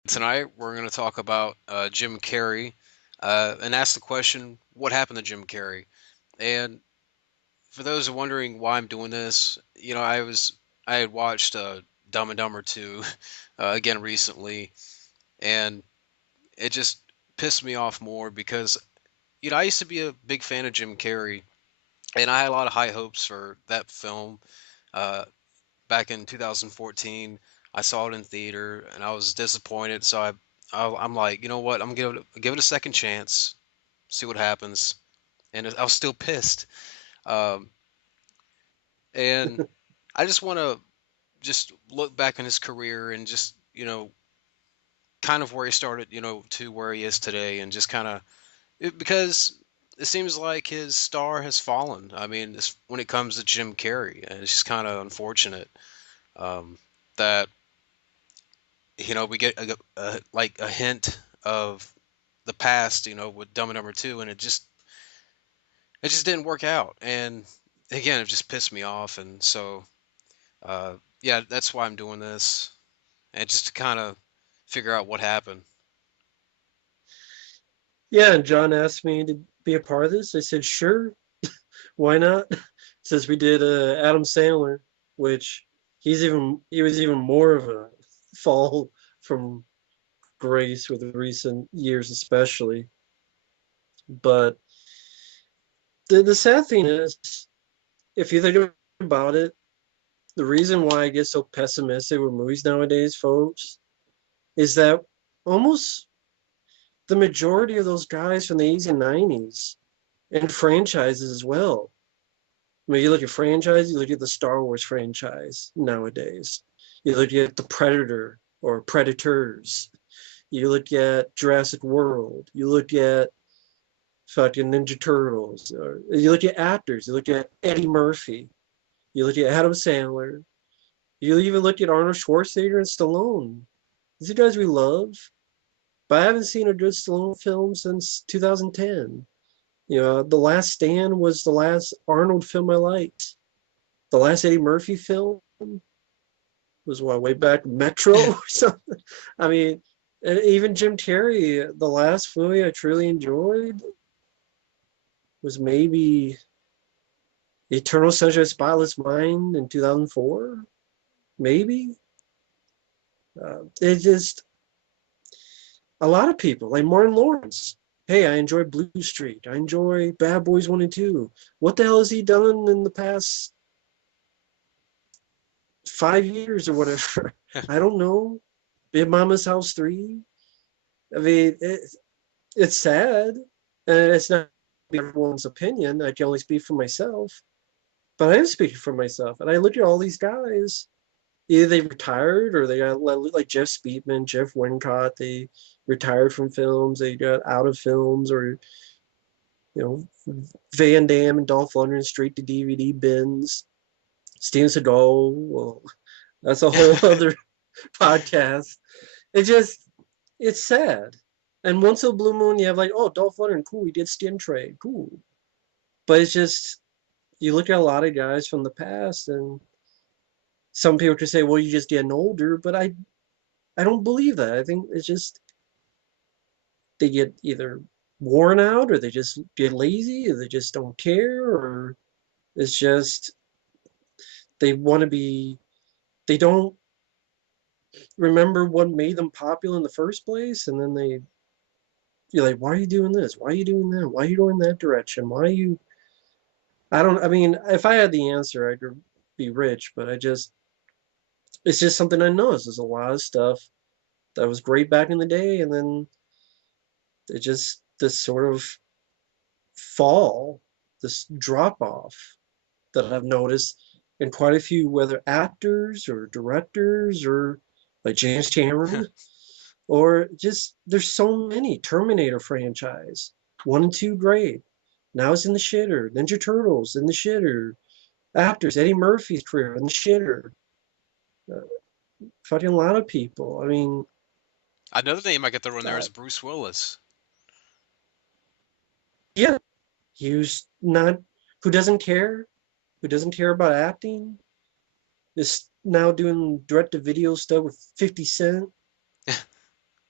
Tonight, we're going to talk about Jim Carrey and ask the question, what happened to Jim Carrey? And for those who are wondering why I'm doing this, I had watched Dumb and Dumber 2 again recently, and it just pissed me off more because, I used to be a big fan of Jim Carrey, and I had a lot of high hopes for that film. Uh, Back in 2014. I saw it in theater and I was disappointed. So I'm like, you know what? I'm gonna give it a second chance, see what happens. And I was still pissed. Um, and I just want to just look back on his career and just kind of where he started, to where he is today, and just kind of because it seems like his star has fallen. I mean, when it comes to Jim Carrey, and it's just kind of unfortunate that we get like a hint of the past, with Dumb and Number Two, and it just didn't work out. And again, it just pissed me off, and so yeah, that's why I'm doing this, and just to kind of figure out what happened. Yeah, and John asked me to be a part of this. I said, sure, why not? Since we did Adam Sandler, which he was even more of a fall from grace with recent years, especially. But the sad thing is, if you think about it, the reason why I get so pessimistic with movies nowadays, folks, is that almost the majority of those guys from the 80s and 90s and franchises as well. I mean, you look at franchise, you look at the Star Wars franchise nowadays. You look at the Predator or Predators. You look at Jurassic World. You look at fucking Ninja Turtles. Or you look at actors. You look at Eddie Murphy. You look at Adam Sandler. You even look at Arnold Schwarzenegger and Stallone. These are guys we love, but I haven't seen a good Stallone film since 2010. The Last Stand was the last Arnold film I liked. The last Eddie Murphy film was what, way back Metro or something. I mean, and even Jim Carrey, the last movie I truly enjoyed was maybe Eternal Sunshine of the Spotless Mind in 2004. Maybe. It just, a lot of people, like Martin Lawrence. Hey, I enjoy Blue Street. I enjoy Bad Boys 1 and 2. What the hell has he done in the past 5 years or whatever? I don't know. Big Mama's House 3. I mean, it's sad, and it's not everyone's opinion. I can only speak for myself, but I am speaking for myself. And I look at all these guys. Either they retired or they got like Jeff Speedman, Jeff Wincott. They retired from films. They got out of films, or Van Damme and Dolph Lundgren straight to DVD bins. Steven Seagal. Well, that's a whole other podcast. It just it's sad. And once in a blue moon, you have like, oh, Dolph Lundgren, cool, he did Skin Trade, cool. But it's just you look at a lot of guys from the past, and some people could say, well, you're just getting older, but I don't believe that. I think it's just they get either worn out, or they just get lazy, or they just don't care, or it's just they want to be. They don't remember what made them popular in the first place, and then you're like, why are you doing this? Why are you doing that? Why are you going that direction? Why are you? I don't. I mean, if I had the answer, I could be rich, but it's just something I noticed. There's a lot of stuff that was great back in the day, and then it just this sort of fall, this drop off that I've noticed in quite a few, whether actors or directors or like James Cameron, or just there's so many Terminator franchise, 1 and 2 great. Now it's in the shitter. Ninja Turtles in the shitter. Actors, Eddie Murphy's career in the shitter. Uh, Fucking a lot of people. I mean, Another name I get thrown in there uh, is Bruce Willis. yeah, he was not. Who doesn't care? Who doesn't care about acting? Is now doing direct to video stuff with 50 Cent.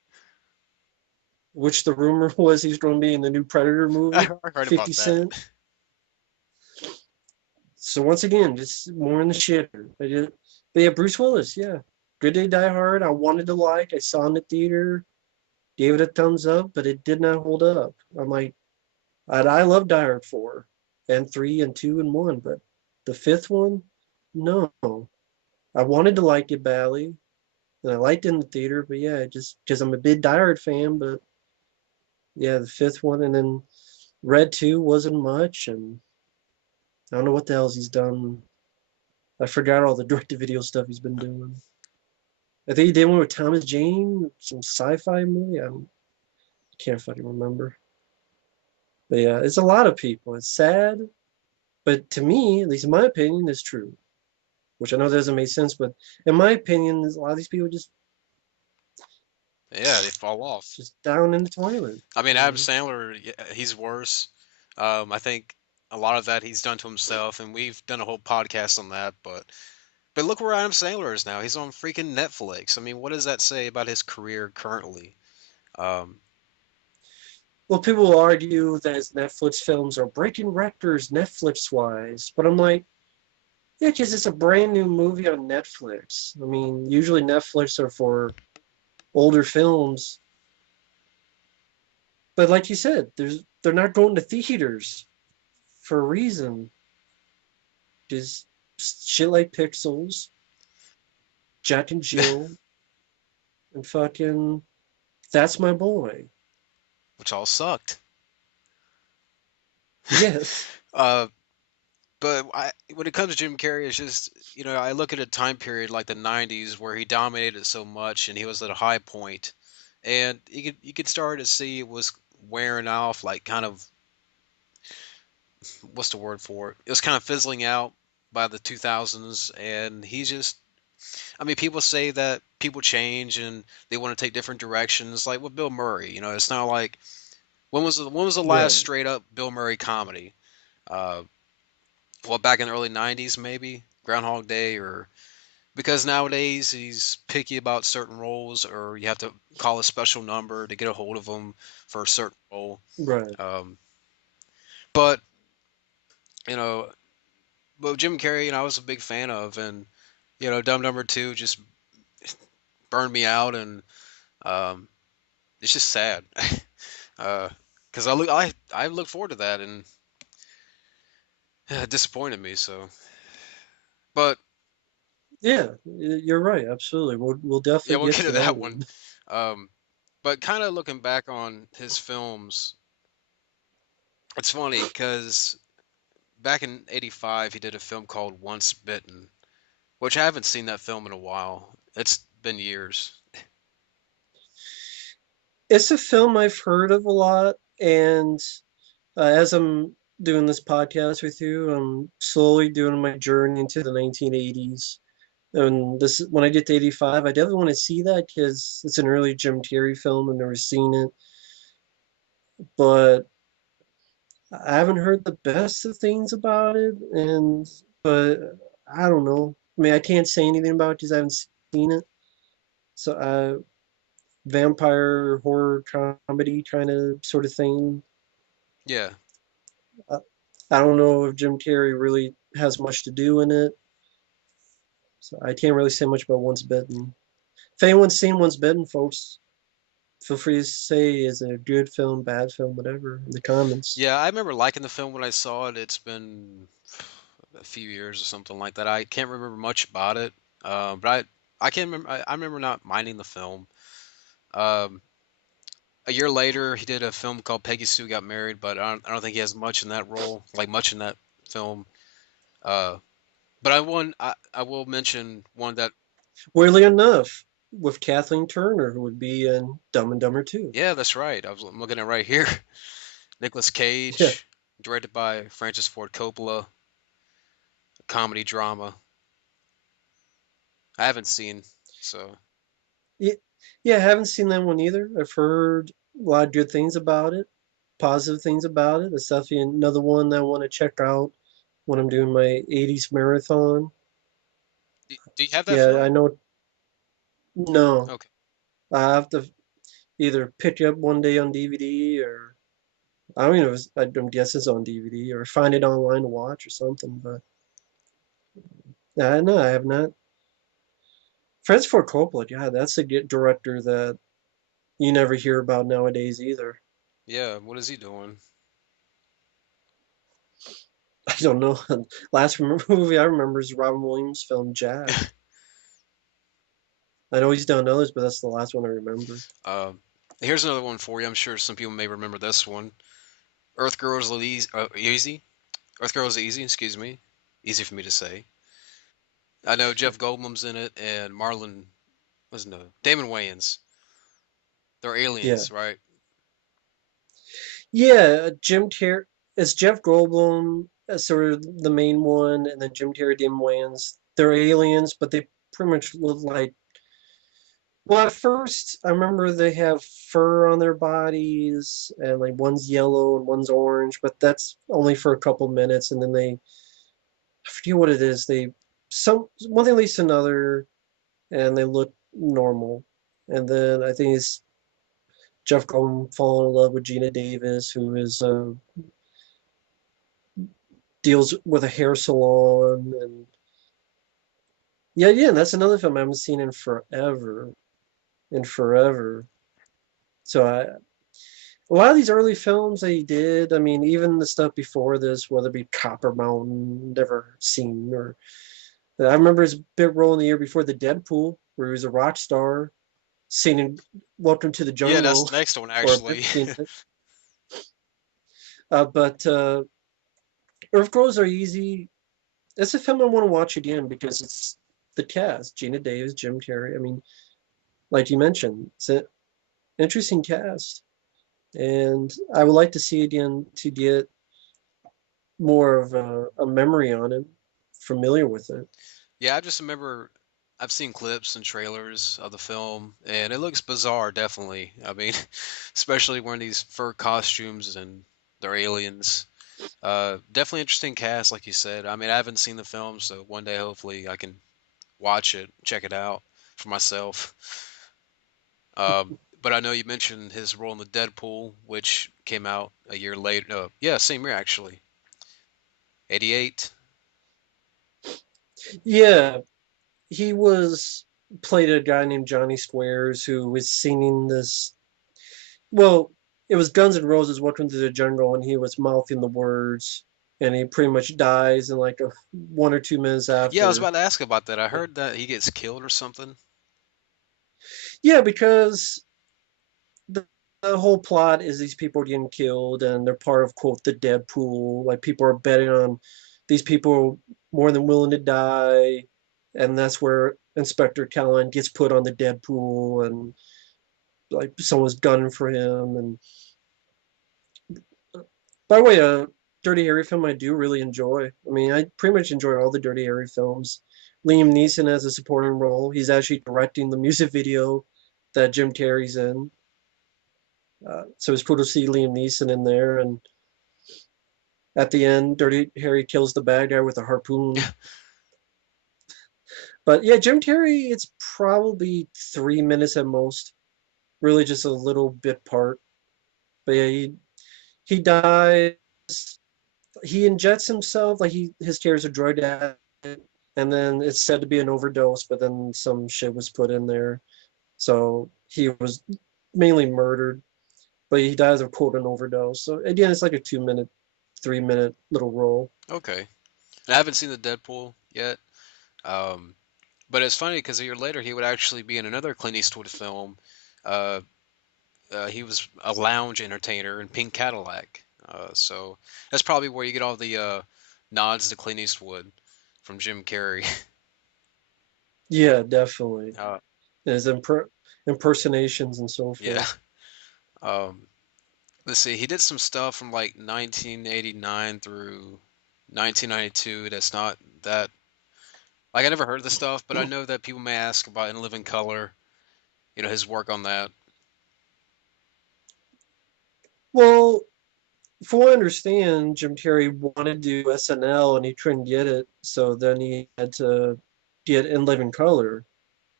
which the rumor was he's going to be in the new Predator I movie, heard 50 about that. Cent. So once again, just more in the shitter. But yeah, Bruce Willis, yeah. Good Day Die Hard, I wanted to like. I saw in the theater, gave it a thumbs up, but it did not hold up. I'm like, I love Die Hard 4 and 3 and 2 and 1, but the fifth one, no. I wanted to like it badly, and I liked it in the theater, but yeah, just because I'm a big Die Hard fan, but yeah, the fifth one, and then Red 2 wasn't much, and I don't know what the hell he's done. I forgot all the direct-to-video stuff he's been doing. I think he did one with Thomas Jane, some sci-fi movie. Can't fucking remember. But yeah, it's a lot of people. It's sad, but to me, at least in my opinion, it's true. Which I know doesn't make sense, but in my opinion, a lot of these people Yeah, they fall off. just down in the toilet. I mean, You Adam know? Sandler, he's worse. I think a lot of that he's done to himself, and we've done a whole podcast on that. But look where Adam Sandler is now. He's on freaking Netflix. I mean, what does that say about his career currently? Um, Well, people will argue that his Netflix films are breaking records Netflix wise, but I'm like, yeah, because it's a brand new movie on Netflix. I mean, usually Netflix are for older films, but like you said, they're not going to theaters for a reason. Just shit like Pixels, Jack and Jill, and fucking That's My Boy. which all sucked. Yeah, uh, when it comes to Jim Carrey, it's just I look at a time period like the '90s where he dominated so much and he was at a high point, and you could start to see it was wearing off, like kind of what's the word for it? It was kind of fizzling out by the 2000s, and he just I mean, people say that people change and they want to take different directions, like with Bill Murray. It's not like when was the last right. straight up Bill Murray comedy? Uh, well, back in the early '90s, maybe Groundhog Day, or because nowadays he's picky about certain roles, or you have to call a special number to get a hold of him for a certain role. Right. Um, but you know, but Jim Carrey, I was a big fan of, and Dumb Number Two just burned me out, and um, it's just sad. Because I look forward to that, and it disappointed me. So, but Yeah, you're right. Absolutely. We'll yeah, definitely we'll get get to to that that one. one. Um, but kind of looking back on his films, it's funny because back in '85 he did a film called Once Bitten, which I haven't seen that film in a while. It's been years. It's a film I've heard of a lot, and as I'm doing this podcast with you, I'm slowly doing my journey into the 1980s. And this, when I get to 85, I definitely want to see that because it's an early Jim Carrey film. I've never seen it, but I haven't heard the best of things about it. And but I don't know. I mean, I can't say anything about it because I haven't seen it. So, vampire horror comedy kind of sort of thing. Yeah, I, I don't know if Jim Carrey really has much to do in it. So I can't really say much about Once Bitten. If anyone's seen Once Bitten, folks, feel free to say is it a good film, bad film, whatever in the comments. yeah. I remember liking the film when I saw it. It's been a few years or something like that. I can't remember much about it, but I can remember. I remember not minding the film. Um, a year later, he did a film called Peggy Sue Got Married, but I don't think he has much in that role, like much in that film. Uh, but I will mention one that, Weirdly enough, with Kathleen Turner, who would be in Dumb and Dumber 2. yeah, that's right. I'm looking at it right here. Nicolas Yeah, Cage, directed by Francis Ford Coppola, comedy drama. I haven't seen, so yeah, yeah. I haven't seen that one either. I've heard a lot of good things about it, positive things about it. It's definitely another one that I want to check out when I'm doing my 80s marathon. do you have that Yeah, I film? know. No, Okay. I have to. either pick it up one day on DVD or I don't even know. If I'm guessing it's on DVD or find it online to watch or something. But no, I have not. Francis Ford Coppola, yeah, that's a director that you never hear about nowadays either. Yeah, what is he doing? I don't know. Last movie I remember is Robin Williams' film Jack. I know he's done others, but that's the last one I remember. Uh, Here's another one for you. I'm sure some people may remember this one. Earth Girls Easy. Easy. Earth Girls Easy. Excuse me. Easy for me to say. I know Jeff Goldblum's in it and Marlon was no Damon Wayans. They're Yeah, aliens, right? yeah. Jim Carrey. It's Jeff Goldblum as sort of the main one, and then Jim Carrey, Dim Wayans. They're aliens, but they pretty much look like. Well, at first, I remember they have fur on their bodies, and like one's yellow and one's orange, but that's only for a couple minutes, and then I forget what it is. They some one thing leads to another, and they look normal, and then I think it's Jeff Goldblum falling in love with Gina Davis, who is deals with a hair salon, and yeah, that's another film I haven't seen in forever. So a lot of these early films that he did, I mean, even the stuff before this, whether it be Copper Mountain, never seen, or I remember his big role in the year before the Deadpool, where he was a rock star, singing "Welcome to the Yeah, that's Jungle" the next one or actually. seen it. But Earth Girls Are Easy. It's a film I want to watch again because it's the cast: Gina Davis, Jim Carrey. I mean, like you mentioned, it's an interesting cast, and I would like to see it again to get more of a memory on it, familiar with it. Yeah, I just remember I've seen clips and trailers of the film, and it looks bizarre, definitely. I mean, especially wearing these fur costumes and they're aliens. Definitely interesting cast, like you said. I mean, I haven't seen the film, so one day hopefully I can watch it, check it out for myself. But I know you mentioned his role in the Deadpool, which came out a year later. No, yeah, same year actually, '88. Yeah, he was played a guy named Johnny Squares who was singing this. Well, it was Guns N' Roses "Welcome to the Jungle," and he was mouthing the words, and he pretty much dies in like 1 or 2 minutes Yeah, I was after. about to ask about that. I heard that he gets killed or something. Yeah, because the whole plot is these people getting killed, and they're part of quote the Deadpool. Like people are betting on these people more than willing to die, and that's where Inspector Callan gets put on the Deadpool, and like someone's gunning for him. And by the way, a Dirty Harry film I do really enjoy. I mean, I pretty much enjoy all the Dirty Harry films. Liam Neeson has a supporting role. He's actually directing the music video that Jim Carrey's in. So it's cool to see Liam Neeson in there. And at the end, Dirty Harry kills the bad guy with a harpoon. But yeah, Jim Carrey, it's probably 3 minutes at most. Really just a little bit part. But yeah, he dies. He injects himself like his character's a drug addict, and then it's said to be an overdose, but then some shit was put in there. So he was mainly murdered, but he dies of quote an overdose. So again, it's like a 2 minute, 3 minute little role. Okay. I haven't seen the Deadpool yet. Um, but it's funny because a year later he would actually be in another Clint Eastwood film. Uh, he was a lounge entertainer in Pink Cadillac. So that's probably where you get all the nods to Clint Eastwood from Jim Carrey. Yeah, definitely. uh, His impersonations and so yeah. forth. Um, let's see. He did some stuff from like 1989 through 1992. That's not that. Like I never heard of the stuff, but I know that people may ask about In Living Color. You know his work on that. Well, from what I understand, Jim Carrey wanted to do SNL and he couldn't get it, so then he had to get In Living Color.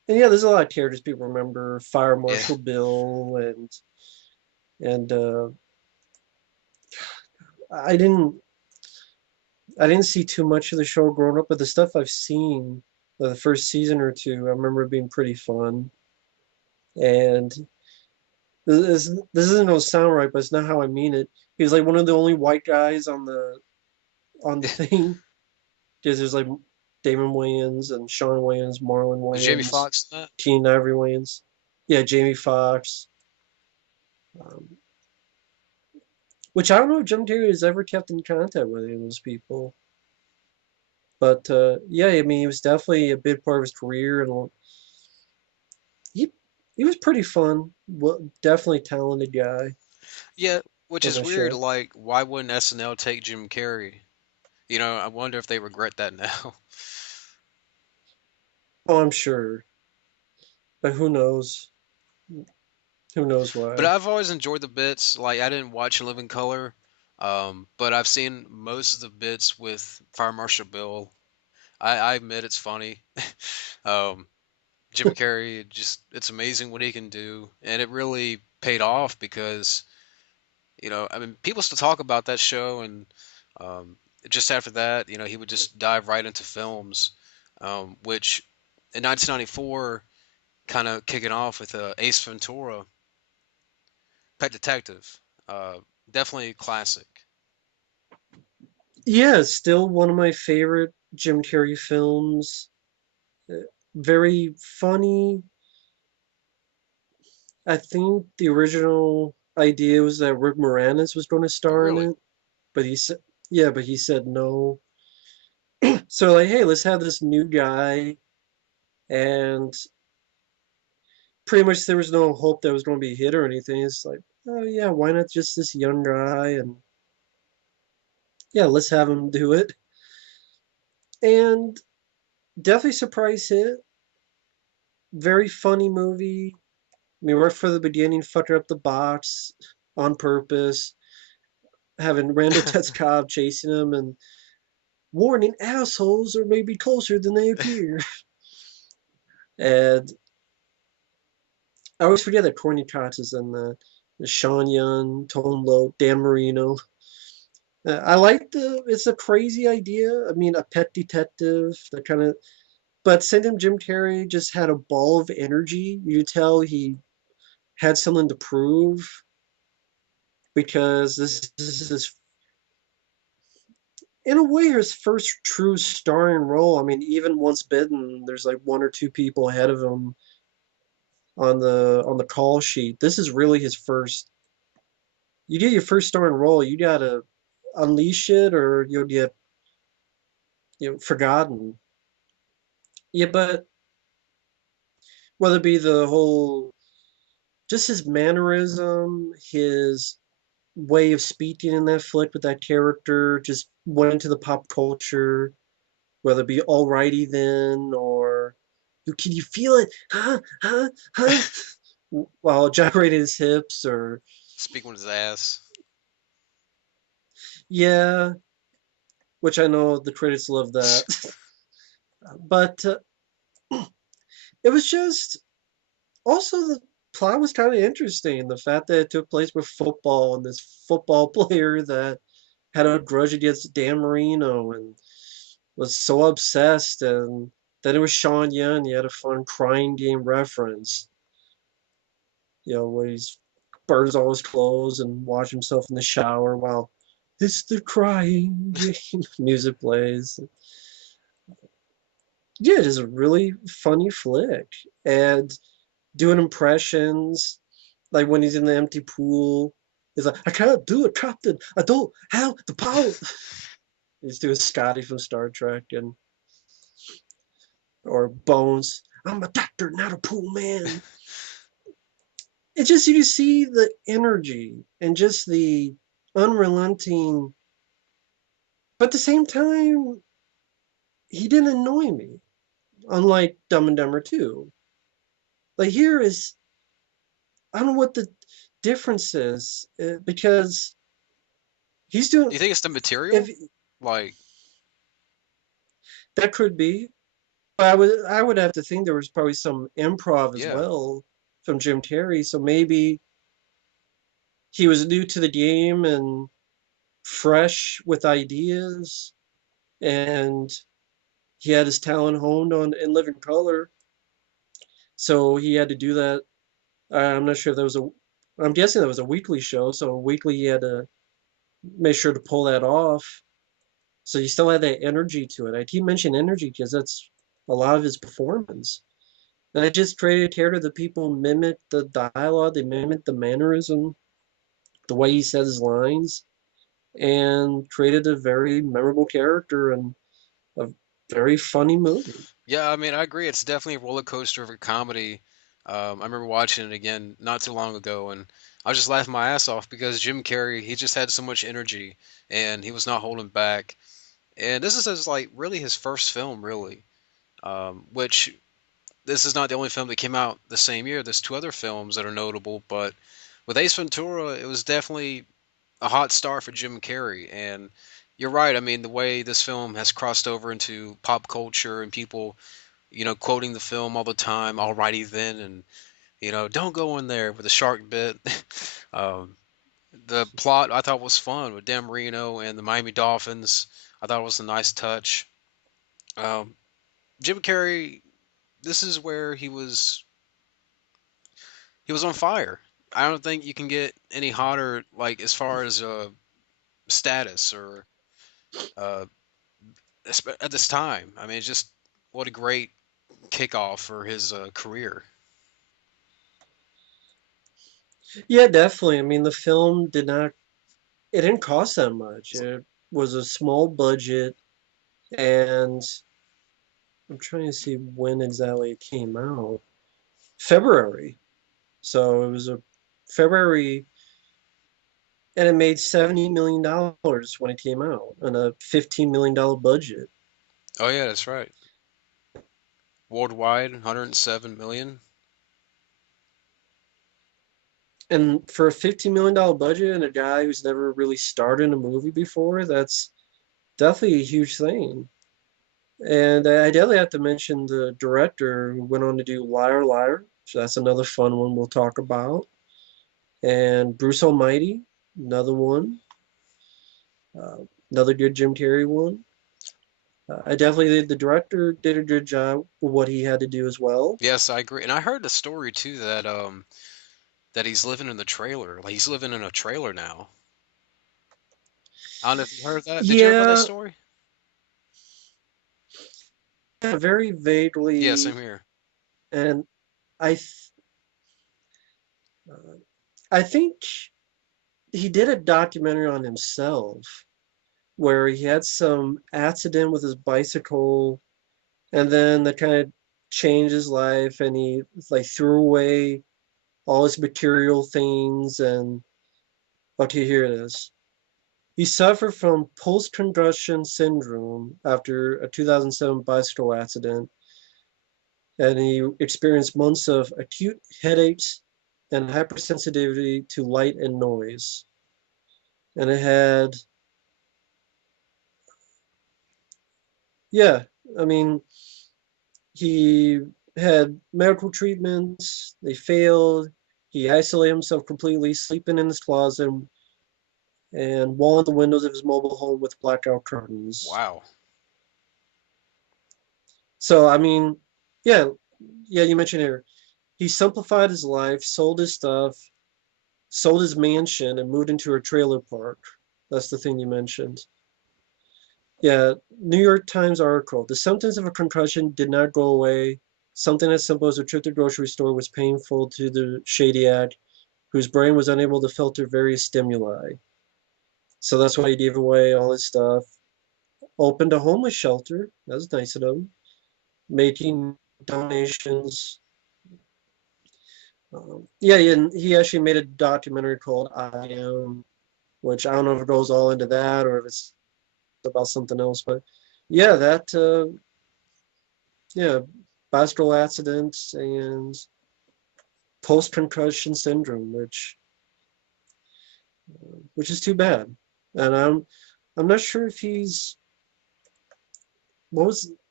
And yeah, there's a lot of characters people remember. Fire Yeah, Marshal Bill and I didn't I didn't see too much of the show growing up, but the stuff I've seen, the first season or two, I remember it being pretty fun. And this isn't no sound right, but it's not how I mean it. He was like one of the only white guys on the thing because there's like Damon Wayans and Sean Wayans, Marlon was Jamie Wayans, Foxx in that? Teen Ivory Wayans. Yeah, Jamie Foxx. Um, which I don't know if Jim Carrey has ever kept in contact with any of those people. But yeah, I mean, he was definitely a big part of his career, and he he was pretty fun. Well, definitely talented guy Yeah, which on is that weird. show. Like, why wouldn't SNL take Jim Carrey? You know, I wonder if they regret that now. Oh, I'm sure, but who knows? Who knows But why? I've always enjoyed the bits. Like, I didn't watch In Living Color, but I've seen most of the bits with Fire Marshal Bill. I admit it's funny. um, Jim Carrey, just it's amazing what he can do, and it really paid off because I mean, people still talk about that show, and um, just after that, he would just dive right into films, which in 1994, kind of kicking off with Ace Ventura, Pet Detective, uh, definitely a classic. Yeah, it's still one of my favorite Jim Carrey films. Uh, Very funny. I think the original idea was that Rick Moranis was going to Oh, star in really? it, but he said, yeah, but he said no. So like, hey, let's have this new guy, and pretty much there was no hope that it was going to be a hit or anything. It's like, oh yeah, why not just this young guy? And yeah, let's have him do it. And definitely surprise hit. Very funny movie. I mean, right from the beginning, fucking up the box on purpose, having Randall Tetzcobb chasing him, and warning assholes are maybe closer than they appear. And I always forget that Corny Cox is in that. Sean Young, Tone Loc, Dan Marino. I like it's a crazy idea. I mean, a pet detective, that kind of, but same time, Jim Carrey just had a ball of energy. You could tell he had something to prove because this is his, in a way, his first true starring role. I mean, even Once Bitten, there's like one or two people ahead of him on the call sheet. This is really his first. You get your first starring role, you gotta unleash it, or you'll get forgotten. Yeah, but whether it be the whole, just his mannerism, his way of speaking in that flick with that character, just went into the pop culture. Whether it be alrighty then or you can you feel it, huh, while gyrating his hips, or Speaking with his ass. yeah, which I know the critics love that. But it was just also the plot was kind of interesting. The fact that it took place with football and this football player that had a grudge against Dan Marino and was so obsessed, and then it was Sean Young. He had a fun crying game reference, where he's burns all his clothes and wash himself in the shower while it's the crying game music plays. Yeah, it is a really funny flick. And doing impressions, like when he's in the empty pool, he's like, I can't do it, Captain. I don't have the power. He's doing Scotty from Star Trek, and or Bones. I'm a doctor, not a pool man. It's just you see the energy and just the unrelenting, but at the same time, he didn't annoy me. Unlike Dumb and Dumber 2. Like here is, I don't know what the difference is, because he's doing, You think it's the if material? Like, that could be, I would have to think there was probably some improv as Yeah. well from Jim Carrey. So maybe he was new to the game and fresh with ideas, and he had his talent honed on In Living Color. So he had to do that. I'm not sure if that was a. I'm guessing that was a weekly show. So weekly he had to make sure to pull that off. So you still had that energy to it. I keep mentioning energy because that's a lot of his performance. And I just created a character that people mimic the dialogue, they mimic the mannerism, the way he says his lines, and created a very memorable character and a very funny movie. Yeah, I mean, I agree. It's definitely a roller coaster of a comedy. I remember watching it again not too long ago, and I was just laughing my ass off because Jim Carrey, he just had so much energy, and he was not holding back. And this is his like really his first film, really. Which this is not the only film that came out the same year. There's two other films that are notable, but with Ace Ventura, it was definitely a hot start for Jim Carrey. And you're right. I mean, the way this film has crossed over into pop culture and people, quoting the film all the time, alrighty then, and, don't go in there with the shark bit. um, the plot I thought was fun with Dan Marino and the Miami Dolphins. I thought it was a nice touch. Um, Jim Carrey, this is where he was on fire. I don't think you can get any hotter, like as far as status or uh, at this time. I mean, it's just what a great kickoff for his career. Yeah, definitely. I mean, the film did not, it didn't cost that much. It was a small budget, and I'm trying to see when exactly it came out. February. So it was a February, and it made $70 million when it came out on a $15 million budget. Oh yeah, that's right. Worldwide, 107 million. And for a $15 million budget and a guy who's never really starred in a movie before, that's definitely a huge thing. And I definitely have to mention the director who went on to do Liar Liar. So that's another fun one we'll talk about. And Bruce Almighty, another one. Uh, Another good Jim Carrey one. I definitely think the director did a good job with what he had to do as well. Yes, I agree. And I heard the story too that he's living in the trailer. Like he's living in a trailer now. I don't know if you heard that. Did you hear about that Yeah, story? very Yeah, same vaguely. here. And I, uh, I think he did a documentary on himself where he had some accident with his bicycle, and then that kind of changed his life, and he like threw away all his material things. And okay, here it is. He suffered from post-concussion syndrome after a 2007 bicycle accident, and he experienced months of acute headaches and hypersensitivity to light and noise. And it had, yeah, I mean, he had medical treatments, they failed. He isolated himself completely, sleeping in his closet and walling the windows of his mobile home with blackout curtains. Wow. So, I mean, yeah, yeah, you mentioned here, he simplified his life, sold his stuff, sold his mansion, and moved into a trailer park. That's the thing you mentioned. Yeah, New York Times article. The symptoms of a concussion did not go away. Something as simple as a trip to the grocery store was painful to the Shadyak, whose brain was unable to filter various stimuli. So that's why he gave away all his stuff. Opened a homeless shelter. That was nice of him. Making donations. Yeah, and he actually made a documentary called I Am, which I don't know if it goes all into that or if it's about something else. But yeah, yeah, bicycle accidents and post-concussion syndrome, which is too bad. And I'm not sure if he's what was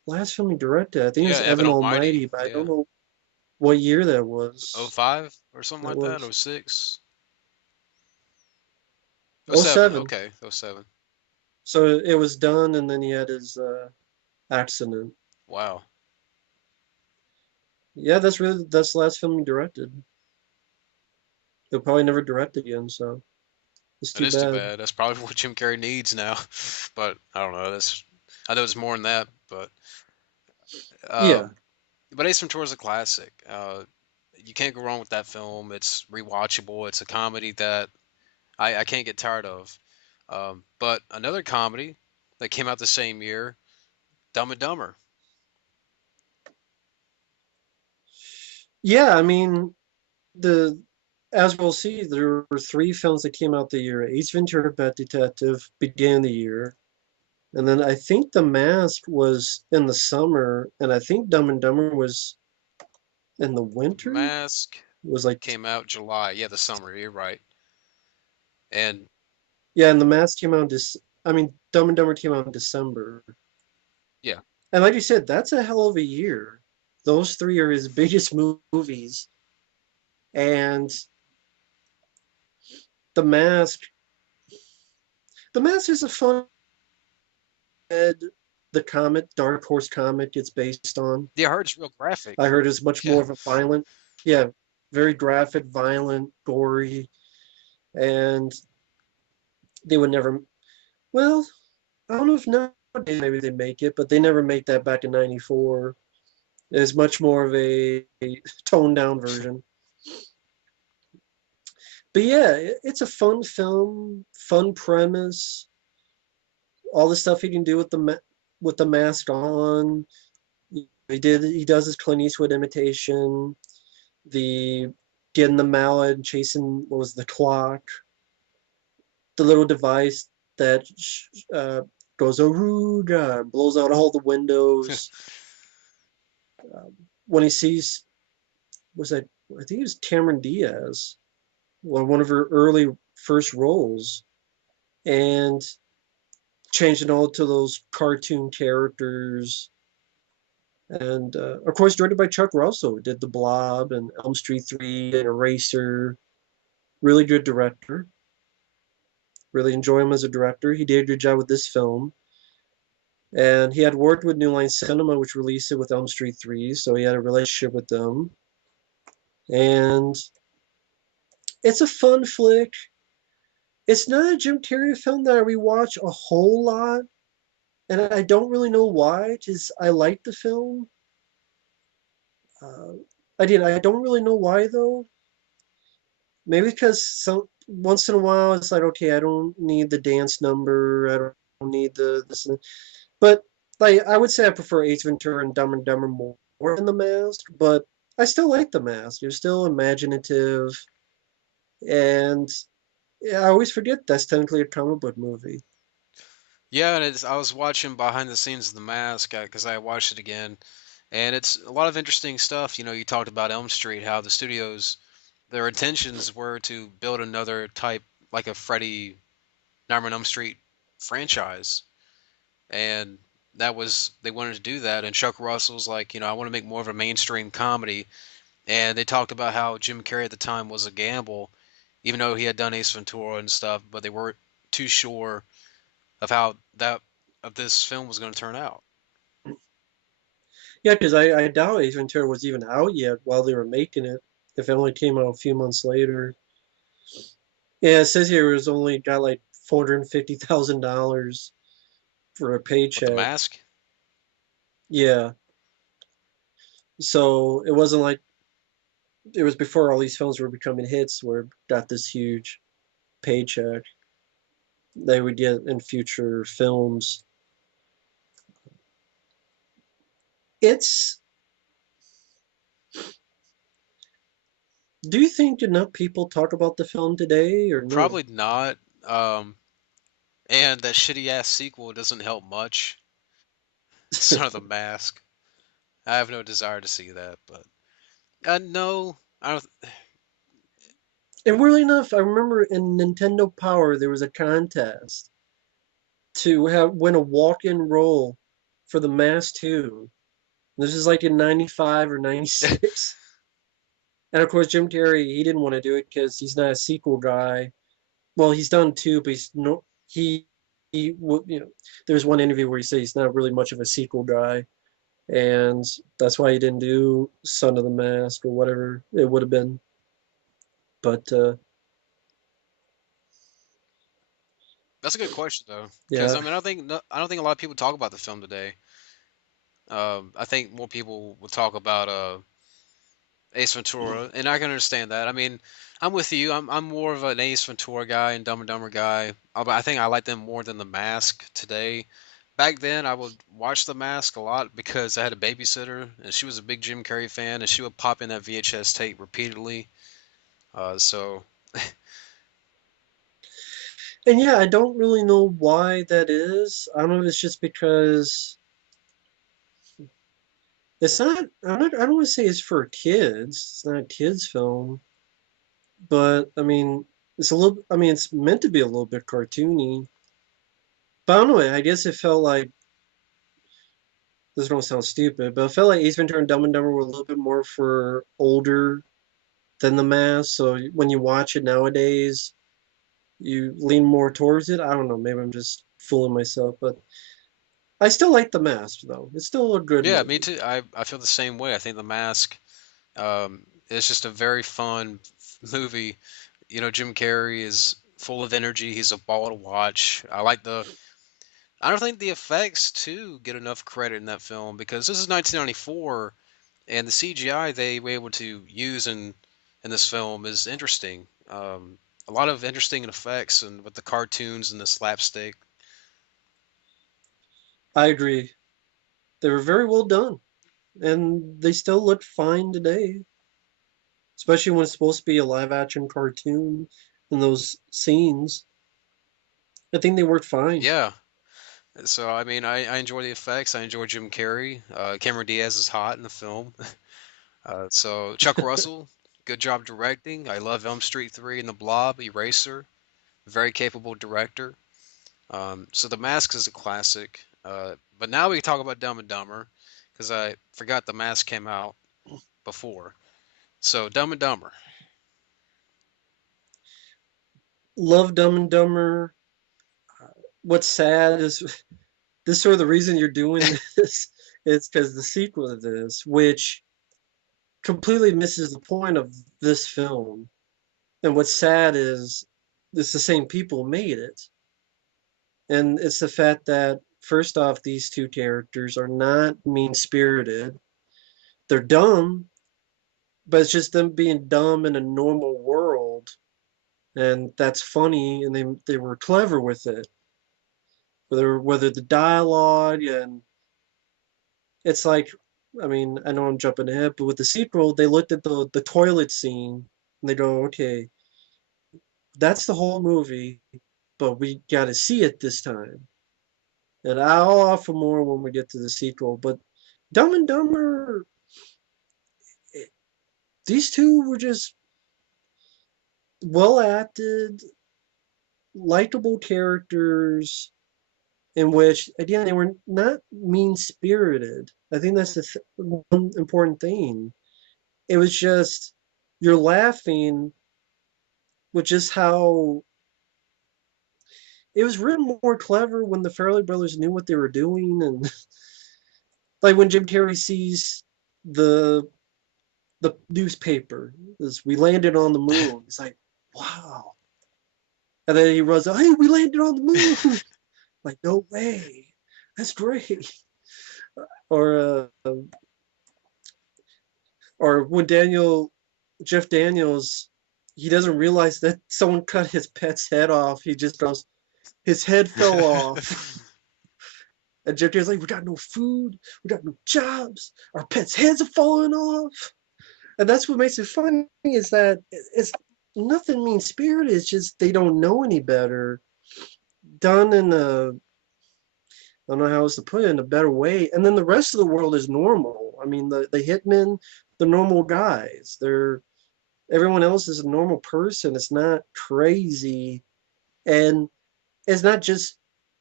last film he directed. I think it Yeah, was Evan Evan Almighty. Almighty, but I don't Yeah, know what year that was. 05 or something That like that. was 06. Oh oh 07. seven. Okay, 07. So it was done, and then he had his accident. Wow. Yeah, that's the last film he directed. He'll probably never direct again, so it's That too is too bad. bad. That's probably what Jim Carrey needs now. But I don't know. That's I know it's more than that, Yeah, um, but Ace Ventura is a classic. You can't go wrong with that film. It's rewatchable. It's a comedy that I can't get tired of. But another comedy that came out the same year, Dumb and Dumber. yeah. I mean, the as we'll see, there were three films that came out the year. Ace Ventura: Pet Detective began the year, and then I think The Mask was in the summer, and I think Dumb and Dumber was in the The winter. It Mask was like, came out July. Yeah, the summer. You're right. And yeah, and The Mask came out in I mean, Dumb and Dumber came out in December. yeah, And like you said, that's a hell of a year. Those three are his biggest movies. And The Mask, The Mask is a fun the comic, Dark Horse comic it's based on. the art is real graphic. I heard it's much Yeah, more of a violent, yeah, very graphic, violent, gory, and they would never, well, I don't know if nowadays maybe they make it, but they never make that back in '94. It's much more of a toned down version. But yeah, it's a fun film, fun premise, all the stuff he can do with with the mask on. He does his Clint Eastwood imitation, the getting the mallet and chasing what was the clock, the little device that goes Aruga, blows out all the windows. Uh, when he sees, was that, I think it was Cameron Diaz, one of her early first roles, and changed it all to those cartoon characters. And of course, directed by Chuck Russell, who did The Blob and Elm Street 3 and Eraser. Really good director. Really enjoy him as a director. He did a good job with this film. And he had worked with New Line Cinema, which released it with Elm Street 3, so he had a relationship with them. And it's a fun flick. It's not a Jim Carrey film that I rewatch a whole lot, and I don't really know why, because I like the film. Uh, I did. I don't really know why though. Maybe because some once in a while it's like, okay, I don't need the dance number. I don't need the this. But like, I would say I prefer Ace Ventura and Dumb and Dumber more than The Mask. But I still like The Mask. You're still imaginative, and yeah, I always forget that's technically a comic book movie. yeah. And I was watching behind the scenes of The Mask because I watched it again, and it's a lot of interesting stuff. You talked about Elm Street, how the studios, their intentions were to build another type, like a Freddy Nightmare on Elm Street franchise, and that was they wanted to do that. And Chuck Russell's like, I want to make more of a mainstream comedy, and they talked about how Jim Carrey at the time was a gamble, even though he had done Ace Ventura and stuff, but they weren't too sure of how that of this film was going to turn out. Yeah, because I doubt Ace Ventura was even out yet while they were making it. If it only came out a few months later. Yeah, it says here it was only got like $450,000 for a With the paycheck. mask, Yeah, so it wasn't like it was before all these films were becoming hits where it got this huge paycheck they would get in future films. It's Do you think enough people talk about the film today or no? probably not. Um, and that shitty ass sequel doesn't help much. Son of the Mask. I have no desire to see that, but no, I don't. And weirdly enough, I remember in Nintendo Power there was a contest to have win a walk-in role for The Mask 2. This is like in 95 or 96. And of course, Jim Carrey, he didn't want to do it because he's not a sequel guy. Well, he's done two, but he's no, he would, there's one interview where he says he's not really much of a sequel guy. And that's why he didn't do Son of the Mask or whatever it would have been. But That's a good question though, because yeah, I mean, I don't think a lot of people talk about the film today. I think more people will talk about Ace Ventura, and I can understand that. I mean, I'm with you. I'm more of an Ace Ventura guy and Dumb and Dumber guy. But I think I like them more than The Mask today. Back then, I would watch The Mask a lot because I had a babysitter, and she was a big Jim Carrey fan, and she would pop in that VHS tape repeatedly. So and yeah, I don't really know why that is. I don't know if it's just because it's not. I don't want to say it's for kids. It's not a kids' film, but I mean, it's a little. I mean, it's meant to be a little bit cartoony. But I don't know. I guess it felt like this don't sound stupid, but it felt like Ace Ventura and Dumb and Dumber were a little bit more for older than The Mask. So when you watch it nowadays, you lean more towards it. I don't know. Maybe I'm just fooling myself, but I still like The Mask though. It's still a good yeah, me movie. too. I feel the same way. I think The Mask is just a very fun movie. You know, Jim Carrey is full of energy. He's a ball to watch. I don't think the effects too get enough credit in that film because this is 1994 and the CGI they were able to use in this film is interesting. A lot of interesting effects and with the cartoons and the slapstick. I agree. They were very well done, and they still look fine today, especially when it's supposed to be a live action cartoon in those scenes. I think they worked fine. Yeah. So I mean, I enjoy the effects. I enjoy Jim Carrey. Cameron Diaz is hot in the film. So Chuck Russell, good job directing. I love Elm Street 3 and The Blob, Eraser. Very capable director. So The Mask is a classic. But now we can talk about Dumb and Dumber because I forgot The Mask came out before. So Dumb and Dumber. Love Dumb and Dumber. What's sad is this sort of the reason you're doing this is because the sequel to this, which completely misses the point of this film. And what's sad is it's the same people made it. And it's the fact that, first off, these two characters are not mean spirited. They're dumb, but it's just them being dumb in a normal world. And that's funny, and they were clever with it. Whether the dialogue and it's like, I mean, I know I'm jumping ahead, but with the sequel, they looked at the toilet scene and they go, okay, that's the whole movie, but we got to see it this time. And I'll offer more when we get to the sequel. But Dumb and Dumber, eh, these two were just well acted, likable characters in which, again, they were not mean spirited. I think that's the one important thing. It was just you're laughing with just how it was written more clever when the Farrelly brothers knew what they were doing, and like when Jim Carrey sees the the newspaper, is we landed on the moon. It's like, wow. And then he runs out, hey, we landed on the moon. Like, no way. That's great. Or or when Jeff Daniels, he doesn't realize that someone cut his pet's head off. He just goes, his head fell off. And Jeff Daniels like, we got no food, we got no jobs, our pets' heads are falling off. And that's what makes it funny is that it's nothing mean spirited. It's just they don't know any better. Done in a, I don't know how else to put it, in a better way. And then the rest of the world is normal. I mean, the hitmen, the normal guys. They're everyone else is a normal person. It's not crazy, and it's not just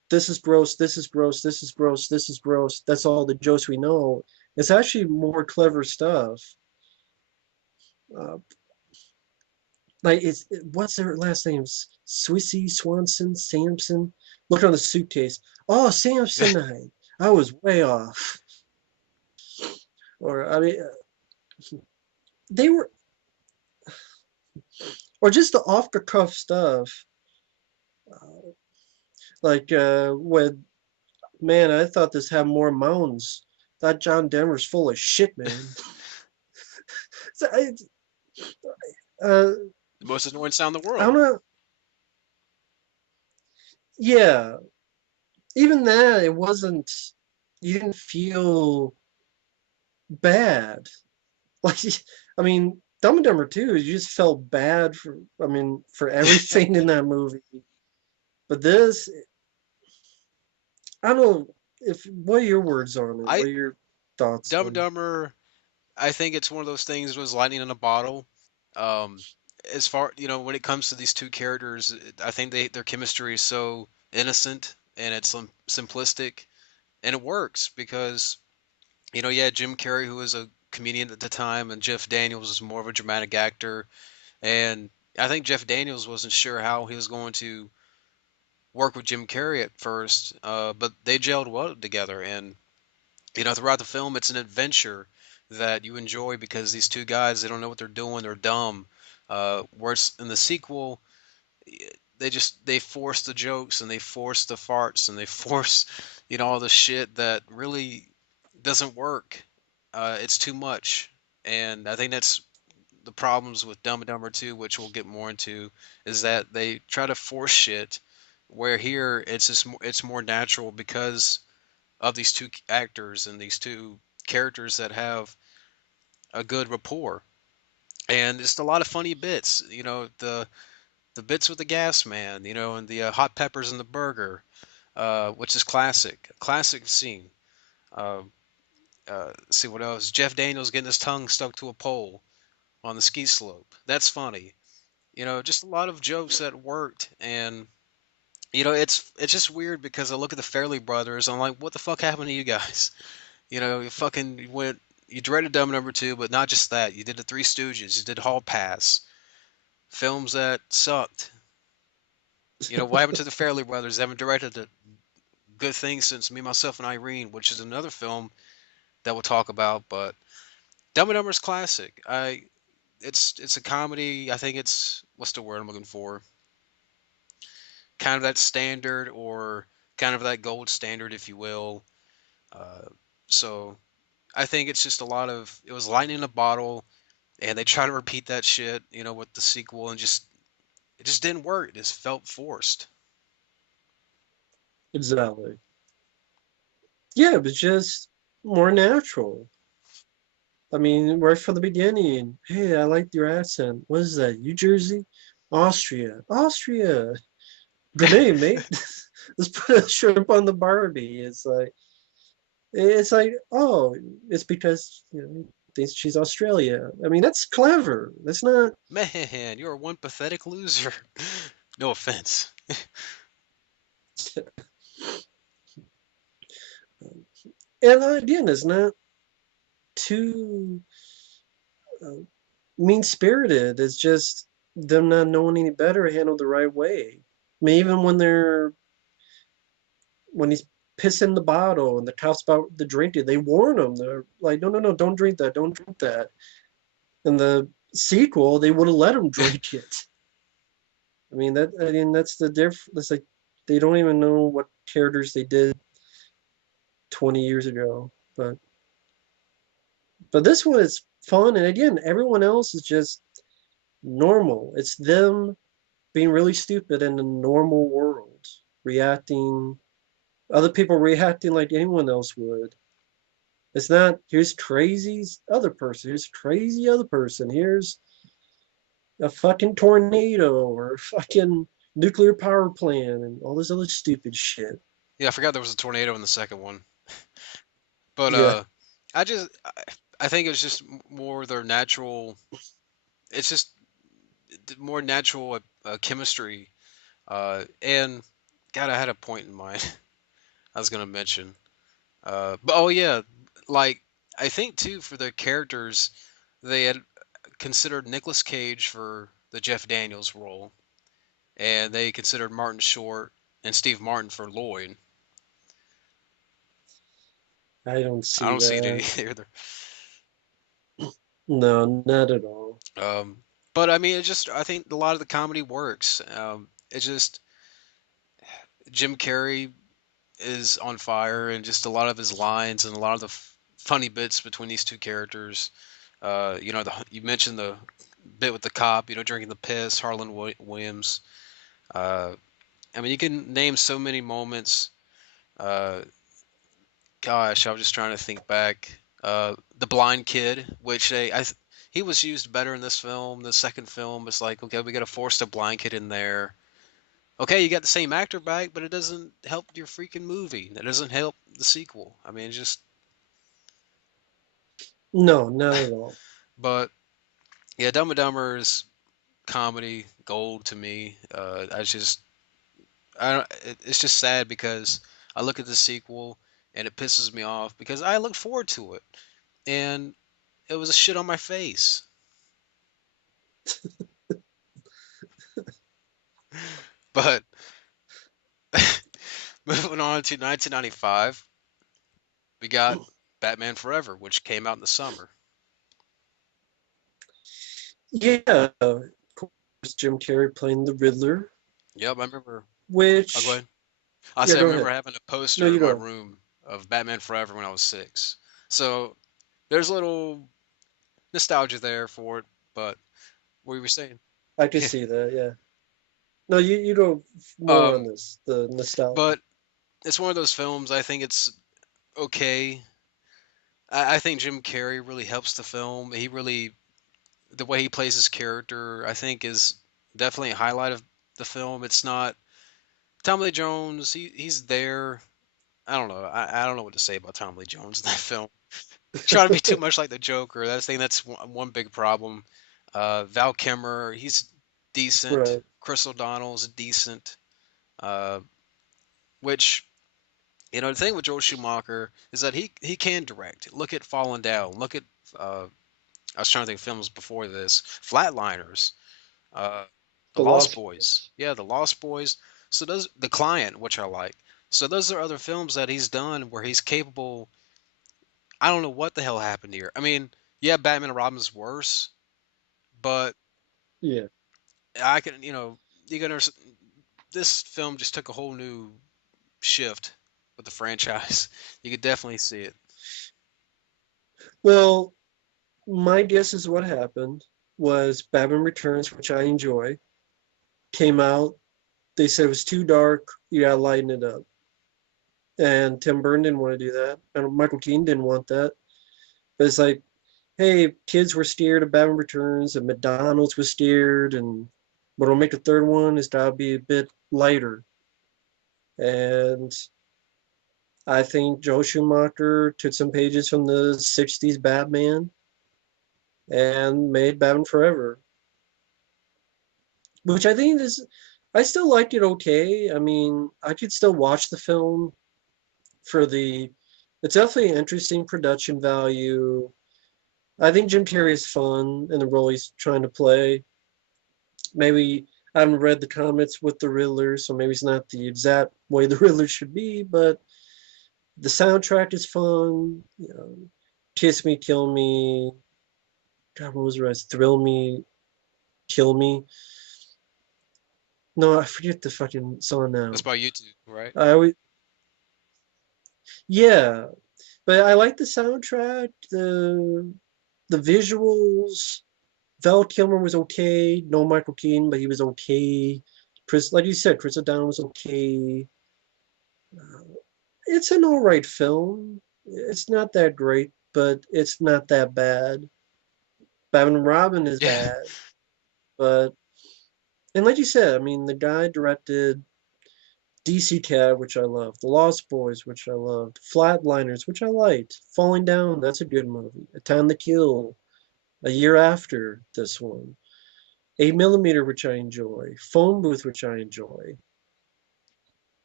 this is gross, this is gross, this is gross, this is gross. That's all the jokes we know. It's actually more clever stuff. Uh, like what's their last names? Swissy, Swanson, Sampson. Look on the suitcase. Oh, Samsonite. I was way off. Or I mean, they were, or just the off the cuff stuff. Uh, like when man, I thought this had more mountains. That John Denver's full of shit, man. So uh, The most annoying sound in the I don't world. know. Yeah, even that, it wasn't. You didn't feel bad. Like, I mean, Dumb and Dumber 2, you just felt bad for. I mean, for everything in that movie. But this, I don't know. If what are your words on it? I What are your thoughts Dumb and on Dumber. I think it's one of those things was lightning in a bottle. Um, as far when it comes to these two characters, I think their chemistry is so innocent and it's simplistic, and it works because yeah, Jim Carrey, who was a comedian at the time, and Jeff Daniels was more of a dramatic actor, and I think Jeff Daniels wasn't sure how he was going to work with Jim Carrey at first, but they gelled well together, and throughout the film, it's an adventure that you enjoy because these two guys, they don't know what they're doing, they're dumb. Whereas in the sequel, they force the jokes and they force the farts and they force all the shit that really doesn't work. It's too much, and I think that's the problems with Dumb and Dumber 2, which we'll get more into, is that they try to force shit, where here it's more natural because of these two actors and these two characters that have a good rapport. And it's a lot of funny bits, the bits with the gas man, and the hot peppers in the burger, which is classic scene. Uh, see what else? Jeff Daniels getting his tongue stuck to a pole on the ski slope. That's funny. Just a lot of jokes that worked, and it's just weird because I look at the Fairley brothers. I'm like, what the fuck happened to you guys? You fucking went. You directed Dumb Number Two, but not just that. You did the Three Stooges. You did Hall Pass, films that sucked. What happened to the Fairley brothers? They haven't directed a good thing since Me, Myself, and Irene, which is another film that we'll talk about. But Dumb and Dumber's classic. It's a comedy. I think it's what's the word I'm looking for? Kind of that standard or kind of that gold standard, if you will. Uh, so I think it's just a lot of it was lightning in a bottle, and they try to repeat that shit, with the sequel, and just it just didn't work. It just felt forced. it? Exactly. Yeah, it was just more natural. I mean, right from the beginning. Hey, I like your accent. What is that? New Jersey? Austria. Austria. Good name, mate. Let's put a shrimp on the Barbie. It's like, oh, it's because thinks she's Australia. I mean, that's clever. That's not. Man, you're one pathetic loser. No offense. And again, it's not too uh, mean spirited. It's just them not knowing any better, handled the right way. I mean, even when he's pissing the bottle and the cops about the drinking, they warn him. They're like, no, no, no, don't drink that, don't drink that. In the sequel, they would have let him drink it. I mean that's the difference. It's like they don't even know what characters they did 20 years ago. But this one is fun, and again, everyone else is just normal. It's them being really stupid in a normal world, reacting other people reacting like anyone else would. It's not here's crazy other person, here's crazy other person, here's a fucking tornado or a fucking nuclear power plant and all this other stupid shit. Yeah, I forgot there was a tornado in the second one. But Yeah, I just I think it was just more their natural. It's just more natural chemistry, and God, I had a point in mind. I was gonna mention. But oh yeah, like I think too for the characters, they had considered Nicolas Cage for the Jeff Daniels role, and they considered Martin Short and Steve Martin for Lloyd. I don't I see don't see it that. either. No, not at all. But I mean, it just I think a lot of the comedy works. It just Jim Carrey is on fire, and just a lot of his lines and a lot of the funny bits between these two characters. You mentioned the bit with the cop, drinking the piss, Harlan Williams. Uh, I mean, you can name so many moments. Uh, Gosh, I was just trying to think back. The blind kid, which he was used better in this film. The second film, it's like, okay, we got to force the blind kid in there. Okay, you got the same actor back, but it doesn't help your freaking movie. It doesn't help the sequel. I mean, just, No, not at all. but yeah, Dumb and Dumber is comedy gold to me. I don't, it's just sad because I look at the sequel and it pisses me off because I look forward to it, and it was a shit on my face. But moving on to 1995, we got Batman Forever, which came out in the summer. Yeah, of course, Jim Carrey playing the Riddler, Yep, I remember. I'll go which, ahead. I yeah, said I go remember ahead. having a No, poster you in my go. room of Batman Forever when I was 6. So there's a little nostalgia there for it. But what you were saying? I could see that, yeah. No, you go more on um, this, the nostalgia. but it's one of those films. I think it's okay. I think Jim Carrey really helps the film. He really the way he plays his character, I think, is definitely a highlight of the film. It's not Tommy Lee Jones. He's there. I don't know. I don't know what to say about Tommy Lee Jones in that film. Trying to be too much like the Joker. That's one big problem. Val Kilmer, he's decent. Right. Chris O'Donnell's decent. Uh, which the thing with Joel Schumacher is that he can direct. Look at Falling Down. Look at uh, I was trying to think of films before this. Flatliners. Uh, the The Lost Lost Boys. Boys. Yeah, the Lost Boys. So those the Client, which I like. So those are other films that he's done where he's capable. I don't know what the hell happened here. I mean, yeah, Batman and Robin's worse, but Yeah. I can, you can. This film just took a whole new shift with the franchise. You could definitely see it. Well, my guess is what happened was Batman Returns, which I enjoy, came out. They said it was too dark. You gotta lighten it up. And Tim Burton didn't want to do that. And Michael Keaton didn't want that. But it's like, hey, kids were scared of Batman Returns, and McDonald's was scared, and what will make the third one is gotta be a bit lighter. And I think Joe Schumacher took some pages from the '60s Batman and made Batman Forever, which I think is. I still liked it okay. I mean, I could still watch the film for the. It's definitely an interesting production value. I think Jim Carrey is fun in the role he's trying to play. Maybe I haven't read the comments with the Riddler, so maybe it's not the exact way the Riddler should be, but the soundtrack is fun. Kiss Me, Kill Me. God, what was the rest? Thrill Me, Kill Me. No, I forget the fucking song That's now. by YouTube, right? I always, yeah, but I like the soundtrack, the visuals. Val Kilmer was okay. No Michael Keaton, but he was okay. Chris, like you said, Chris O'Donnell was okay. Uh, it's an all right film. It's not that great, but it's not that bad. Batman and Robin is Yeah. bad, but and like you said, I mean, the guy directed DC Cat, which I loved, The Lost Boys, which I loved, Flatliners, which I liked, Falling Down, that's a good movie, A Time to Kill, a year after this one, 8 Millimeter, which I enjoy, Phone Booth, which I enjoy.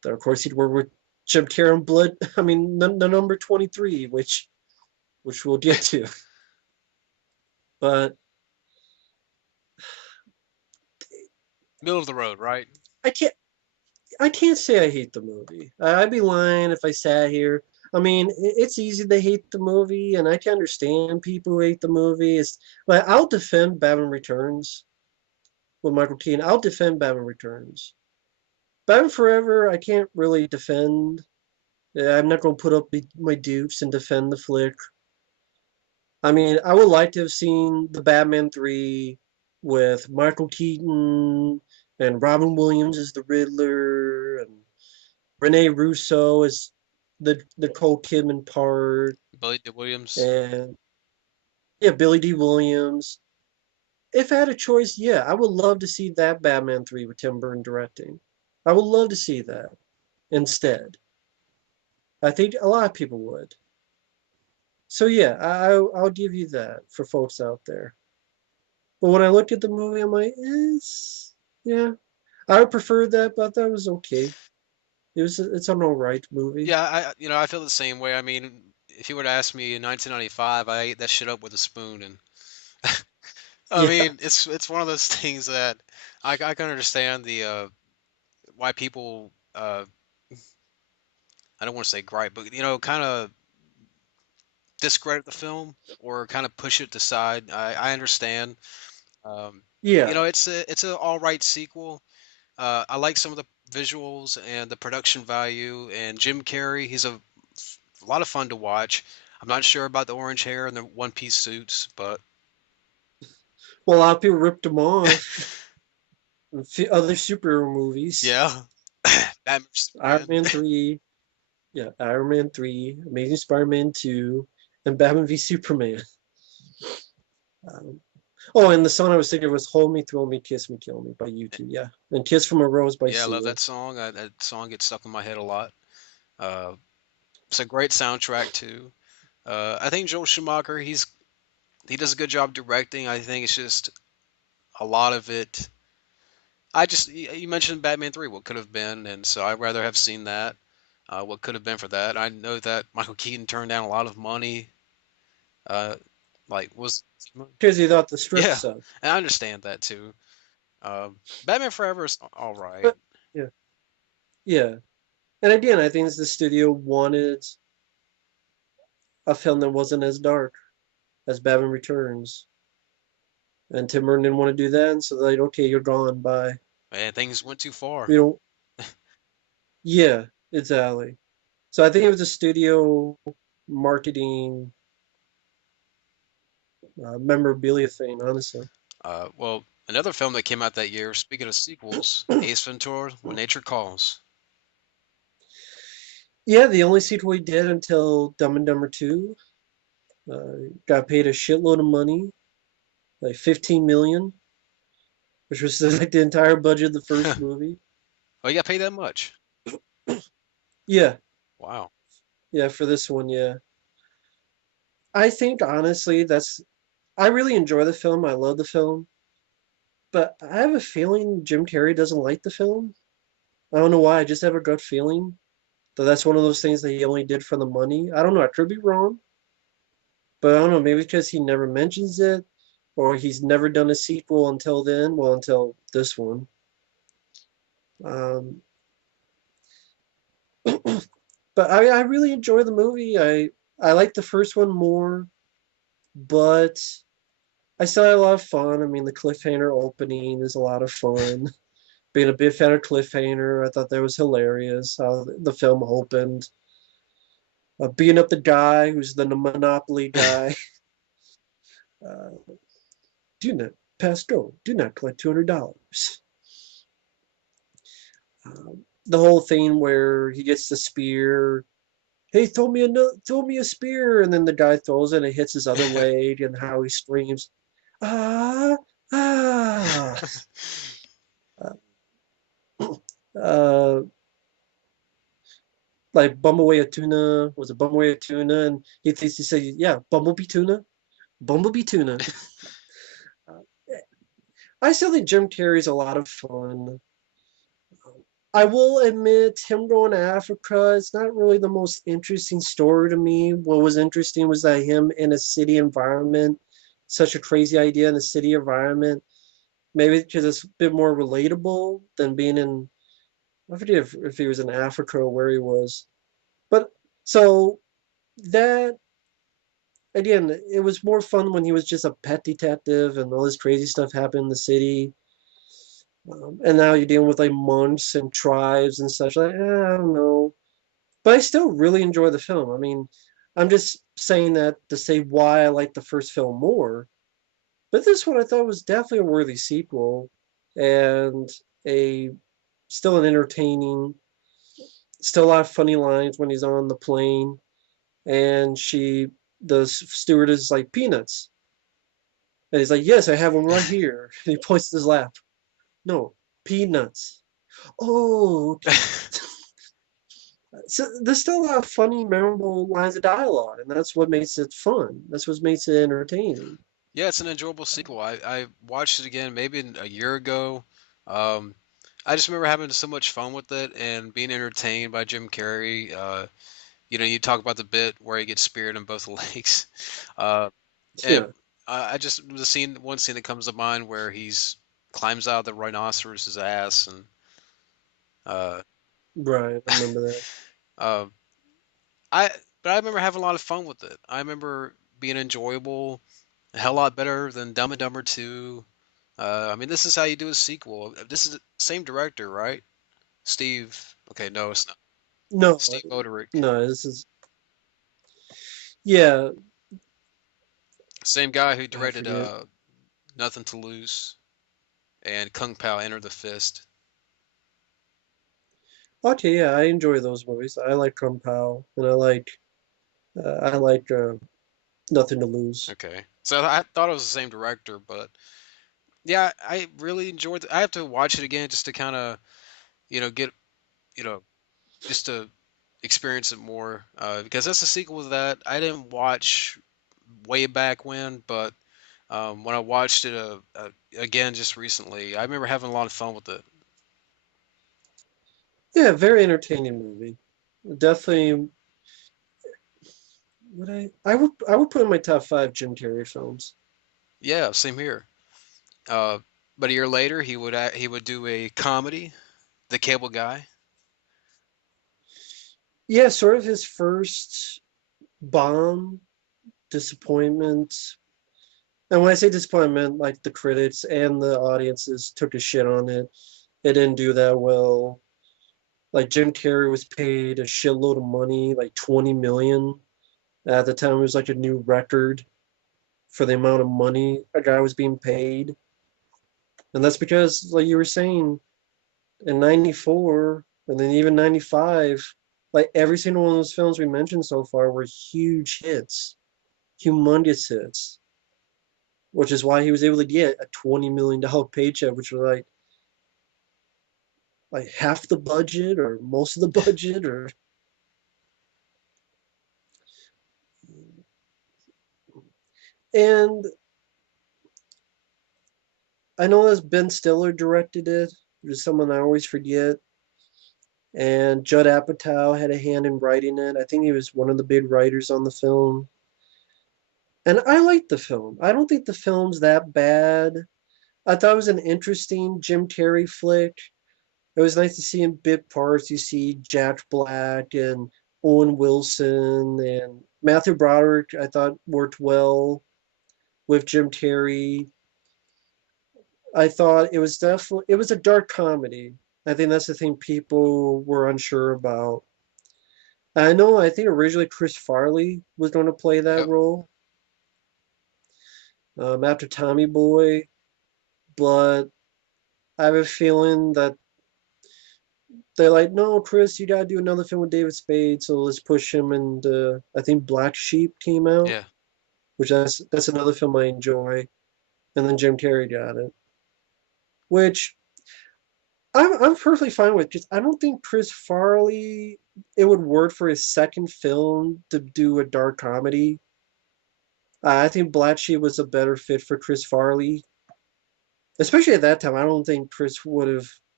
Of course, he'd work with Jim Carrey in Blood. I mean, the number 23, which we'll get to. But Middle of the road, right? I can't I can't say I hate the movie. I'd be lying if I sat here. I mean, it's easy to hate the movie, and I can understand people who hate the movie. But I'll defend Batman Returns with Michael Keaton. I'll defend Batman Returns. Batman Forever, I can't really defend. Yeah, I'm not going to put up my dupes and defend the flick. I mean, I would like to have seen the Batman 3 with Michael Keaton and Robin Williams as the Riddler and Rene Russo as the Nicole Kidman part, Billy D. Williams. and yeah, Billy D. Williams. If I had a choice, yeah, I would love to see that Batman 3 with Tim Burton directing. I would love to see that instead. I think a lot of people would. So yeah, I'll give you that for folks out there. But when I looked at the movie, I'm like, yeah, I would prefer that, but that was okay. It's an alright movie. Yeah, I feel the same way. I mean, if you would ask me in 1995, I ate that shit up with a spoon, and I Yeah, mean, it's one of those things that I can understand the why people I don't want to say gripe, but kind of discredit the film or kind of push it to side. I understand. Um, yeah, it's a all right sequel. I like some of the visuals and the production value, and Jim Carrey. He's a lot of fun to watch. I'm not sure about the orange hair and the one piece suits, but well, a lot of people ripped him off in other superhero movies. yeah, Batman, Iron Superman. Man 3, yeah, Iron Man 3, Amazing Spider-Man 2, and Batman v Superman. Um, oh, and the song I was thinking was Hold Me, Thrill Me, Kiss Me, Kill Me by U2, yeah. And Kiss from a Rose by Yeah, I love Seal. that song. That song gets stuck in my head a lot. Uh, it's a great soundtrack too. I think Joel Schumacher, he does a good job directing. I think it's just a lot of it. You mentioned Batman 3, what could have been, and so I'd rather have seen that. What could have been for that. I know that Michael Keaton turned down a lot of money. Uh, like was Because he thought the script yeah, sucked. and I understand that too. Batman Forever is all right. But, yeah, yeah. And again, I think the studio wanted a film that wasn't as dark as Batman Returns. And Tim Burton didn't want to do that, and so they're like, okay, you're gone, bye. And things went too far. We don't, yeah, exactly. So I think it was a studio marketing memorabilia thing, honestly. Well, another film that came out that year. Speaking of sequels, Ace Ventura: When Nature Calls. Yeah, the only sequel he did until Dumb and Dumber 2. Got paid a shitload of money, like 15 million, which was like the entire budget of the first Oh, movie. you got paid that much? Yeah, Wow. yeah, for this one, yeah. I think honestly, I really enjoy the film. I love the film, but I have a feeling Jim Carrey doesn't like the film. I don't know why. I just have a gut feeling that that's one of those things that he only did for the money. I don't know. I could be wrong, but I don't know. Maybe because he never mentions it, or he's never done a sequel until then. Well, until this one. Um, but I really enjoy the movie. I like the first one more, but I still had a lot of fun. I mean, the cliffhanger opening is a lot of fun. Being a big fan of cliffhanger, I thought that was hilarious how the film opened. Being up the guy who's the Monopoly guy. Uh, do not pass go. Do not collect $200. The whole thing where he gets the spear. Hey, throw me a spear, and then the guy throws it and it hits his other leg, and how he screams, ah, ah. Uh, like Bumblebee a tuna was a Bumblebee a tuna, and he said, yeah, Bumblebee tuna, Bumblebee tuna. I still think Jim Carrey's a lot of fun. I will admit, him going to Africa is not really the most interesting story to me. What was interesting was that him in a city environment, such a crazy idea in a city environment, maybe because it's a bit more relatable than being in, I forget if he was in Africa or where he was. But so that, again, it was more fun when he was just a pet detective and all this crazy stuff happened in the city. And now you're dealing with like monks and tribes and such. Like, I don't know. But I still really enjoy the film. I mean, I'm just saying that to say why I like the first film more. But this one I thought was definitely a worthy sequel and a still an entertaining, still a lot of funny lines when he's on the plane and the steward is like peanuts. And he's like, yes, I have one right here. And he points to his lap. No, peanuts. Oh, okay. So there's still a lot of funny, memorable lines of dialogue, and that's what makes it fun. That's what makes it entertaining. Yeah, it's an enjoyable sequel. I watched it again maybe a year ago. Um, I just remember having so much fun with it and being entertained by Jim Carrey. You talk about the bit where he gets speared in both legs. Uh, Yeah, and I just one scene that comes to mind where he's climbs out of the rhinoceros's ass and uh, right. I remember that. uh, I but I remember having a lot of fun with it. I remember being enjoyable, a hell lot better than Dumb and Dumber 2. I mean, this is how you do a sequel. This is the same director, right? Steve. Okay, no, it's not. No, Steve Boderick. no, this is yeah. Same guy who I directed forget. Nothing to Lose and Kung Pao Enter the Fist. Okay, yeah, I enjoy those movies. I like Kung Pao, and I like Nothing to Lose. Okay. So I thought it was the same director, but yeah, I really enjoyed it. I have to watch it again just to kind of, get, you know, just to experience it more. Because that's a sequel to that I didn't watch way back when, but when I watched it again just recently, I remember having a lot of fun with it. Yeah, very entertaining movie. Definitely, I would put in my top five Jim Carrey films. Yeah, same here. Uh, but a year later, he would do a comedy, The Cable Guy. Yeah, sort of his first bomb disappointment. And when I say disappointment, like the critics and the audiences took a shit on it. It didn't do that well. Like Jim Carrey was paid a shitload of money, like 20 million. At the time, it was like a new record for the amount of money a guy was being paid. And that's because, like you were saying, in 94 and then even 95, like every single one of those films we mentioned so far were huge hits, humongous hits, which is why he was able to get a $20 million paycheck, which was like half the budget or most of the budget or and I know that Ben Stiller directed it, which is someone I always forget. And Judd Apatow had a hand in writing it. I think he was one of the big writers on the film. And I liked the film. I don't think the film's that bad. I thought it was an interesting Jim Carrey flick. It was nice to see in bit parts. You see Jack Black and Owen Wilson and Matthew Broderick. I thought worked well with Jim Carrey. I thought it was a dark comedy. I think that's the thing people were unsure about. I think originally Chris Farley was going to play that Yep. role after Tommy Boy, but I have a feeling that they're like, no, Chris, you gotta do another film with David Spade, so let's push him. And I think Black Sheep came out, Yeah. which that's another film I enjoy. And then Jim Carrey got it, which I'm perfectly fine with. Just I don't think Chris Farley it would work for his second film to do a dark comedy. I think Black Sheep was a better fit for Chris Farley, especially at that time. I don't think Chris would have.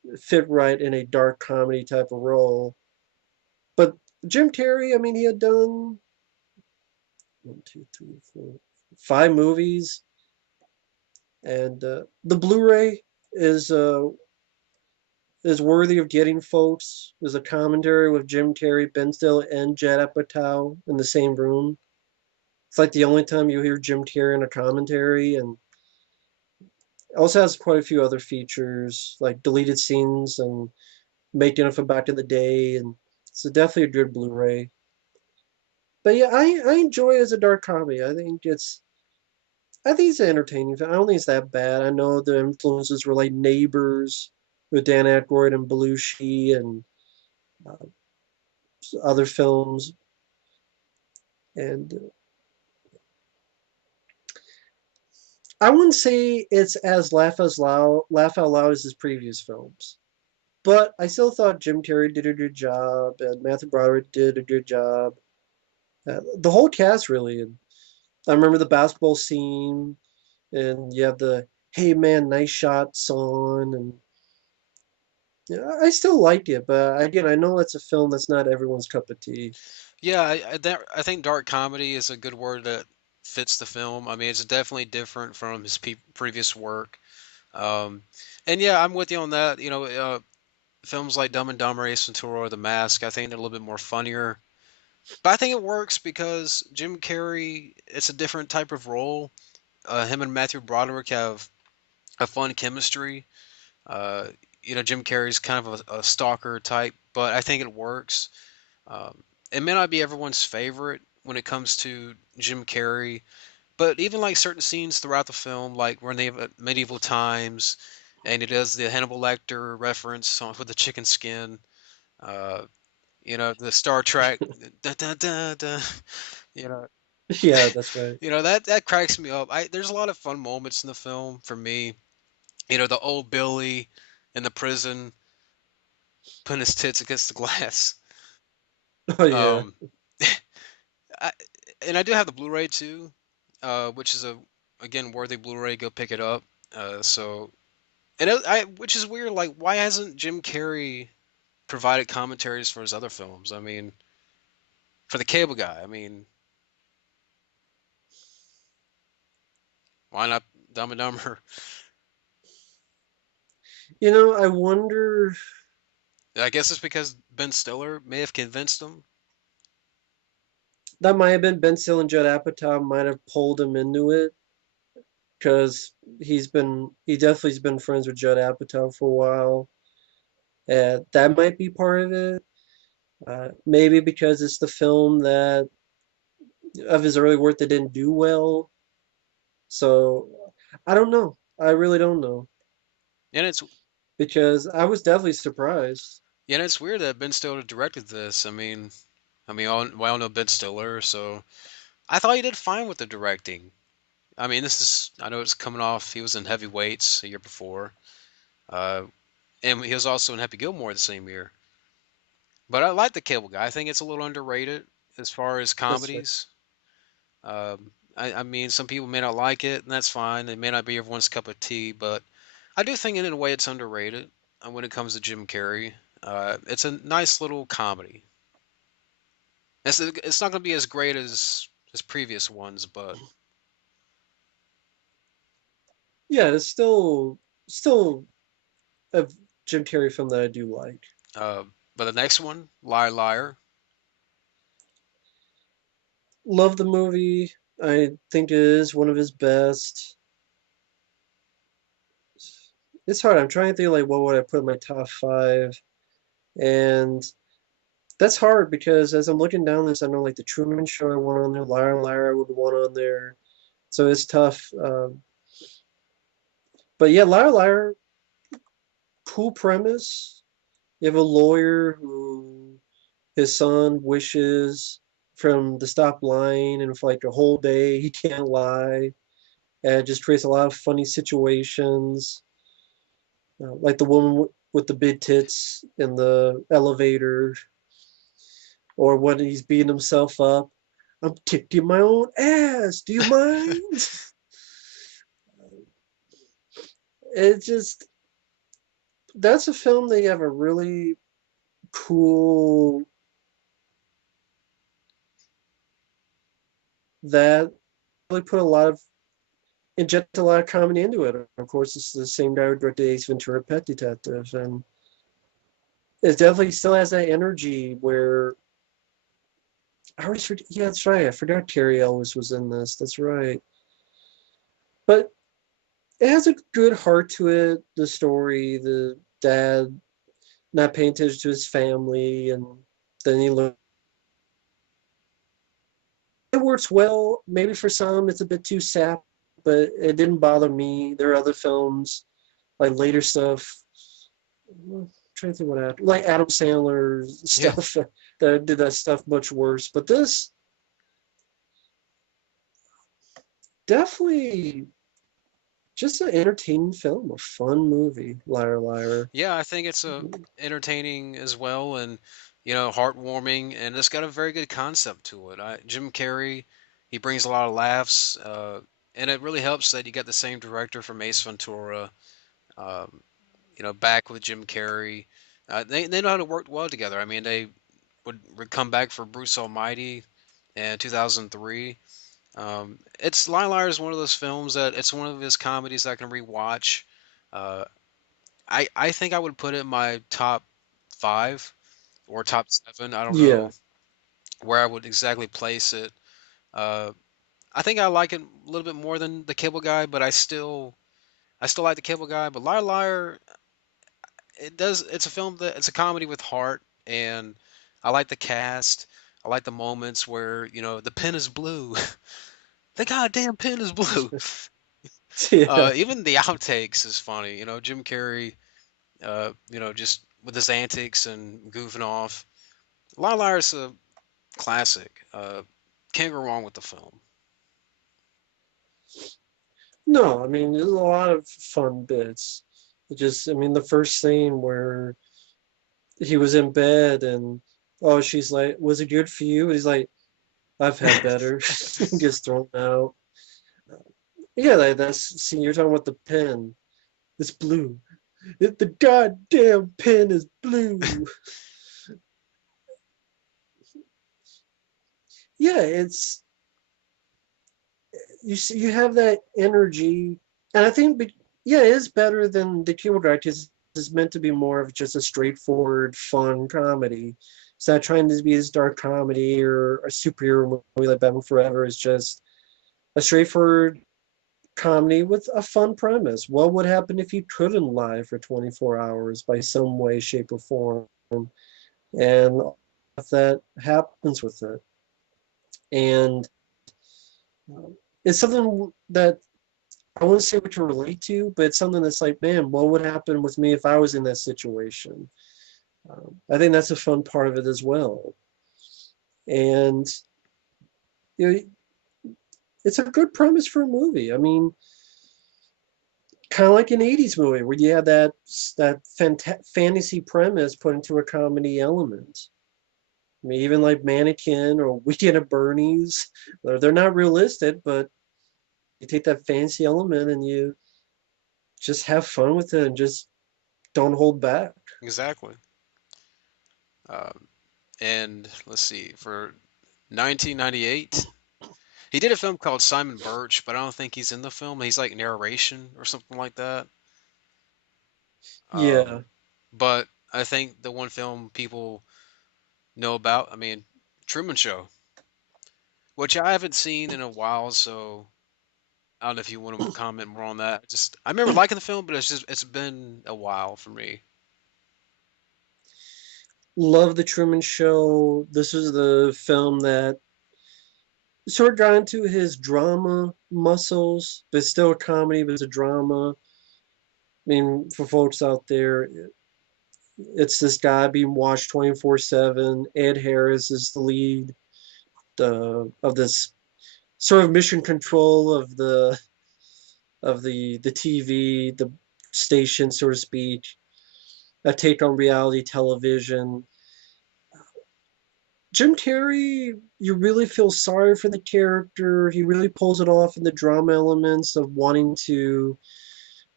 fit right in a dark comedy type of role. But Jim Carrey, I mean, he had done one, two, three, four, five movies, and the Blu-ray is uh, is worthy of getting, folks. There's a commentary with Jim Carrey, Ben Stiller, and Judd Apatow in the same room. It's like the only time you hear Jim Carrey in a commentary, and it also has quite a few other features like deleted scenes and making of it back in the day, and it's definitely a good Blu-ray. But yeah, I enjoy it as a dark comedy. I think it's entertaining. I don't think it's that bad. I know the influences were like Neighbors with Dan Aykroyd and Belushi and uh, other films, and I wouldn't say it's as laugh out loud as his previous films. But I still thought Jim Carrey did a good job, and Matthew Broderick did a good job. The whole cast really. And I remember the basketball scene, and you have the "Hey man, nice shot" song, and yeah, I still liked it. But again, I know it's a film that's not everyone's cup of tea. Yeah, I think dark comedy is a good word that fits the film. I mean, it's definitely different from his previous work. Um, and yeah, I'm with you on that. Films like Dumb and Dumber, Ace Ventura, or The Mask, I think they're a little bit more funnier. But I think it works because Jim Carrey, it's a different type of role. Him and Matthew Broderick have a fun chemistry. Uh, Jim Carrey's kind of a stalker type, but I think it works. It may not be everyone's favorite when it comes to Jim Carrey, but even like certain scenes throughout the film, like when they have medieval times, and he does the Hannibal Lecter reference with the chicken skin. Uh, the Star Trek, da, da, da, da, you know, Yeah, that's right. that cracks me up. There's a lot of fun moments in the film for me. The old Billy in the prison putting his tits against the glass. Oh yeah, Um, I, and I do have the Blu-ray too, which is a again worthy Blu-ray. Go pick it up. So which is weird. Like, why hasn't Jim Carrey provided commentaries for his other films? I mean, for the Cable Guy. I mean, why not Dumb and Dumber? I wonder. I guess it's because Ben Stiller may have convinced him. That might have been Ben Stiller and Judd Apatow might have pulled him into it because he definitely has been friends with Judd Apatow for a while. That might be part of it. Maybe because it's the film that of his early work that didn't do well. So I don't know. I really don't know And it's because I was definitely surprised. it's weird that Ben Stiller directed this. We all know Ben Stiller, so I thought he did fine with the directing. I mean, I know it's coming off. He was in Heavyweights a year before, uh, and he was also in Happy Gilmore the same year. But I like the Cable Guy. I think it's a little underrated as far as That's right. comedies. I mean, some people may not like it, and that's fine. It may not be everyone's cup of tea, but I do think in a way it's underrated when it comes to Jim Carrey. It's a nice little comedy. It's not going to be as great as his previous ones, but Yeah, it's still a Jim Carrey film that I do like. uh, the next one, Liar Liar. Love the movie. I think it is one of his best. It's hard. I'm trying to think like what would I put in my top five, and that's hard because as I'm looking down this, I know like the Truman Show I want on there, Liar Liar I would want on there, so it's tough. But yeah, Liar Liar, cool premise. You have a lawyer who his son wishes for him to stop lying, and for like a whole day he can't lie. And it just creates a lot of funny situations. Like the woman with the big tits in the elevator, or when he's beating himself up. I'm kicking my own ass. Do you mind? It just that's a film they have a really cool that really put a lot of inject a lot of comedy into it. Of course, it's the same guy who directed Ace Ventura: Pet Detective, and it definitely still has that energy where I always forget. Yeah, that's right. I forgot Terry Ellis was in this. That's right. But it has a good heart to it. The story, the dad not paying attention to his family, and then he learns it works well. Maybe for some it's a bit too sap, but it didn't bother me. There are other films like later stuff. I'm trying to think what happened. Like Adam Sandler Yeah. stuff that did that stuff much worse. But this definitely just an entertaining film, a fun movie. Liar, liar. Yeah, I think it's entertaining as well, and heartwarming, and it's got a very good concept to it. Jim Carrey, he brings a lot of laughs, and it really helps that you got the same director from Ace Ventura, um, back with Jim Carrey. They know how to work well together. I mean, they would come back for Bruce Almighty in 2003. It's Liar Liar is one of those films that it's one of his comedies I can rewatch. Uh, I think I would put it in my top five or top seven. I don't Yeah. know where I would exactly place it. Uh, I think I like it a little bit more than the Cable Guy, but I still like the Cable Guy. But Liar Liar, it's a film that it's a comedy with heart, and I like the cast. I like the moments where the pen is blue. The goddamn pen is blue. Yeah. Even the outtakes is funny. Jim Carrey, just with his antics and goofing off. Liar Liar's a classic. Can't go wrong with the film. No, I mean, there's a lot of fun bits. It just, I mean, the first scene where he was in bed and, oh, she's like, was it good for you? He's like, I've had better. Gets thrown out. Yeah, that's, see, you're talking about the pen. It's blue. The goddamn pen is blue. Yeah, it's, you see, you have that energy. And I think, yeah, it is better than the Cable Guy because it's meant to be more of just a straightforward, fun comedy. It's not trying to be this dark comedy or a superhero movie like Batman Forever. It's just a straightforward comedy with a fun premise. What would happen if you couldn't lie for 24 hours by some way, shape, or form? And that happens with it. And it's something that I wouldn't say we can relate to, but it's something that's like, man, what would happen with me if I was in that situation? I think that's a fun part of it as well. And you know, it's a good premise for a movie. I mean, kind of like an '80s movie where you have that fantasy premise put into a comedy element. I mean, even like Mannequin or Weekend at Bernie's, they're not realistic, but you take that fantasy element and you just have fun with it and just don't hold back. Exactly. Um, and let's see, for 1998, he did a film called Simon Birch, but I don't think he's in the film. He's like narration or something like that. Yeah. But I think the one film people know about, I mean, Truman Show, which I haven't seen in a while, so I don't know if you want to comment more on that. Just I remember liking the film, but it's been a while for me. Love the Truman Show. This was the film that sort of got into his drama muscles, but it's still a comedy, but it's a drama. I mean, for folks out there, it's this guy being watched 24/7. Ed Harris is the lead of this sort of mission control of the TV, the station, so to speak, a take on reality television. Jim Carrey, you really feel sorry for the character. He really pulls it off in the drama elements of wanting to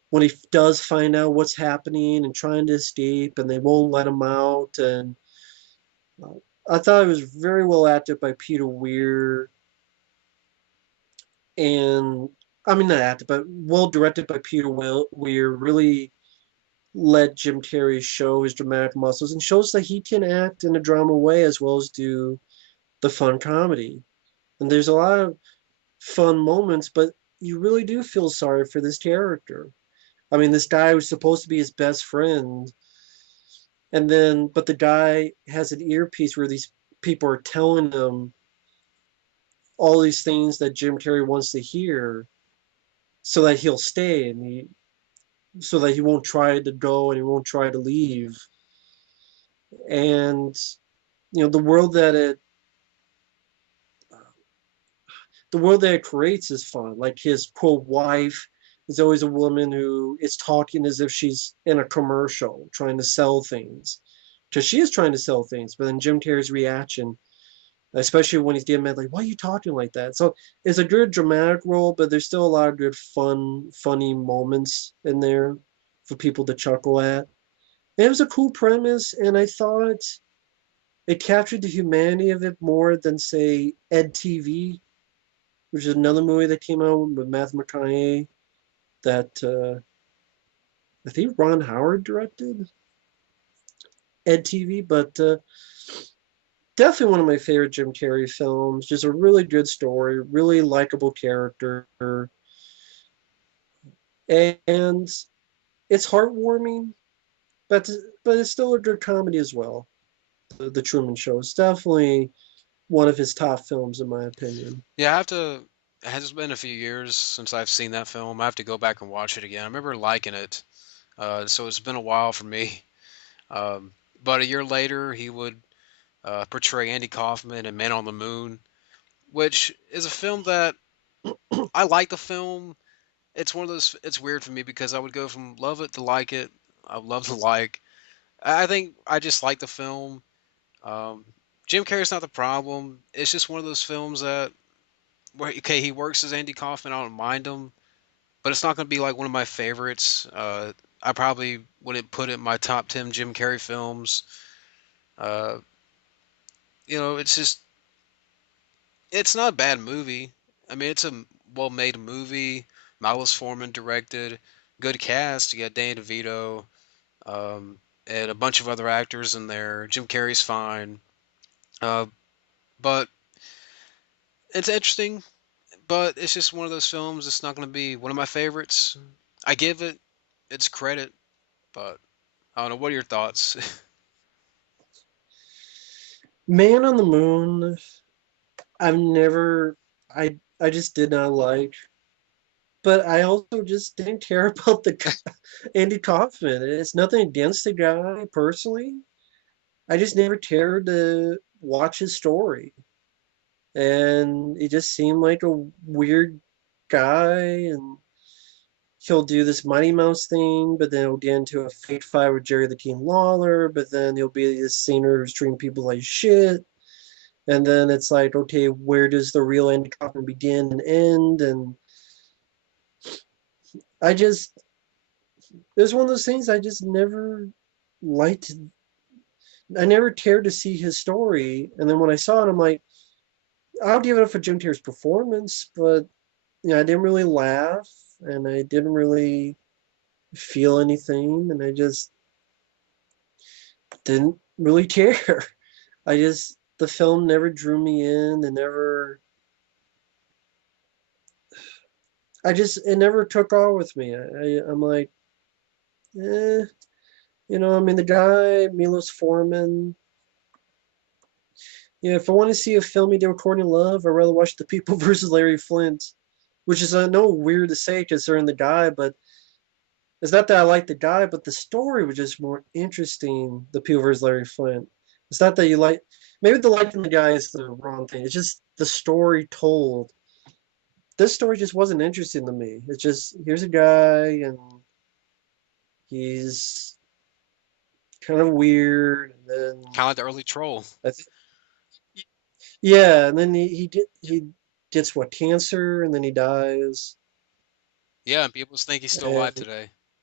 when he does find out what's happening and trying to escape, and they won't let him out. And uh, I thought it was very well acted by Peter Weir, and I mean not acted, but well directed by Peter Weir. Really let Jim Carrey show his dramatic muscles and shows that he can act in a drama way as well as do the fun comedy. And there's a lot of fun moments, but you really do feel sorry for this character. I mean, this guy was supposed to be his best friend, and then, but the guy has an earpiece where these people are telling him all these things that Jim Carrey wants to hear so that he'll stay and so that he won't try to go and he won't try to leave. And, the world that it creates is fun. Like his quote wife is always a woman who is talking as if she's in a commercial trying to sell things, because she is trying to sell things. But then Jim Carrey's reaction, especially when he's getting mad, like, why are you talking like that? So it's a good dramatic role, but there's still a lot of good funny moments in there for people to chuckle at. And it was a cool premise, and I thought it captured the humanity of it more than, say, Ed TV, which is another movie that came out with Matthew McConaughey that I think Ron Howard directed. Ed TV, but definitely one of my favorite Jim Carrey films. Just a really good story, really likable character, and it's heartwarming, but it's still a good comedy as well. The Truman Show is definitely one of his top films in my opinion. Yeah, I have to. It has been a few years since I've seen that film. I have to go back and watch it again. I remember liking it, so it's been a while for me. Um, but a year later, he would portray Andy Kaufman in Man on the Moon, which is a film that I like. The film, it's one of those. It's weird for me because I would go from love it to like it. I would love to like. I think I just like the film. Um, Jim Carrey's not the problem. It's just one of those films that where okay, he works as Andy Kaufman. I don't mind him, but it's not going to be like one of my favorites. I probably wouldn't put it in my top 10 Jim Carrey films. Uh, it's just it's not a bad movie. I mean, it's a well-made movie. Milos Forman directed, good cast. You got Danny DeVito, um, and a bunch of other actors in there. Jim Carrey's fine, uh, but it's interesting. But it's just one of those films. It's not going to be one of my favorites. I give it its credit, but I don't know. What are your thoughts? Man on the Moon, I've never, I just did not like, but I also just didn't care about the guy, Andy Kaufman. It's nothing against the guy personally. I just never cared to watch his story, and he just seemed like a weird guy, and he'll do this Mighty Mouse thing, but then he'll get into a fake fight with Jerry the King Lawler, but then he'll be this singer who's treating people like shit. And then it's like, okay, where does the real Andy Kaufman begin and end? And I just, it's one of those things I just never liked. I never cared to see his story. And then when I saw it, I'm like, I'll give it up for Jim Carrey's performance, but I didn't really laugh and I didn't really feel anything. And I just didn't really care. The film never drew me in and it never took off with me. I'm like, eh, I mean, the guy, Milos Forman, if I want to see a film he did with Courtney Love, I'd rather watch The People versus Larry Flint, which is, I know, weird to say considering the guy, but it's not that I like the guy, but the story was just more interesting, The People versus Larry Flint. It's not that you like, maybe the liking the guy is the wrong thing. It's just the story told. This story just wasn't interesting to me. It's just, here's a guy and he's kind of weird, and then Kind of like the early Troll. I think, yeah, and then he gets what, cancer, and then he dies, Yeah, and people think he's still alive and today.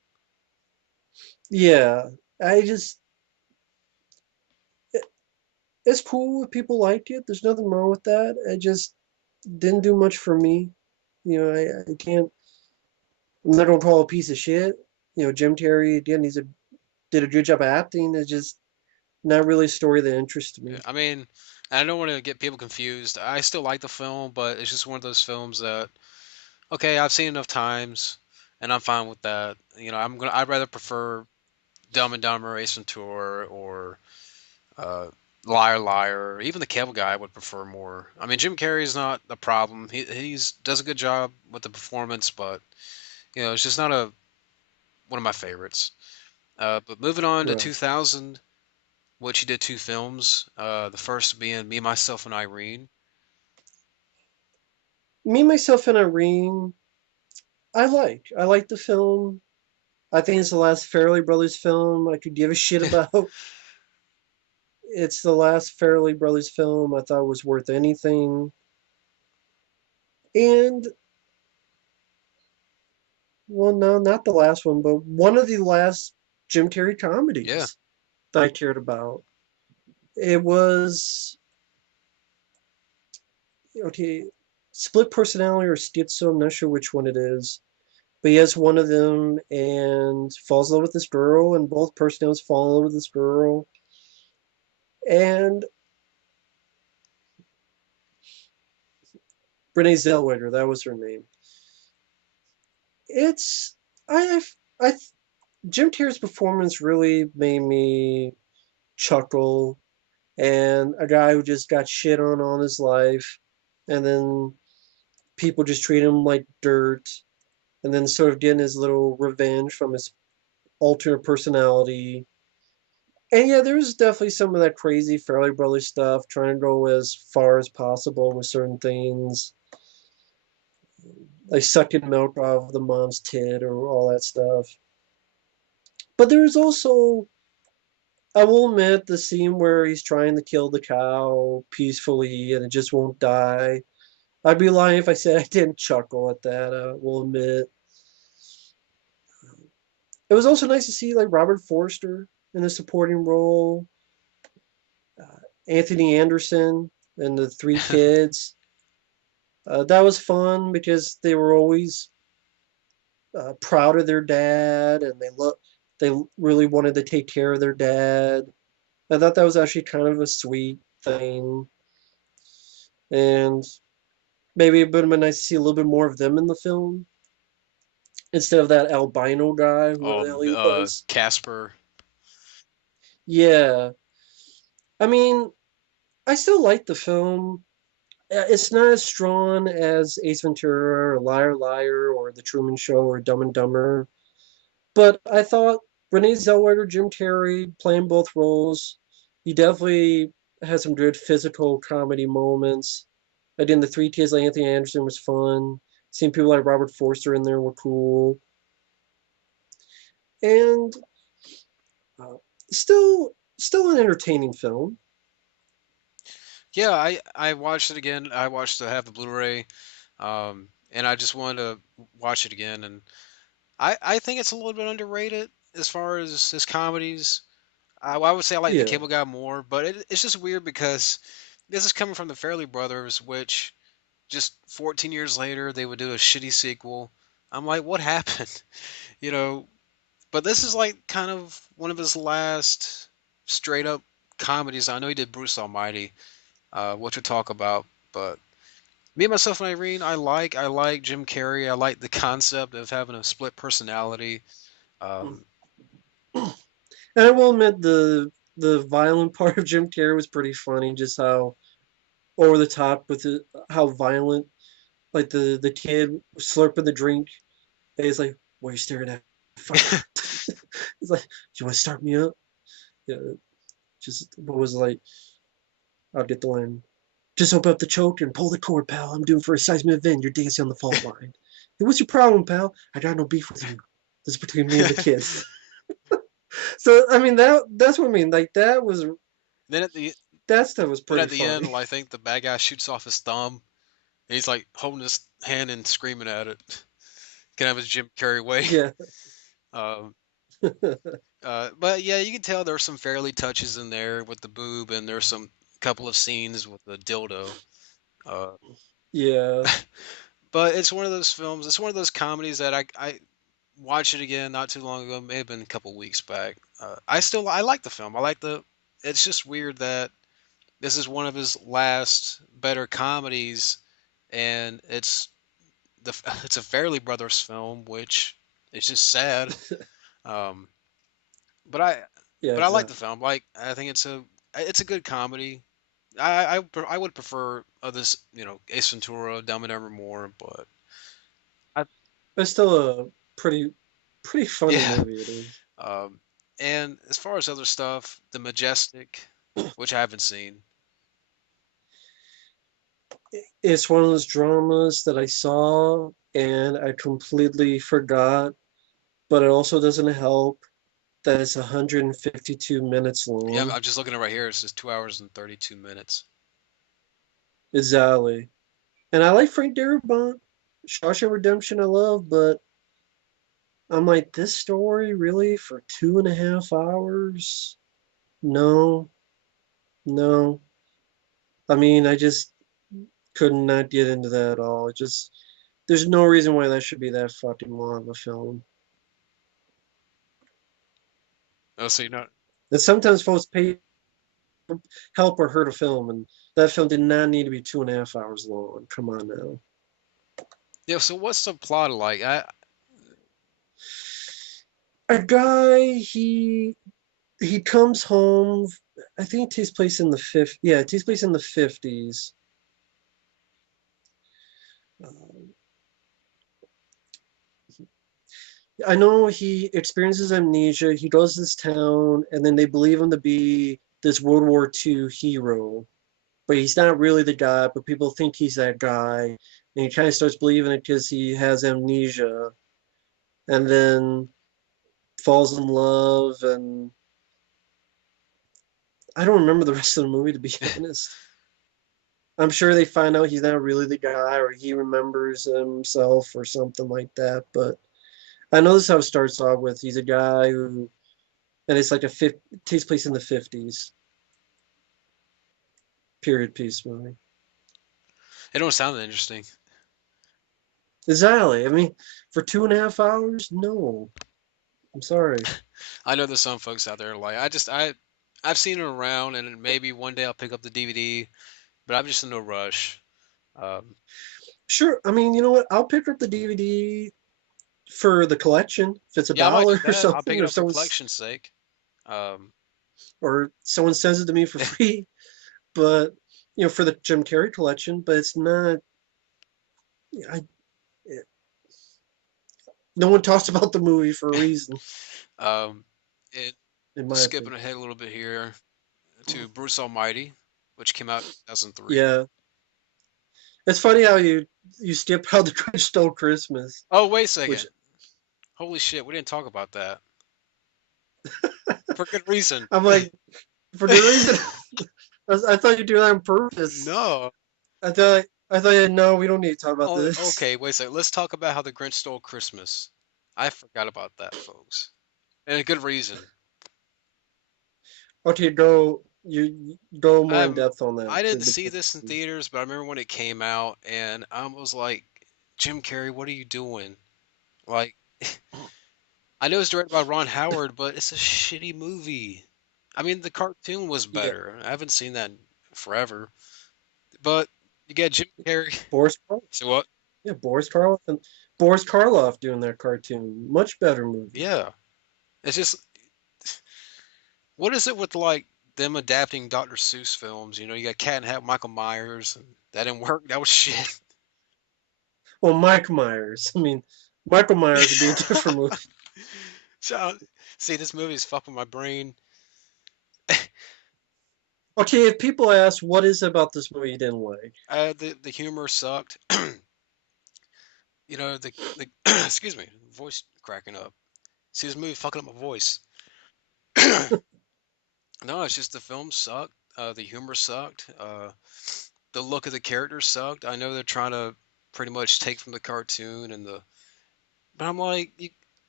Yeah, I just it's cool if people liked it. There's nothing wrong with that. It just didn't do much for me. I can't. I'm not gonna call it a piece of shit. Jim Carrey again. Did a good job of acting. It's just not really a story that interests Yeah, me. I mean, I don't want to get people confused. I still like the film, but it's just one of those films that okay, I've seen enough times, and I'm fine with that. I'd rather prefer Dumb and Dumber, Ace Ventura, or uh, Liar Liar. Or even the Cable Guy I would prefer more. I mean, Jim Carrey is not the problem. He's does a good job with the performance, but it's just not a one of my favorites. But moving on to Right. 2000, which he did two films. The first being Me, Myself, and Irene. Me, myself, and Irene. I like the film. I think it's the last Farrelly Brothers film I could give a shit about. It's the last Farrelly Brothers film I thought was worth anything. And, well, no, not the last one, but one of the last Jim Carrey Yeah. comedies that I cared about. It was, okay, split personality or schizo, I'm not sure which one it is. But he has one of them and falls in love with this girl, and both personalities fall in love with this girl. And Renee Zellweger, that was her name. It's I I Jim Carrey's performance really made me chuckle, and a guy who just got shit on all his life, and then people just treat him like dirt, and then sort of getting his little revenge from his alternate personality. And yeah, there's definitely some of that crazy Fairly Brothers stuff, trying to go as far as possible with certain things, like sucking milk off the mom's tit or all that stuff. But there's also, I will admit, the scene where he's trying to kill the cow peacefully and it just won't die. I'd be lying if I said I didn't chuckle at that. I will admit. It was also nice to see like Robert Forster in a supporting role, uh, Anthony Anderson and the three kids. That was fun because they were always proud of their dad, and they really wanted to take care of their dad. I thought that was actually kind of a sweet thing, and maybe it would have been nice to see a little bit more of them in the film instead of that albino guy, whoever the hell he was. Casper. Yeah, I mean, I still like the film. It's not as strong as Ace Ventura or Liar Liar or The Truman Show or Dumb and Dumber, but I thought Renee Zellweger, Jim Carrey playing both roles, he definitely had some good physical comedy moments. Again, the three kids like Anthony Anderson was fun. Seeing people like Robert Forster in there were cool, and uh, still an entertaining film. Yeah, I watched it again. I have the Blu-ray, and I just wanted to watch it again. And I think it's a little bit underrated as far as his comedies. I would say I like the Yeah. Cable Guy more, but it's just weird because this is coming from the Fairley Brothers, which just 14 years later they would do a shitty sequel. I'm like, what happened? You know, but this is like kind of one of his last straight up comedies. I know he did Bruce Almighty, which we'll talk about, but me, myself, and Irene, I like Jim Carrey. I like the concept of having a split personality. Um, And I will admit the violent part of Jim Carrey was pretty funny, just how over the top with how violent, like the kid slurping the drink, and he's like, "What are you staring at, fucker?" He's like, "You want to start me up?" Yeah, just what was it like? I'll get the line. Just open up the choke and pull the cord, pal. I'm doing for a seismic event. You're dancing on the fault line. Hey, what's your problem, pal? I got no beef with you. This is between me and the kids. So I mean that's what I mean. Like then at the that stuff was then pretty at the end, funny. I think the bad guy shoots off his thumb. And he's like holding his hand and screaming at it. Can have his Jim Carrey way. Yeah. Um, But yeah, you can tell there's some fairly touches in there with the boob, and there's some couple of scenes with the dildo. Uh, Yeah. but it's one of those films. It's one of those comedies that I watched it again not too long ago. May have been a couple weeks back. I like the film. I like the. It's just weird that this is one of his last better comedies, and it's a Fairley Brothers film, which is just sad. Um, but I Yeah, but I like the exactly. film. Like I think it's a good comedy. I would prefer this Ace Ventura, Dumb and Dumber more, but I, It's still a pretty funny yeah. movie it is. Um, and as far as other stuff, The Majestic, which I haven't seen. It's one of those dramas that I saw and I completely forgot, but it also doesn't help that it's 152 minutes Yeah, long. I'm just looking at it right here. It says 2 hours and 32 minutes. Exactly. And I like Frank Darabont. Shawshank Redemption I love, but I'm like, this story really for 2.5 hours? No, no. I mean, I just could not get into that at all. It just there's no reason why that should be that fucking long of a film. Oh, so you know, And sometimes folks pay help or hurt a film, and that film did not need to be 2.5 hours long. Come on now. yeah. So what's the plot like? A guy, he comes home. I think it takes place in the fifth. Yeah, it takes place in the 50s. I know he experiences amnesia. He goes to this town, and then they believe him to be this World War II hero, but he's not really the guy. But people think he's that guy, and he kind of starts believing it because he has amnesia, and then falls in love. And I don't remember the rest of the movie to be honest. I'm sure they find out he's not really the guy, or he remembers himself, or something like that. But I know this is how it starts off with. He's a guy who and it's like it takes place in the 50s period piece movie. It don't sound interesting. Exactly. I mean, for 2.5 hours, no. I'm sorry. I know there's some folks out there like I've seen it around, and maybe one day I'll pick up the DVD, but I'm just in no rush. Um, Sure. I mean, you know what? I'll pick up the DVD for the collection if it's a yeah, I might do dollar or that. I'll pick something, it or up for collection's sake. Um, someone sends it to me for free. But for the Jim Carrey collection. But it's not. I No one talks about the movie for a reason, um, it in my skipping opinion. ahead a little bit here to Bruce Almighty, which came out in 2003. Yeah, it's funny how you skip how the Grinch Stole Christmas, Oh, wait a which second. Holy shit, we didn't talk about that. For good reason. I'm like, for good reason. I thought you'd do that on purpose. No. I thought no, we don't need to talk about Oh, this. okay, wait a second. Let's talk about how the Grinch stole Christmas. I forgot about that, folks. And a good reason. Okay, go more in I'm depth on that. I didn't see this in theaters, but I remember when it came out and I was like, Jim Carrey, what are you doing? Like I know it's directed by Ron Howard, but it's a shitty movie. I mean, the cartoon was Yeah, better. I haven't seen that in forever. But you got Jim Carrey. Boris Karloff. So what? Yeah, Boris Karloff doing that cartoon. Much better movie. Yeah. It's just what is it with like them adapting Dr. Seuss films? You got Cat and Hat, Michael Myers, and that didn't work. That was shit. Well, Mike Myers. I mean, Michael Myers would be a different movie. So, see, this movie is fucking my brain. Okay, if people ask what is it about this movie you didn't like, The humor sucked. The excuse me, voice cracking up. See, this movie fucking up my voice. No, it's just the film sucked. The humor sucked. The look of the characters sucked. I know they're trying to pretty much take from the cartoon but I'm like,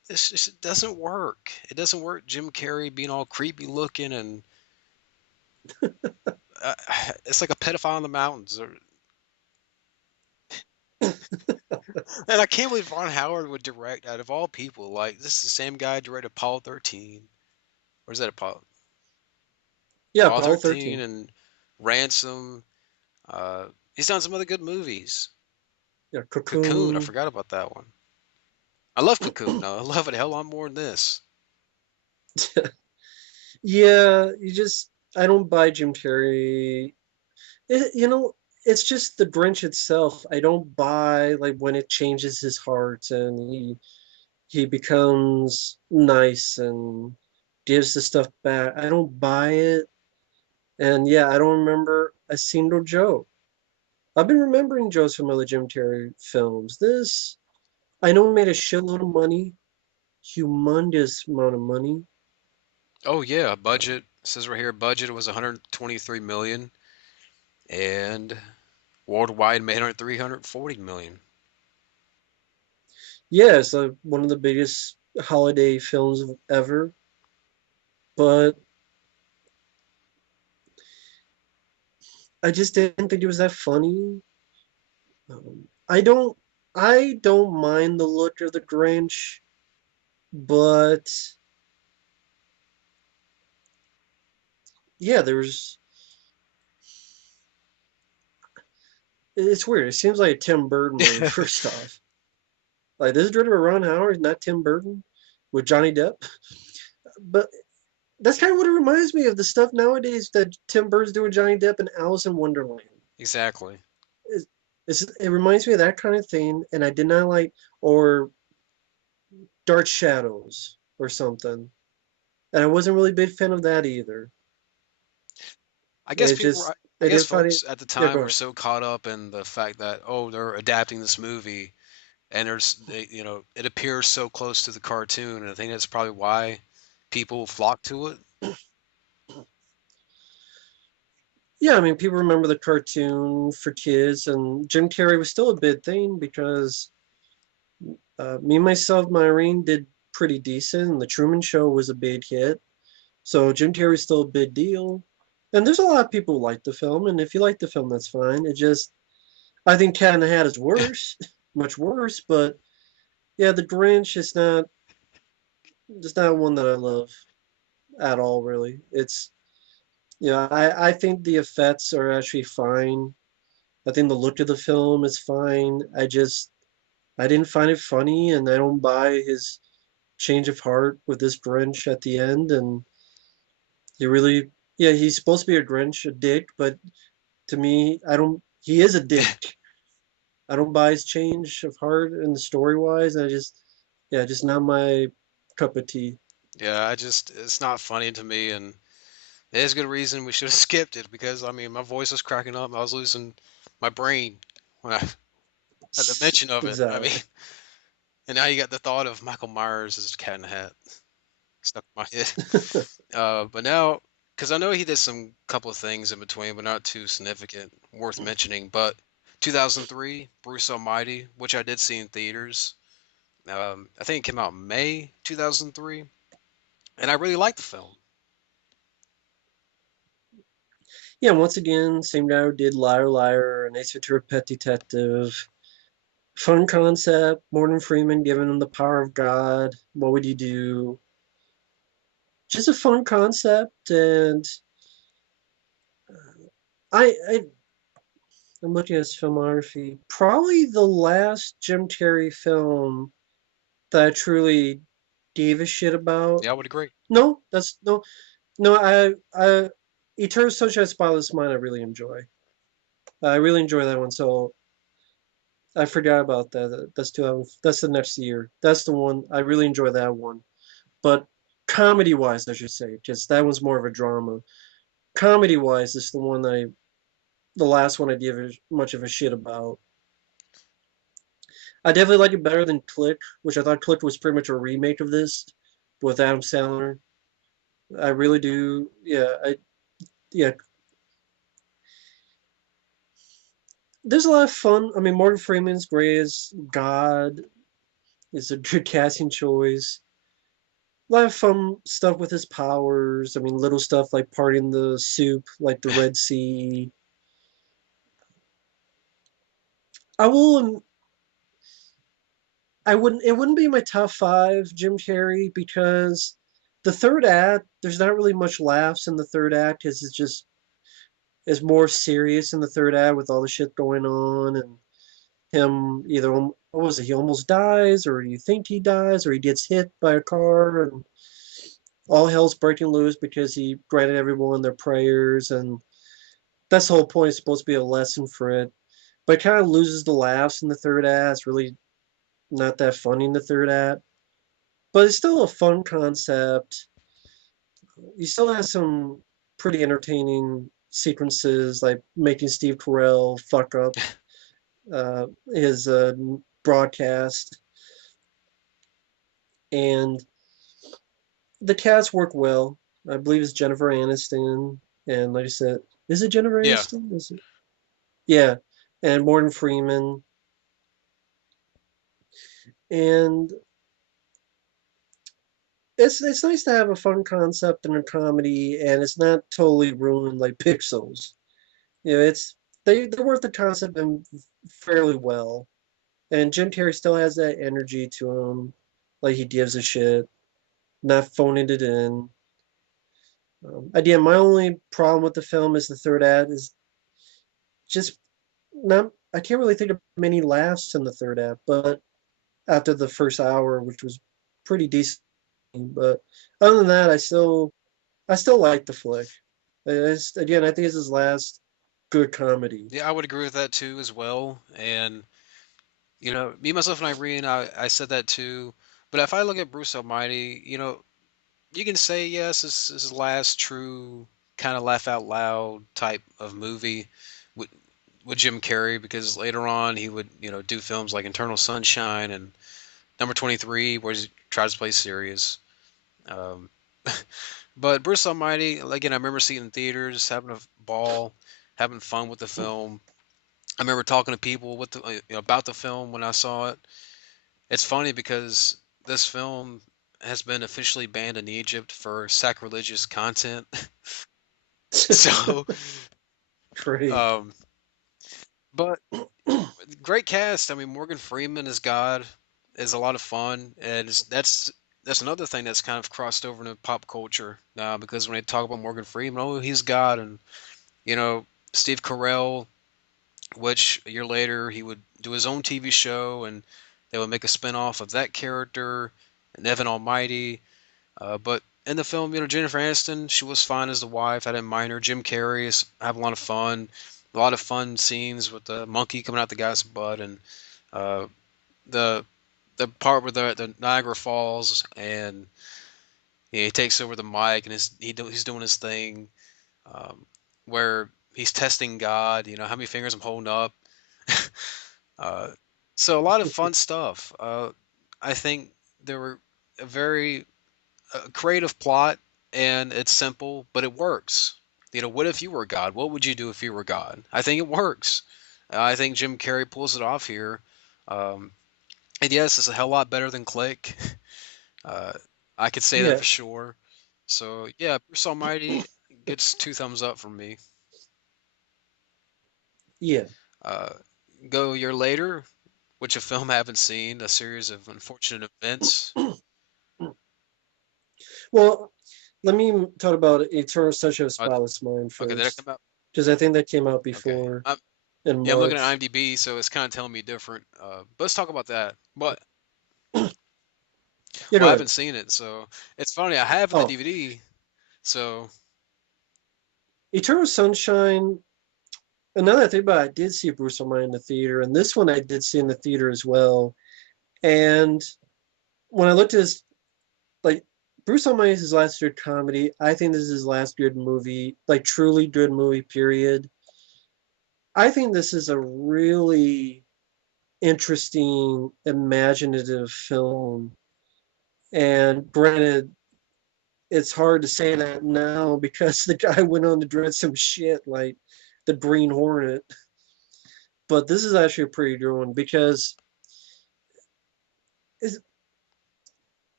it doesn't work. It doesn't work. Jim Carrey being all creepy looking and uh, it's like a pedophile in the mountains. And I can't believe Ron Howard would direct out of all people. Like this is the same guy who directed Apollo 13. Or is that Yeah, Apollo Apollo 13 13. and Ransom? He's done some other good movies. Yeah, Cocoon, I Cocoon. forgot about that one. I love Cocoon. No, I love it a hell lot more than this. Yeah, I don't buy Jim Carrey. It's just the Grinch itself. I don't buy like when it changes his heart and he becomes nice and gives the stuff back. I don't buy it. And yeah, I don't remember a single joke. I've been remembering jokes from other Jim Carrey films. I know he made a shitload of money, humongous amount of money. Oh yeah, budget. It says right here, budget was 123 million, and worldwide made 340 million. Yeah, it's like one of the biggest holiday films ever. But I just didn't think it was that funny. Um, I don't, I don't mind the look of the Grinch, but yeah, it's weird. It seems like a Tim Burton movie, first off. Like, this is directed by Ron Howard, not Tim Burton, with Johnny Depp. But that's kind of what it reminds me of, the stuff nowadays that Tim Burton's doing with Johnny Depp and Alice in Wonderland. Exactly. It, it reminds me of that kind of thing, and I did not like, or Dark Shadows or something. And I wasn't really a big fan of that either. I guess It people just, were, I I guess didn't find it. folks at the Yeah, time go were ahead. so caught up in the fact that oh they're adapting this movie and it appears so close to the cartoon and I think that's probably why people flock to it. Yeah, I mean, people remember the cartoon for kids, and Jim Carrey was still a big thing because me, myself, my Irene did pretty decent, and the Truman Show was a big hit. So Jim Carrey's still a big deal. And there's a lot of people who like the film, and if you like the film, that's fine. I think Cat in the Hat is worse, much worse, but yeah, The Grinch is just not one that I love at all, really. I think the effects are actually fine. I think the look of the film is fine. I didn't find it funny, and I don't buy his change of heart with this Grinch at the end. And he really, yeah, he's supposed to be a Grinch, a dick, but to me, I don't. He is a dick. I don't buy his change of heart and the story wise. Yeah, just not my cup of tea. Yeah, it's not funny to me and there's good reason we should have skipped it because I mean my voice was cracking up. I was losing my brain when I at the mention of it. I mean, Exactly. and now you got the thought of Michael Myers as Cat in the Hat stuck in my head. But now, because I know he did some couple of things in between, but not too significant, worth mentioning. But 2003, Bruce Almighty, which I did see in theaters. I think it came out May 2003, and I really liked the film. Yeah, once again, same guy who did Liar Liar and Ace Ventura Pet Detective. Fun concept. Morgan Freeman giving him the power of God. What would you do? Just a fun concept, and I I'm looking at his filmography. Probably the last Jim Carrey film that I truly gave a shit about. Yeah, I would agree. No, that's no, no. I Eternal Sunshine of the Spotless Mind. I really enjoy. I really enjoy that one. So I forgot about that. That's 2000. That's the next year. That's the one. I really enjoy that one. But comedy wise, I should say, because that one's more of a drama. Comedy wise, it's the last one I give much of a shit about. I definitely like it better than Click, which I thought Click was pretty much a remake of this with Adam Sandler. I really do. Yeah. There's a lot of fun. I mean, Morgan Freeman's great as God. is a good casting choice. A lot of fun stuff with his powers. I mean, little stuff like parting the soup, like the Red Sea. I will. I wouldn't. It wouldn't be my top five, Jim Carrey, because the third act. There's not really much laughs in the third act, because it's just is more serious in the third act with all the shit going on and him either what was it? He almost dies, or you think he dies, or he gets hit by a car, and all hell's breaking loose because he granted everyone their prayers, and that's the whole point. It's supposed to be a lesson for it, but it kind of loses the laughs in the third act. It's really not that funny in the third act, but it's still a fun concept. You still have some pretty entertaining sequences, like making Steve Carell fuck up his broadcast, and the cast work well. I believe it's Jennifer Aniston, and like I said, is it Jennifer Yeah, Aniston? Is it? Yeah, and Morgan Freeman, and it's nice to have a fun concept in a comedy, and it's not totally ruined like Pixels. You know, it's they work the concept in fairly well, and Jim Carrey still has that energy to him, like he gives a shit, not phoning it in. Again, my only problem with the film is the third act is just not. I can't really think of many laughs in the third act, but after the first hour, which was pretty decent. But other than that, I still like the flick. Again, I think it's his last good comedy. yeah, I would agree with that too as well. And me, myself, and Irene, I said that too. But if I look at Bruce Almighty, you can say yes, this is his last true kind of laugh out loud type of movie with Jim Carrey, because later on he would do films like Eternal Sunshine and Number 23, where he tries to play serious. Um, but Bruce Almighty, again, I remember seeing it in theaters, having a ball, having fun with the film. I remember talking to people about the film when I saw it. It's funny because this film has been officially banned in Egypt for sacrilegious content. So, Great. um, but great cast. I mean, Morgan Freeman as God is a lot of fun, and that's another thing that's kind of crossed over into pop culture now, because when they talk about Morgan Freeman, oh, he's God, and you know Steve Carell, which a year later he would do his own TV show, and they would make a spin-off of that character, and Evan Almighty. But in the film, Jennifer Aniston, she was fine as the wife. I didn't mind her. Jim Carrey is having a lot of fun. A lot of fun scenes with the monkey coming out the guy's butt, and uh, the part where the Niagara Falls, and he takes over the mic, and he's doing his thing, um, where he's testing God. How many fingers I'm holding up. uh, so a lot of fun stuff. I think there were a very creative plot, and it's simple, but it works. What if you were God? What would you do if you were God? I think it works. I think Jim Carrey pulls it off here. Um, and yes, it's a hell lot better than Click. Uh, I could say that Yeah, for sure. So yeah, Bruce Almighty gets two thumbs up from me. yeah. Uh, go a year later, which a film I haven't seen, a series of unfortunate events. Well, let me talk about Eternal Sunshine of a Uh, Spotless Mind okay, did that first, come out? because I think that came out Okay. before in Yeah, I'm looking at March. IMDb, so it's kind of telling me different. But let's talk about that. But Yeah, well, I go ahead. haven't seen it, so it's funny. I have the Oh, DVD, so Eternal Sunshine. Another thing about it, I did see Bruce Almighty in the theater, and this one I did see in the theater as well. And when I looked at his, like, Bruce Almighty is his last good comedy. I think this is his last good movie, like, truly good movie, period. I think this is a really interesting, imaginative film. And granted, it's hard to say that now because the guy went on to direct some shit like The Green Hornet. But this is actually a pretty good one because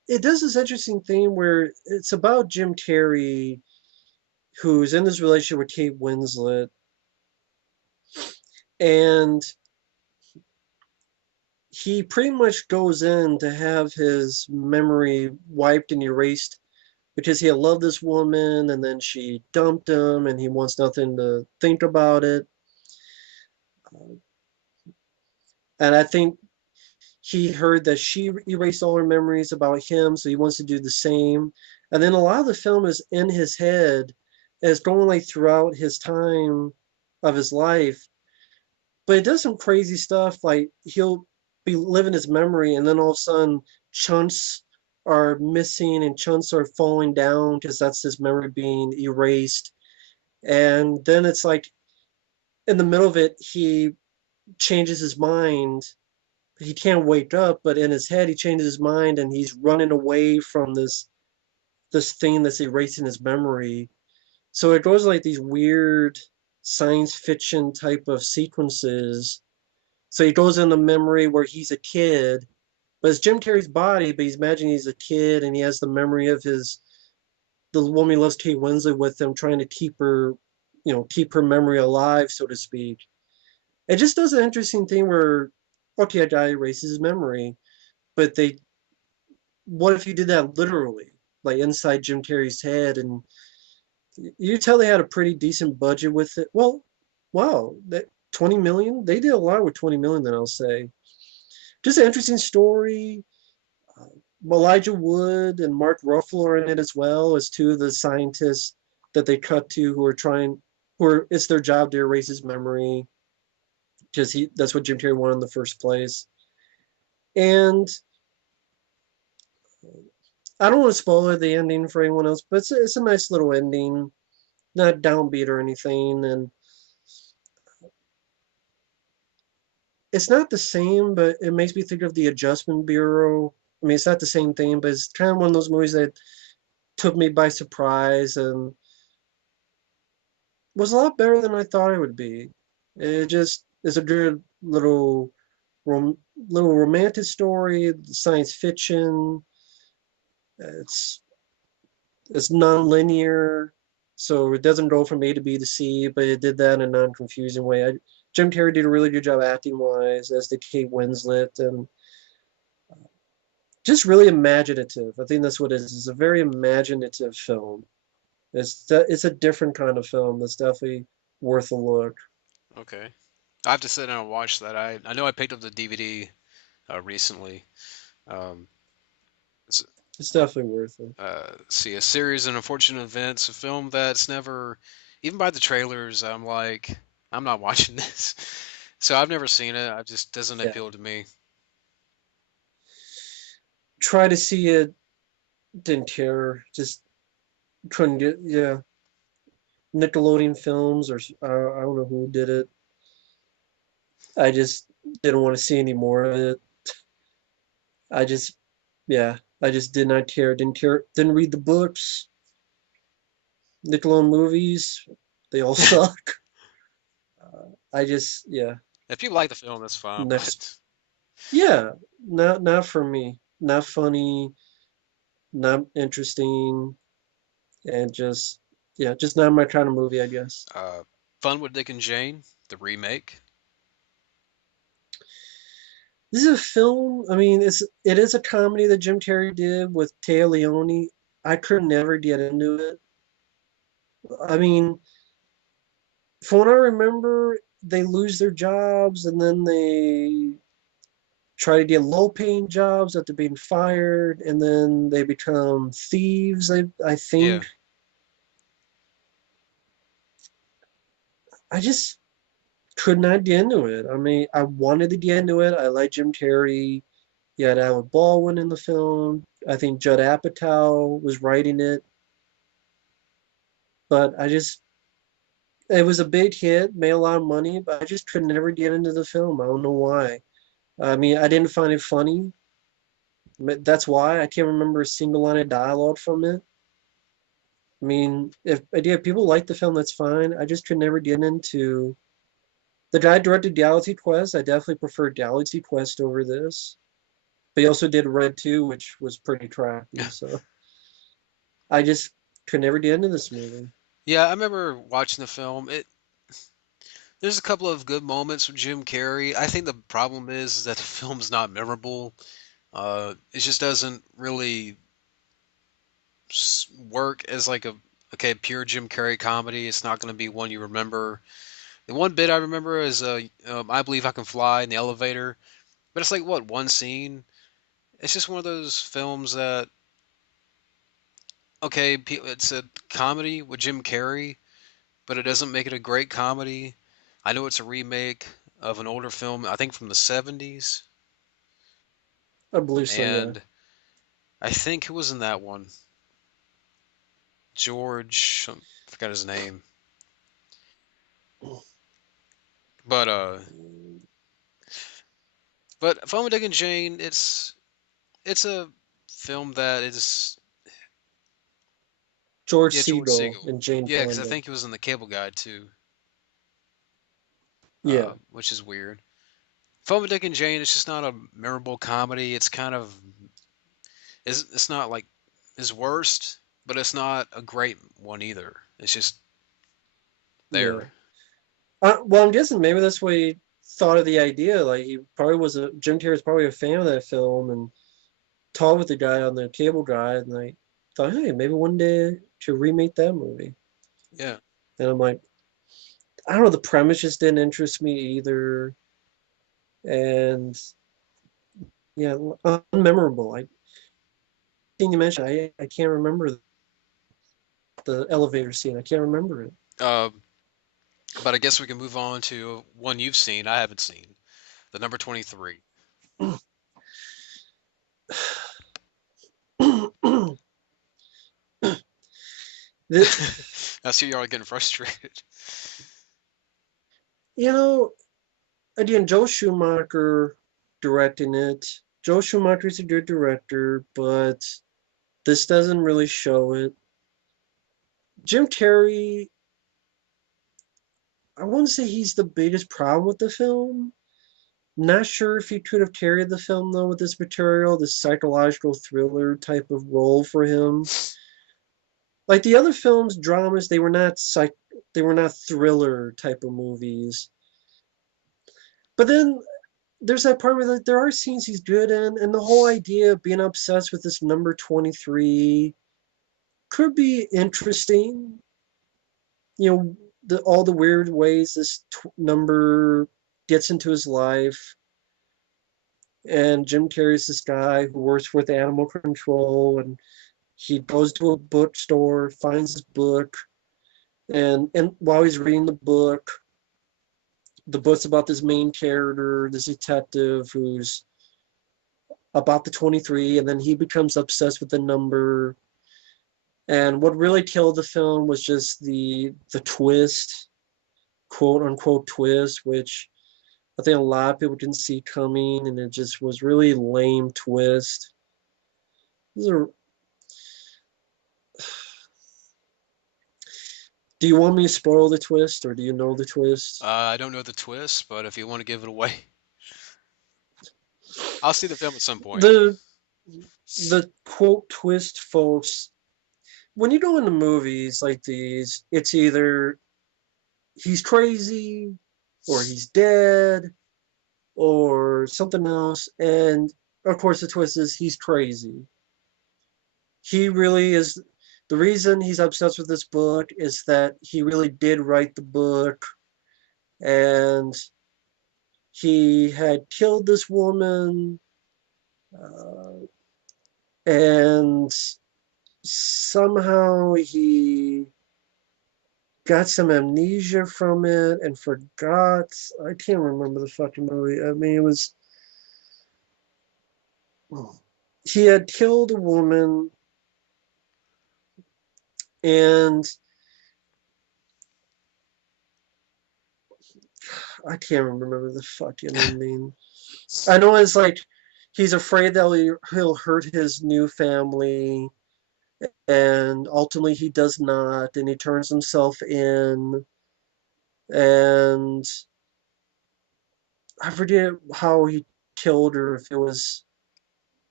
it does this interesting thing where it's about Jim Carrey, who's in this relationship with Kate Winslet, and he pretty much goes in to have his memory wiped and erased because he had loved this woman and then she dumped him and he wants nothing to think about it. And I think he heard that she erased all her memories about him, so he wants to do the same. And then a lot of the film is in his head, and it's going like throughout his time of his life. But it does some crazy stuff, like he'll be living his memory, and then all of a sudden chunks are missing and chunks are falling down because that's his memory being erased. And then it's like in the middle of it, he changes his mind. He can't wake up, but in his head he changes his mind and he's running away from this thing that's erasing his memory. So it goes like these weird science fiction type of sequences. So he goes in the memory where he's a kid, but it's Jim Carrey's body, but he's imagining he's a kid and he has the memory of the woman he loves, Kate Winslet, with him, trying to keep her, keep her memory alive, so to speak. It just does an interesting thing where, okay, a guy erases his memory, but what if you did that literally, like inside Jim Carrey's head? And you tell they had a pretty decent budget with it. Well, wow, that 20 million, they did a lot with 20 million, then I'll say. Just an interesting story. Uh, Elijah Wood and Mark Ruffalo are in it as well as two of the scientists that they cut to it's their job to erase his memory because that's what Jim Carrey wanted in the first place. And I don't want to spoil the ending for anyone else, but it's a nice little ending, not downbeat or anything. And it's not the same, but it makes me think of the Adjustment Bureau. I mean, it's not the same thing, but it's kind of one of those movies that took me by surprise and was a lot better than I thought it would be. It just is a good little romantic story, science fiction. It's it's non-linear, so it doesn't go from A to B to C, but it did that in a non-confusing way. Jim Carrey did a really good job acting-wise, as did Kate Winslet, and just really imaginative. I think that's what it is. It's a very imaginative film. It's a different kind of film that's definitely worth a look. Okay. I have to sit down and watch that. I know I picked up the DVD recently. Um, s- It's definitely worth it. see a series of unfortunate events, a film that's never, even by the trailers, I'm like, I'm not watching this. So I've never seen it. I just doesn't Yeah. appeal to me. Try to see it, didn't care. Just couldn't get, yeah. Nickelodeon Films, or I don't know who did it. I just didn't want to see any more of it. I just, yeah, I just did not care. Didn't care. Didn't read the books. Nickelodeon movies, they all suck. I just, yeah, If you like the film, that's fine. next, But yeah, not for me. Not funny, not interesting, and just, yeah, just not my kind of movie, I guess. uh, Fun with Dick and Jane, the remake. This is a film. I mean, it is a comedy that Jim Carrey did with Taya Leone. I could never get into it. I mean, from what I remember, they lose their jobs and then they try to get low-paying jobs after being fired, and then they become thieves. I Yeah. think. I just could not get into it. I mean, I wanted to get into it. I like Jim Carrey. You had Alec Baldwin in the film. I think Judd Apatow was writing it, but it was a big hit, made a lot of money, but I just could never get into the film. I don't know why. I mean, I didn't find it funny. That's why I can't remember a single line of dialogue from it. I mean, if people like the film, that's fine. I just could never get into the guy directed Galaxy Quest. I definitely prefer Galaxy Quest over this. But he also did Red 2, which was pretty crappy. So I just could never get into this movie. Yeah, I remember watching the film. There's a couple of good moments with Jim Carrey. I think the problem is that the film's not memorable. It just doesn't really work as like a okay pure Jim Carrey comedy. It's not going to be one you remember. The one bit I remember is I believe I can fly in the elevator, but it's like what one scene. It's just one of those films that okay, it's a comedy with Jim Carrey, but it doesn't make it a great comedy. I know it's a remake of an older film, I think from the 70s, I believe so, yeah. and I think who was in that one? George, I forgot his name. But Phone with Dick and Jane, it's a film that is George yeah, George Segal Siegel. and Jane Yeah, because I Fonda. think he was in the Cable Guide too, Yeah, which is weird. Phone with Dick and Jane, it's just not a memorable comedy. It's kind of it's not like his worst, but it's not a great one either. It's just yeah. there. Well, I'm guessing maybe that's why he thought of the idea. Like he probably was a Jim Carrey was probably a fan of that film and talked with the guy on the Cable Guide, and I thought, hey, maybe one day to remake that movie. Yeah. And I'm like, I don't know, the premise just didn't interest me either, and yeah, unmemorable. I think you mentioned I can't remember the elevator scene. I can't remember it. Uh, but I guess we can move on to one you've seen. I haven't seen the number 23. The, I see y'all getting frustrated. you know, again, Joe Schumacher directing it. Joe Schumacher's a good director, but this doesn't really show it. Jim Carrey, I wouldn't say he's the biggest problem with the film. Not sure if he could have carried the film though with this material, this psychological thriller type of role for him. Like the other films, dramas, they were not thriller type of movies. But then there's that part where like, there are scenes he's good in, and the whole idea of being obsessed with this number 23 could be interesting. You know, all the weird ways this number gets into his life. And Jim Carrey's this guy who works with animal control, and he goes to a bookstore, finds this book, and while he's reading the book's about this main character, this detective who's about the 23, and then he becomes obsessed with the number. And what really killed the film was just the twist, quote unquote twist, which I think a lot of people didn't see coming, and it just was really lame twist. These are, do you want me to spoil the twist, or do you know the twist? I don't know the twist, but if you want to give it away, I'll see the film at some point. The the quote twist, folks. When you go into movies like these, it's either he's crazy, or he's dead, or something else, and of course the twist is he's crazy. He really is. The reason he's obsessed with this book is that he really did write the book, and he had killed this woman, uh, and somehow he got some amnesia from it and forgot. I can't remember the fucking movie. I mean, it was. He had killed a woman, and I can't remember the fucking ending. I know it's like he's afraid that he'll hurt his new family, and ultimately he does not, and he turns himself in, and I forget how he killed her. If it was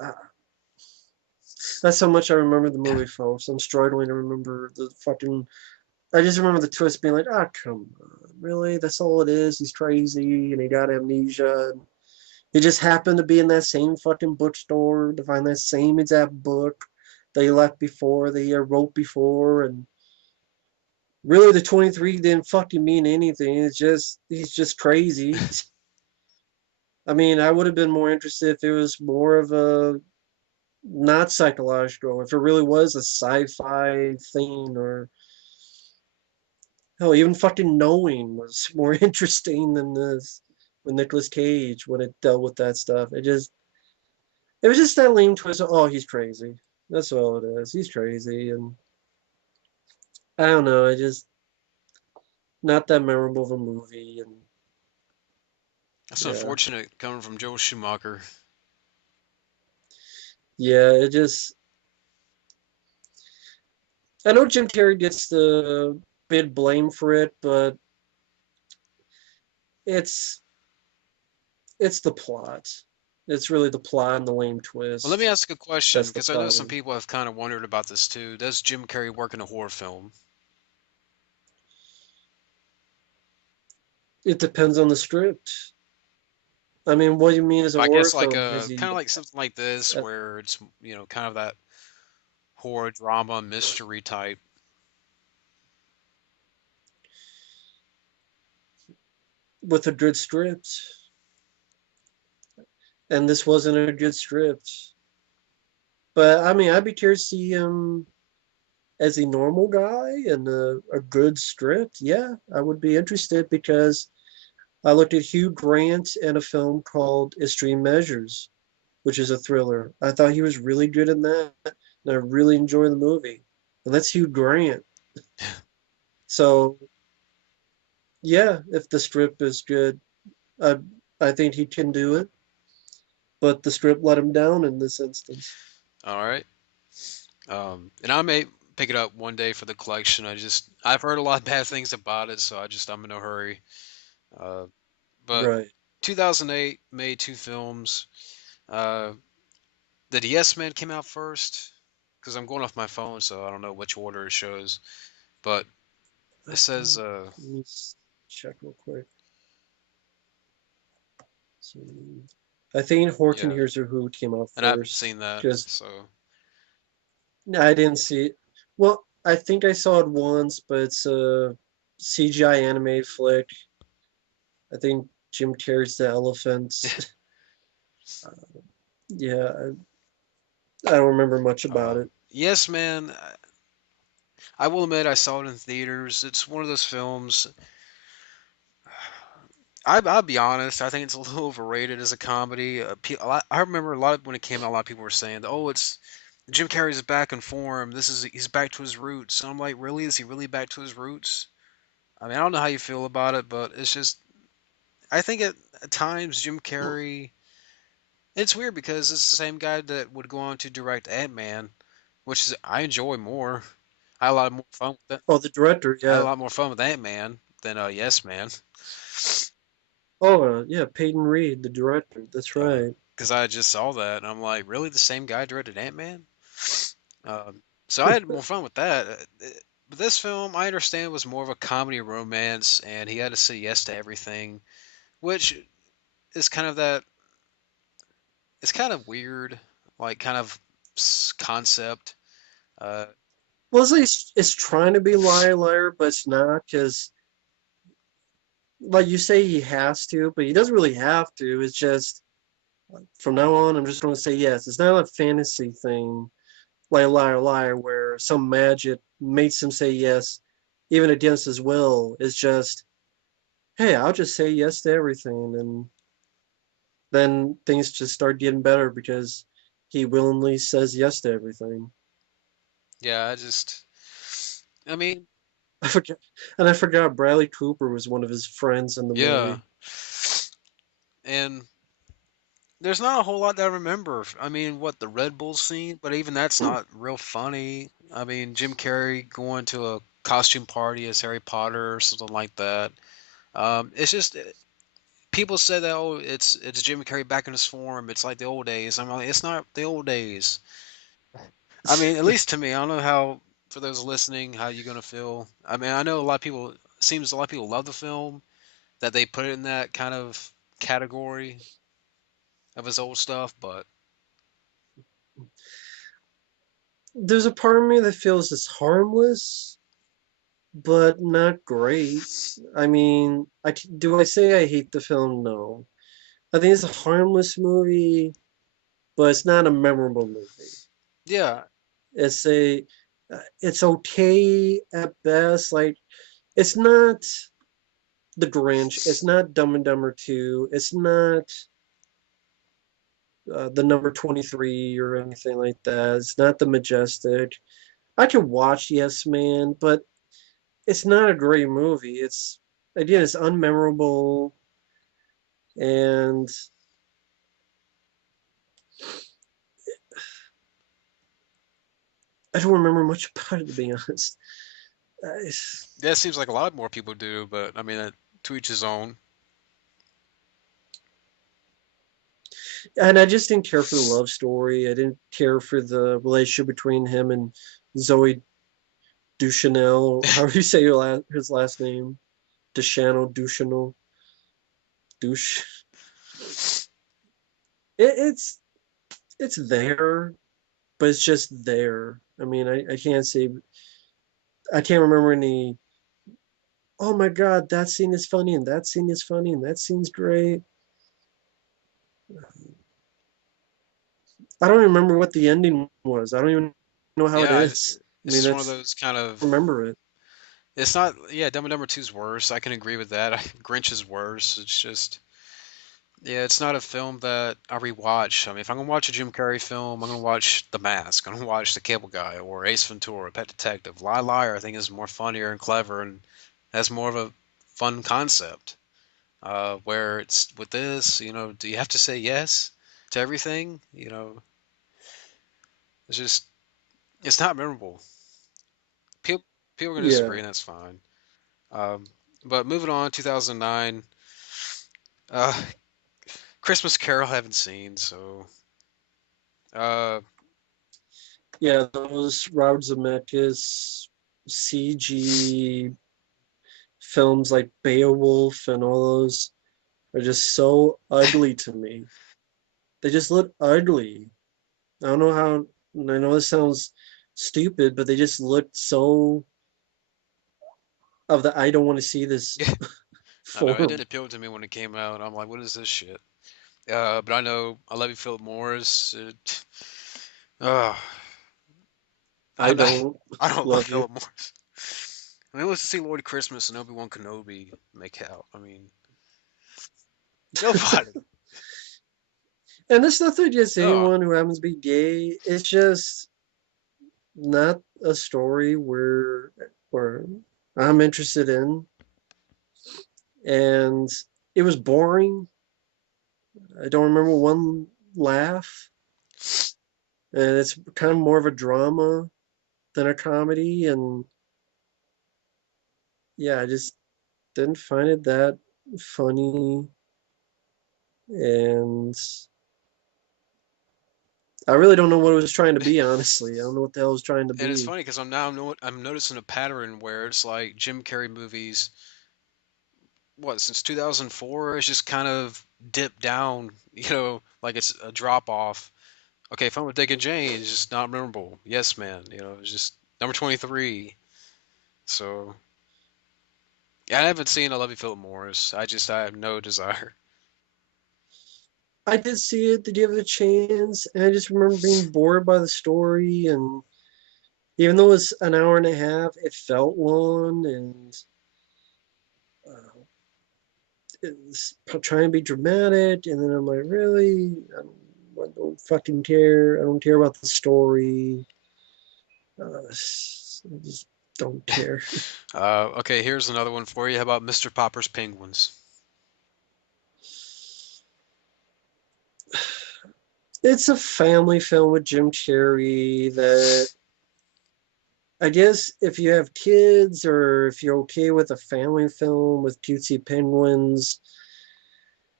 uh, that's how much I remember the movie, folks. I'm struggling to remember the fucking. I just remember the twist being like, ah, come on, really? That's all it is. He's crazy and he got amnesia. And he just happened to be in that same fucking bookstore to find that same exact book that he left before, that he wrote before, and really the 23 didn't fucking mean anything. It's just he's just crazy. I mean, I would have been more interested if it was more of a not psychological, if it really was a sci-fi thing, or hell, even fucking knowing was more interesting than this with Nicolas Cage when it dealt with that stuff. It was just that lame twist of, oh, he's crazy. That's all it is. He's crazy, and I don't know. I just not that memorable of a movie, and That's yeah, unfortunate coming from Joel Schumacher. yeah. It just I know Jim Carrey gets the bit blame for it, but it's it's the plot. It's really the plot and the lame Well, let me twist. ask a question That's the because I know some problem. people have kind of wondered about this too. Does Jim Carrey work in a horror film? It depends on the script. I mean, what do you mean as a I horror guess like film? Is a he kind of like something like this uh, where it's kind of that horror drama mystery type. with a good script? And this wasn't a good script. But I mean, I'd be curious to see him as a normal guy and a good script. Yeah, I would be interested because I looked at Hugh Grant in a film called Extreme Measures, which is a thriller. I thought he was really good in that, and I really enjoyed the movie. And that's Hugh Grant. So yeah, if the script is good, I I think he can do it. But the script let him down in this instance. All right. And I may pick it up one day for the collection. I've heard a lot of bad things about it, so I'm in no hurry. Uh, but Right. 2008 made two films. Uh, did Yes Man came out first? Because I'm going off my phone, so I don't know which order it shows. But I it says, think let me check real quick. So, I think Horton yeah, Hears a Who came out and I haven't first seen that, because so I didn't see it. Well, I think I saw it once, but it's a CGI animated flick. I think Jim Carrey's the elephant. Yeah, I don't remember much about it. Yes Man. I will admit I saw it in theaters. It's one of those films. I'll be honest. I think it's a little overrated as a comedy. I remember a lot when it came out. A lot of people were saying, "Oh, it's Jim Carrey's back in form. He's back to his roots." And I'm like, really? Is he really back to his roots? I mean, I don't know how you feel about it, but it's just I think at times Jim Carrey. It's weird because it's the same guy that would go on to direct Ant-Man, which is I enjoy more. I had a lot more fun with that. Oh, the director, I had a yeah. lot more fun with Ant-Man than Yes Man. Oh, yeah, Peyton Reed, the director. That's Uh, right. because I just saw that and I'm like, really, the same guy directed Ant-Man? So I had more fun with that. But this film, I understand, was more of a comedy romance, and he had to say yes to everything, which is kind of that. It's kind of weird, like kind of concept. Uh, Well, it's trying to be liar, liar, but it's not because, like you say, he has to, but he doesn't really have to. It's just from now on, I'm just going to say yes. It's not a fantasy thing like liar, liar, where some magic makes him say yes, even against his will. It's just, hey, I'll just say yes to everything, and then things just start getting better because he willingly says yes to everything. yeah, I mean, I forgot, and I forgot Bradley Cooper was one of his friends in the yeah, movie. and there's not a whole lot that I remember. I mean, what the Red Bull scene, but even that's not real funny. I mean, Jim Carrey going to a costume party as Harry Potter or something like that. It's just people say that, oh, it's Jim Carrey back in his form. It's like the old days. I'm like, it's not the old days. I mean, at least to me. I don't know how for those listening how you gonna feel. I mean, I know a lot of people. Seems a lot of people love the film that they put it in that kind of category of his old stuff, but There's a part of me that feels it's harmless, but not great. I mean, do I say I hate the film? No. I think it's a harmless movie, but it's not a memorable movie. yeah, It's a, it's okay at best. Like, it's not The Grinch. It's not Dumb and Dumber 2. It's not the number 23 or anything like that. It's not The Majestic. I could watch Yes Man, but it's not a great movie. It's again, it's unmemorable, and I don't remember much about it to be honest. Uh, that seems like a lot more people do. But I mean, to each his own. And I just didn't care for the love story. I didn't care for the relationship between him and Zoe Deschanel. How do you say his last name? Deschanel, Douche. It's there, but it's just there. I mean, I can't say I can't remember any. Oh my God, that scene is funny, and that scene is funny, and that scene's great. I don't remember what the ending was. I don't even know how it Yeah, is. I it's mean, just one of that's those kind I of. remember it. It's not. Yeah, Dumb and Dumber Two's worse. I can agree with that. Grinch is worse. It's just. Yeah, it's not a film that I rewatch. I mean, if I'm gonna watch a Jim Carrey film, I'm gonna watch The Mask. I'm gonna watch The Cable Guy or Ace Ventura, Pet Detective. Liar, I think is more funnier and clever and has more of a fun concept. Where it's with this, do you have to say yes to everything? It's just it's not memorable. People people are gonna Yeah, disagree, and that's fine. Um, but moving on, 2009, uh, Christmas Carol I haven't seen, so uh, yeah. Those Robert Zemeckis CG films like Beowulf and all those are just so ugly to me. They just look ugly. I don't know how. I know this sounds stupid, but they just look so of the I don't want to see this I know it form. didn't appeal to me when it came out. I'm like, what is this shit? But I know I love you, Philip Morris. Uh, I I don't I don't love love you. Philip Morris. I mean, let's see Lord Christmas and Obi-Wan Kenobi make out. I mean, nobody. And it's nothing against Oh, anyone who happens to be gay. It's just not a story where I'm interested in. And it was boring. I don't remember one laugh. And it's kind of more of a drama than a comedy. And yeah, I just didn't find it that funny. And I really don't know what it was trying to be, honestly. I don't know what the hell it was trying to and it's be. funny because I'm noticing a pattern where it's like Jim Carrey movies. What since 2004? It's just kind of dipped down. Like it's a drop off. Okay, Fun with Dick and Jane is just not memorable. Yes, man. It's just number 23. So yeah, I haven't seen I Love You, Philip Morris. I have no desire. I did see it to give it a chance, and I just remember being bored by the story. And even though it was an hour and a half, it felt long, and uh, it was trying to be dramatic. And then I'm like, really? I don't fucking care. I don't care about the story. I just don't care. Okay, here's another one for you. How about Mr. Popper's Penguins? It's a family film with Jim Carrey that I guess if you have kids or if you're okay with a family film with cutesy penguins,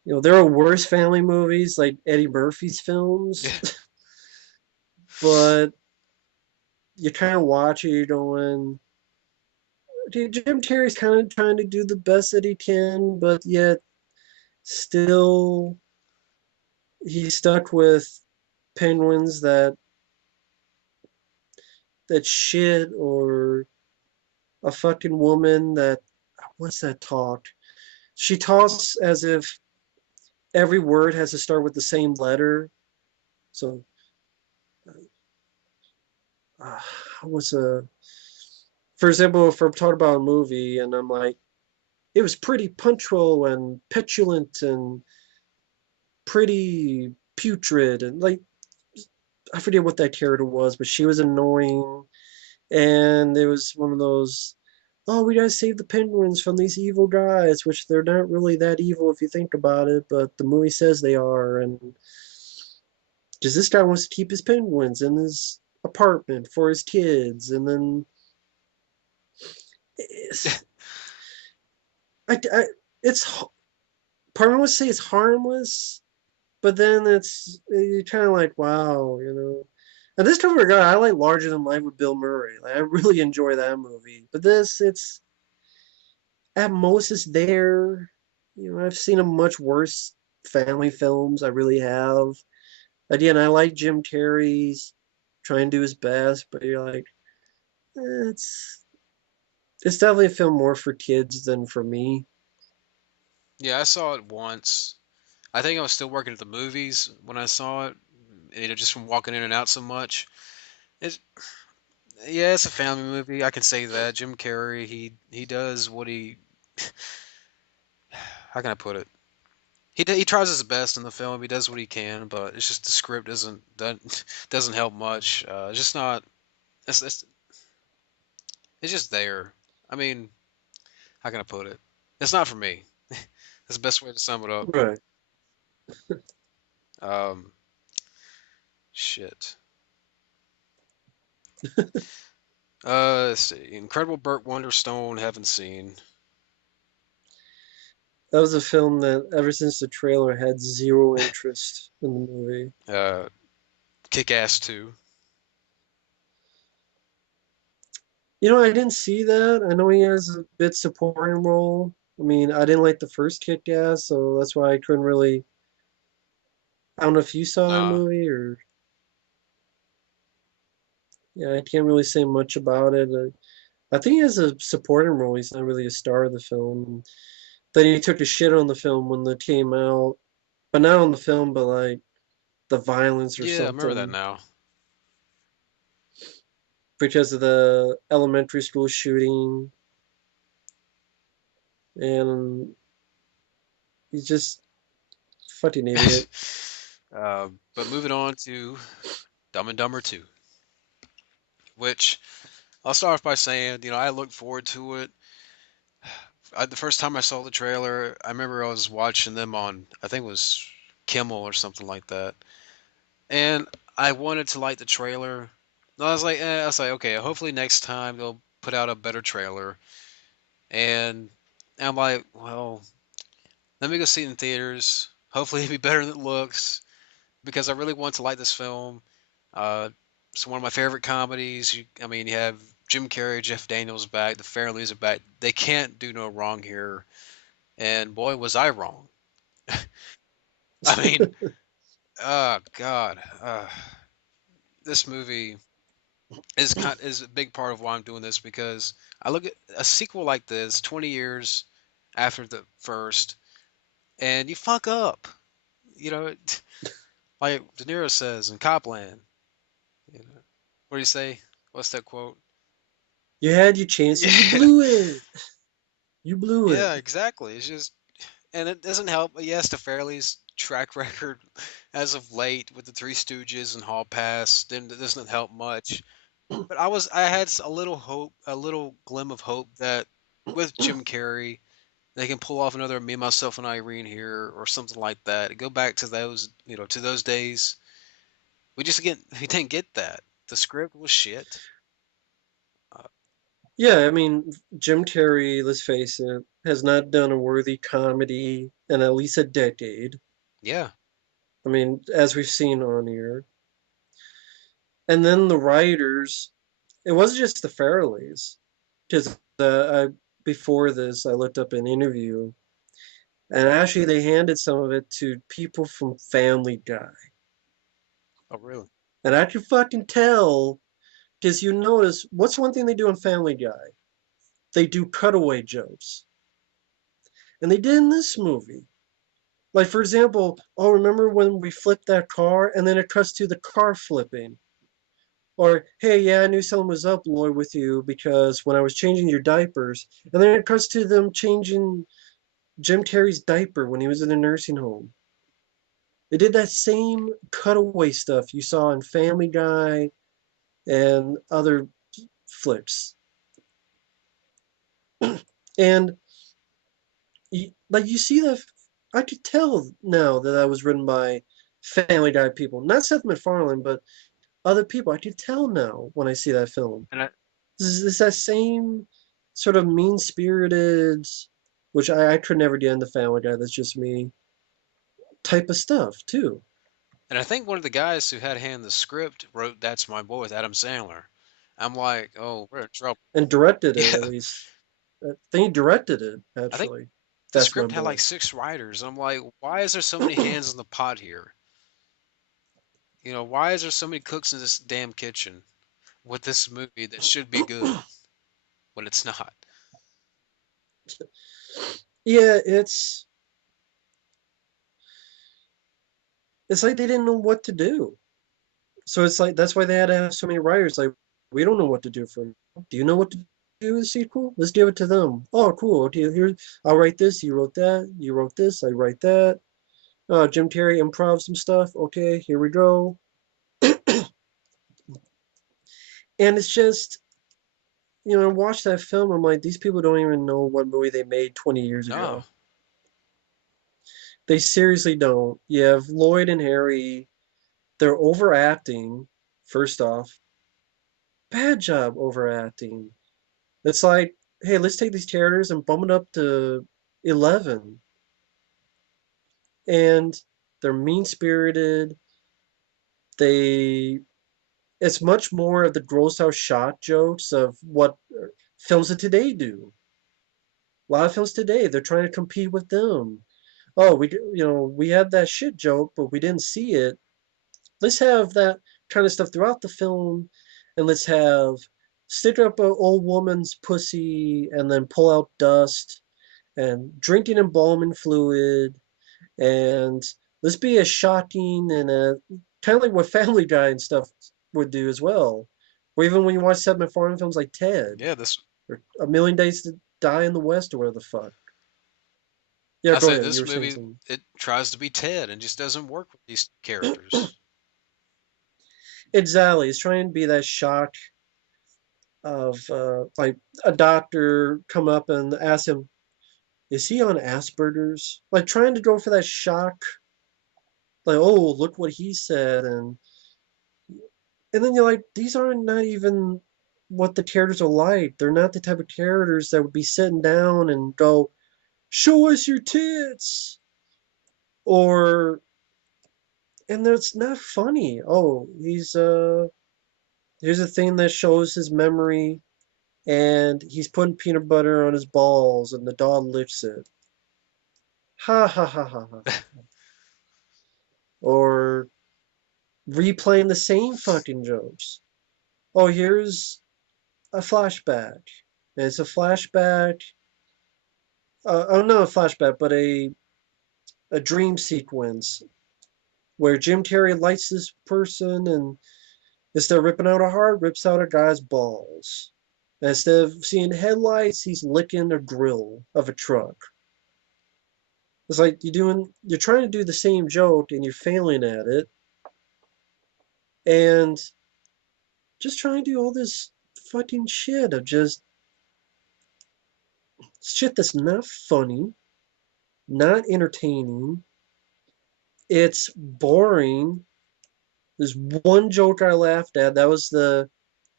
There are worse family movies like Eddie Murphy's Yeah. films, but you kind of watch it, you're going, dude, Jim Carrey's kind of trying to do the best that he can, but yet still he's stuck with penguins that shit, or a fucking woman that, what's that talk? She talks as if every word has to start with the same letter. So, uh, what's a for example, if I'm talking about a movie and I'm like, it was pretty punctual and petulant and pretty putrid, and like, I forget what that character was, but she was annoying, and it was one of those, oh, we gotta save the penguins from these evil guys, which they're not really that evil if you think about it, but the movie says they are. And because this guy wants to keep his penguins in his apartment for his kids, and then it's, I it's part of me would say it's harmless, but then it's you're kind of like, wow. And this time ago, I like Larger Than Life with Bill Murray. Like, I really enjoy that movie. But this, it's at most it's there. I've seen a much worse family films. I really have. Again, I like Jim Carrey's trying to do his best, but you're like, it's definitely a film more for kids than for me. Yeah, I saw it once. I think I was still working at the movies when I saw it. Just from walking in and out so much. It's Yeah, it's a family movie. I can say that. Jim Carrey, he does what he. How can I put it? He tries his best in the film. He does what he can, but it's just the script doesn't help much. It's just not. It's, it's it's just there. I mean, how can I put it? It's not for me. That's the best way to sum it up. Right. Um, shit. Let's see. Incredible Burt Wonderstone. Haven't seen. That was a film that, ever since the trailer, had zero interest in the movie. Uh, Kick Ass 2. I didn't see that. I know he has a bit supporting role. I mean, I didn't like the first Kick-Ass, so that's why I couldn't really. I don't know if you saw that Nah. movie, or yeah, I can't really say much about it. I think he has a supporting role. He's not really a star of the film. Then he took a shit on the film when it came out, but not on the film, but like the violence or Yeah, I remember that something, now. because of the elementary school shooting, and he's just fucking idiot. But moving on to Dumb and Dumber 2, which I'll start off by saying, I look forward to it. The first time I saw the trailer, I remember I was watching them on, I think it was Kimmel or something like that, and I wanted to like the trailer. I was like, okay, hopefully next time they'll put out a better trailer. And I'm like, well, let me go see it in theaters. Hopefully it'll be better than it looks because I really want to like this film. Uh, it's one of my favorite comedies. I mean, you have Jim Carrey, Jeff Daniels back, the Farrellys are back. They can't do no wrong here. And boy, was I wrong. I mean, oh God, this movie is a big part of why I'm doing this because I look at a sequel like this 20 years after the first, and you fuck up. You know, like De Niro says in Copland. What do you say? What's that quote? You had your chance and you Yeah, blew it. You blew it. yeah, exactly. It's just, and it doesn't help. Yes, the Fairley's track record as of late with the Three Stooges and Hall Pass, then it doesn't help much. But I had a little hope, a little glim of hope that with Jim Carrey, they can pull off another Me, Myself, and Irene here or something like that. Go back to those, to those days. We didn't get that. The script was shit. Uh, Yeah, I mean, Jim Carrey, let's face it, has not done a worthy comedy in at least a decade. Yeah. I mean, as we've seen on here. And then the writers, it wasn't just the Farrellys, because before this, I looked up an interview, and actually they handed some of it to people from Family Guy. Oh, really? And I could fucking tell, because you notice, what's one thing they do in Family Guy? They do cutaway jokes. And they did in this movie. Like, for example, oh, remember when we flipped that car and then it cuts to the car flipping? Or, hey, yeah, I knew something was up, Lloyd, with you because when I was changing your diapers, and then it cuts to them changing Jim Carrey's diaper when he was in a nursing home. They did that same cutaway stuff you saw in Family Guy and other flicks. And, like, you see that, I could tell now that that was written by Family Guy people. Not Seth MacFarlane, but other people. I could tell now when I see that film. And I, It's that same sort of mean spirited, which I could never get into Family Guy. That's just me. Type of stuff too, and I think one of the guys who had hand the script wrote "That's My Boy" with Adam Sandler. I'm like, oh, we're in trouble. and directed it at Yeah. least. I think he directed it I think actually. the That's my script had boy. like 6 writers. I'm like, why is there so many hands in the pot here? Why is there so many cooks in this damn kitchen with this movie that should be good, but it's not? Yeah, it's like they didn't know what to do. So it's like that's why they had to have so many writers. Like, we don't know what to do for them. Do you know what to do with the sequel? Let's give it to them. Oh, cool. Okay, here I'll write this. You wrote that. You wrote this. I write that. Jim Carrey improv some stuff. Okay, here we go. And it's just, I watched that film. I'm like, these people don't even know what movie they made 20 years No. ago. They seriously don't. You have Lloyd and Harry. They're overacting. First off, bad job overacting. It's like, hey, let's take these characters and bump it up to 11. And they're mean spirited. They, it's much more of the gross out shot jokes of what films of today do. A lot of films today, they're trying to compete with them. Oh, we had that shit joke, but we didn't see it. Let's have that kind of stuff throughout the film, and let's have stick up an old woman's pussy and then pull out dust and drinking embalming fluid, and let's be as shocking and kind of like what Family Guy and stuff would do as well. Or even when you watch Seth MacFarlane films like Ted Yeah, this. or A Million Days to Die in the West or whatever the fuck. Yeah, I go said ahead. You this were saying movie something. it tries to be Ted and just doesn't work with these characters. Exactly. It's trying to be that shock of like a doctor come up and ask him, is he on Asperger's? Like trying to go for that shock, like, oh, look what he said, and then you're like, these aren't not even what the characters are like. They're not the type of characters that would be sitting down and go, show us your tits, or and it's not funny. Oh, here's a thing that shows his memory, and he's putting peanut butter on his balls, and the dog licks it. Ha ha ha ha ha. Or replaying the same fucking jokes. Oh, here's a flashback. And it's a flashback. Oh, not a flashback, but a dream sequence where Jim Carrey lights this person, and instead of ripping out a heart, rips out a guy's balls. And instead of seeing headlights, he's licking a grill of a truck. It's like you're trying to do the same joke and you're failing at it, and just trying to do all this fucking shit of just shit that's not funny, not entertaining. It's boring. There's one joke I laughed at. That was the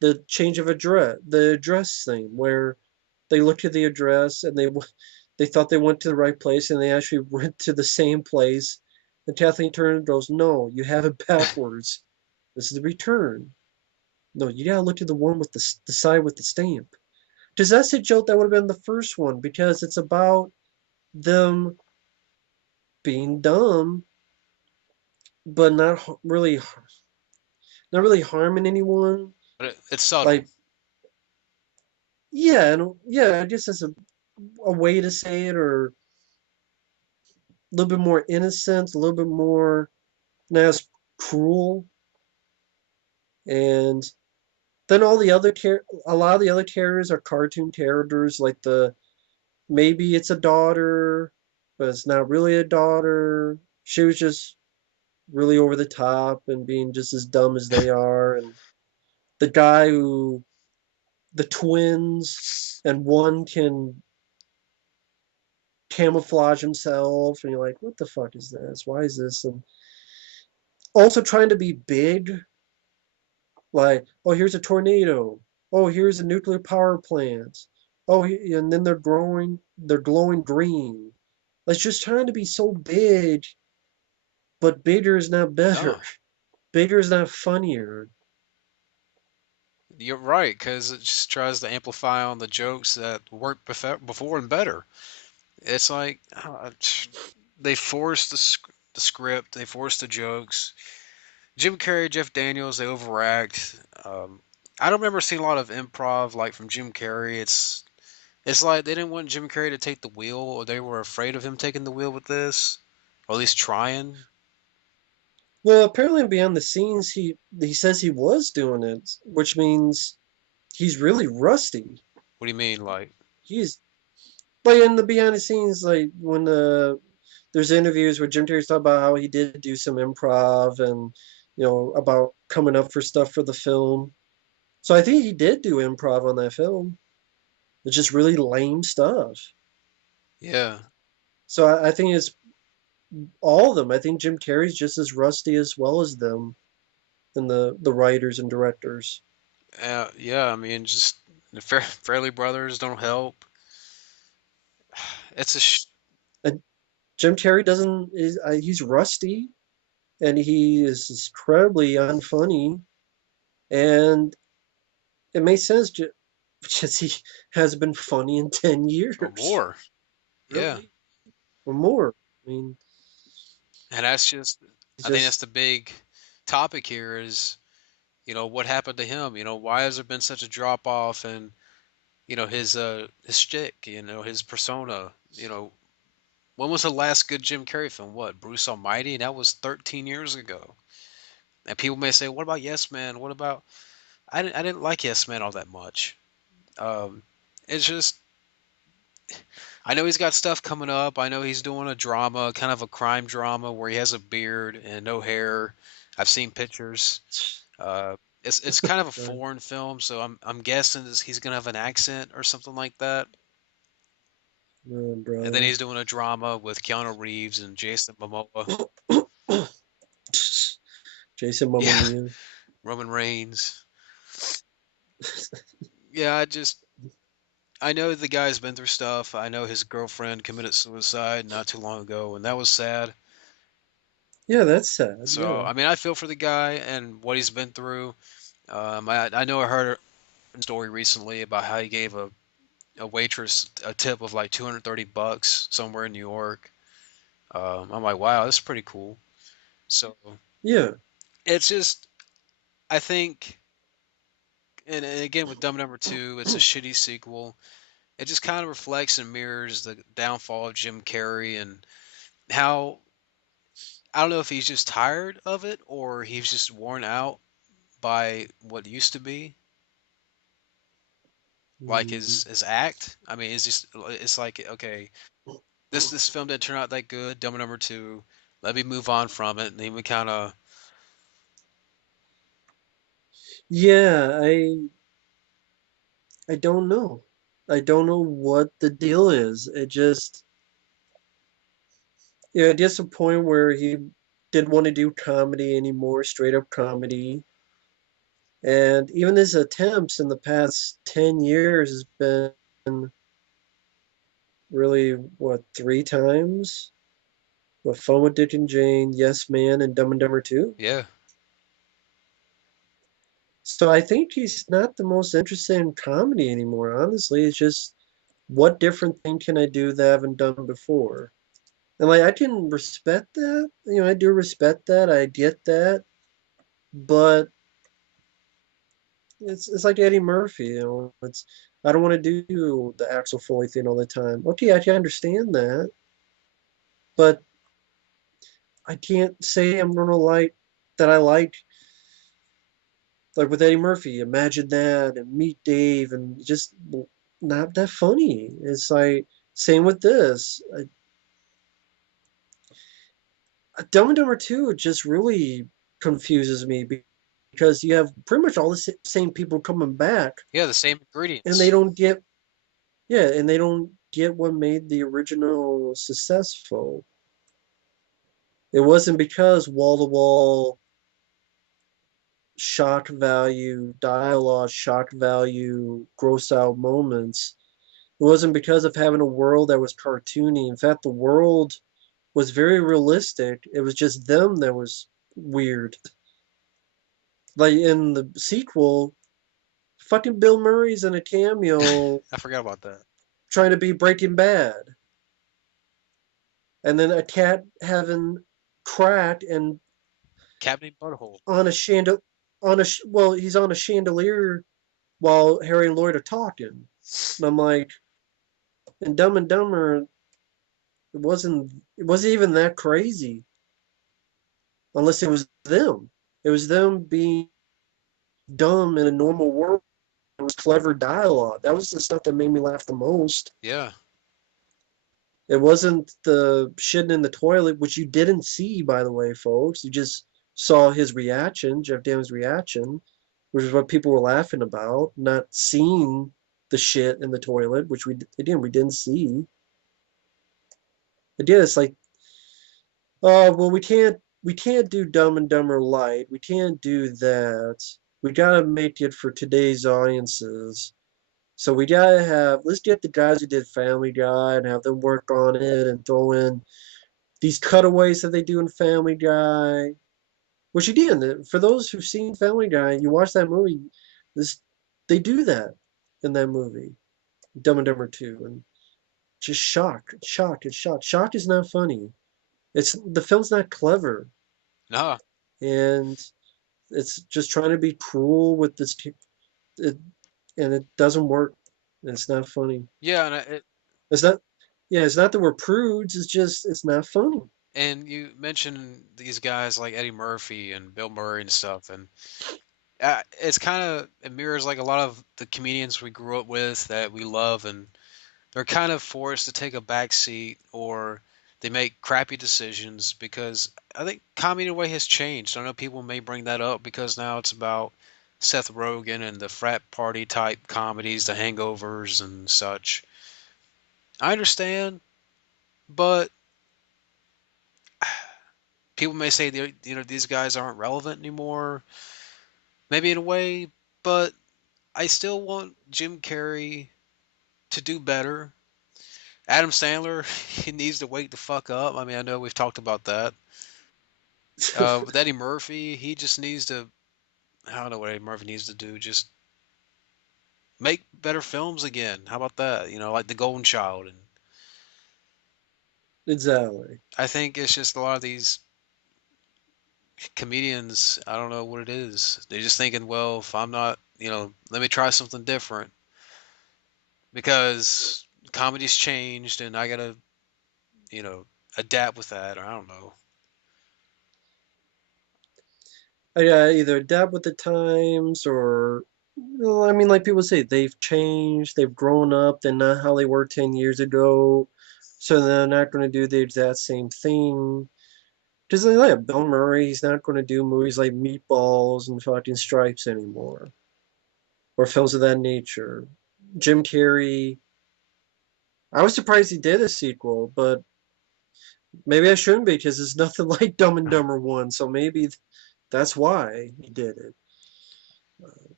the change of address, the address thing, where they looked at the address and they thought they went to the right place and they actually went to the same place. And Kathleen Turner goes, "No, you have it backwards. This is the return. No, you gotta look at the one with the side with the stamp." Because that's a joke that would have been the first one because it's about them being dumb, but not really harming anyone. But it's subtle. Like, yeah, and yeah, I guess that's a way to say it, or a little bit more innocent, a little bit more not as cruel. And then a lot of the other characters are cartoon characters, like maybe it's a daughter, but it's not really a daughter. She was just really over the top and being just as dumb as they are. And the guy who the twins, and one can camouflage himself, and you're like, what the fuck is this? Why is this? And also trying to be big, like, oh, here's a tornado. Oh, here's a nuclear power plant. Oh, and then they're glowing green. Like, just trying to be so big, but bigger is not better. No, Bigger is not funnier. you're right, because it just tries to amplify on the jokes that worked before and better. It's like they forced the script, they forced the jokes. Jim Carrey, Jeff Daniels, they overact. I don't remember seeing a lot of improv like from Jim Carrey. It's like they didn't want Jim Carrey to take the wheel, or they were afraid of him taking the wheel with this, or at least trying. Well, apparently behind the scenes, he says he was doing it, which means he's really rusty. What do you mean, like? He's like in the behind the scenes, like when there's interviews where Jim Carrey's talking about how he did do some improv and about coming up for stuff for the film. So I think he did do improv on that film. It's just really lame stuff. Yeah, So I think it's all of them. I think Jim Carrey's just as rusty as well as them and the writers and directors. yeah. I mean, just the Fairley Brothers don't help. It's a And Jim Carrey doesn't is he's rusty and he is incredibly unfunny, and it makes sense because he has been funny in 10 or years, more. Yeah, really, or more. I mean, and that's just. it's I think that's just the big topic here is what happened to him. Why has there been such a drop off in his shtick, his persona. When was the last good Jim Carrey film? What, Bruce Almighty? That was 13 years ago. And people may say, what about Yes Man? What about I didn't like Yes Man all that much. Um, it's just I know he's got stuff coming up. I know he's doing a drama, kind of a crime drama where he has a beard and no hair. I've seen pictures. Uh, it's kind of a uh, foreign film, so I'm guessing he's gonna have an accent or something like that. oh, And then brother. he's doing a drama with Keanu Reeves and Jason Momoa. Jason Yeah, Momoa. Roman Reigns. Yeah, I know the guy's been through stuff. I know his girlfriend committed suicide not too long ago, and that was sad. Yeah, that's sad. So, Yeah. I mean, I feel for the guy and what he's been through. I know I heard a story recently about how he gave a waitress a tip of like $230 somewhere in New York. I'm like, wow, that's pretty cool. So, Yeah. it's just, I think, and again with Dumb Number Two, it's a shitty sequel. It just kind of reflects and mirrors the downfall of Jim Carrey and how I don't know if he's just tired of it or he's just worn out by what used to be like Mm, his act. I mean, it's like okay, this film didn't turn out that good. Dumb Number Two, let me move on from it. And then we kind of yeah, I don't know. I don't know what the deal is. It just it gets to a point where he didn't want to do comedy anymore, straight up comedy. And even his attempts in the past 10 years has been really, what, three times? With Fun with Dick and Jane, Yes Man, and Dumb and Dumber 2. Yeah. So I think he's not the most interested in comedy anymore, honestly. It's just, what different thing can I do that I haven't done before? And like, I can respect that. I do respect that. I get that. But it's like Eddie Murphy, it's I don't want to do the Axel Foley thing all the time. Okay, I can understand that, but I can't say I'm gonna like that I like with Eddie Murphy, Imagine That and Meet Dave and just not that funny. It's like same with this. Dumb and Dumber 2 just really confuses me because you have pretty much all the same people coming back Yeah, the same and they ingredients. don't get yeah, and they don't get what made the original successful. It wasn't because wall to wall shock value dialogue, shock value, gross out moments. It wasn't because of having a world that was cartoony. In fact, the world was very realistic. It was just them that was weird. Like in the sequel, fucking Bill Murray's in a cameo I forgot about that. trying to be Breaking Bad. And then a cat having crack and Captain Butthole. on a chandelier well, he's on a chandelier while Harry and Lloyd are talking. And I'm like, in Dumb and Dumber, it wasn't even that crazy unless it was them. It was them being dumb in a normal world. It was clever dialogue. That was the stuff that made me laugh the most. Yeah. It wasn't the shitting in the toilet, which you didn't see, by the way, folks. You just saw his reaction, Jeff Dahmer's reaction, which is what people were laughing about, not seeing the shit in the toilet, which we didn't see. Again, it's like, oh well, we can't do Dumb and Dumber light. We can't do that. We gotta make it for today's audiences. So we gotta let's get the guys who did Family Guy and have them work on it and throw in these cutaways that they do in Family Guy. Which again, for those who've seen Family Guy, you watch that movie, this they do that in that movie, Dumb and Dumber 2, and just shock, shock, and shock. Shock is not funny. It's the film's not clever, No. and it's just trying to be cruel with it, and it doesn't work. And it's not funny. Yeah, It's not. Yeah, it's not that we're prudes. It's just it's not funny. and you mentioned these guys like Eddie Murphy and Bill Murray and stuff, and it's kind of it mirrors like a lot of the comedians we grew up with that we love, and they're kind of forced to take a back seat or they make crappy decisions because I think comedy in a way has changed. I know people may bring that up because now it's about Seth Rogen and the frat party type comedies, the hangovers and such. I understand, but people may say these guys aren't relevant anymore. Maybe in a way, but I still want Jim Carrey to do better. Adam Sandler, he needs to wake the fuck up. I mean, I know we've talked about that. With Eddie Murphy, he just needs to. I don't know what Eddie Murphy needs to do. Just make better films again. How about that? Like The Golden Child. And Exactly. I think it's just a lot of these comedians. I don't know what it is. They're just thinking, well, if I'm not, let me try something different because comedy's changed and I gotta, you know, adapt with that. Or I don't know. I either adapt with the times or, well, I mean, like people say, they've changed, they've grown up, they're not how they were 10 years ago, so they're not going to do the exact same thing. Just like Bill Murray, he's not going to do movies like Meatballs and fucking Stripes anymore, or films of that nature. Jim Carrey, I was surprised he did a sequel, but maybe I shouldn't be because it's nothing like Dumb and Dumber 1, so maybe that's why he did it.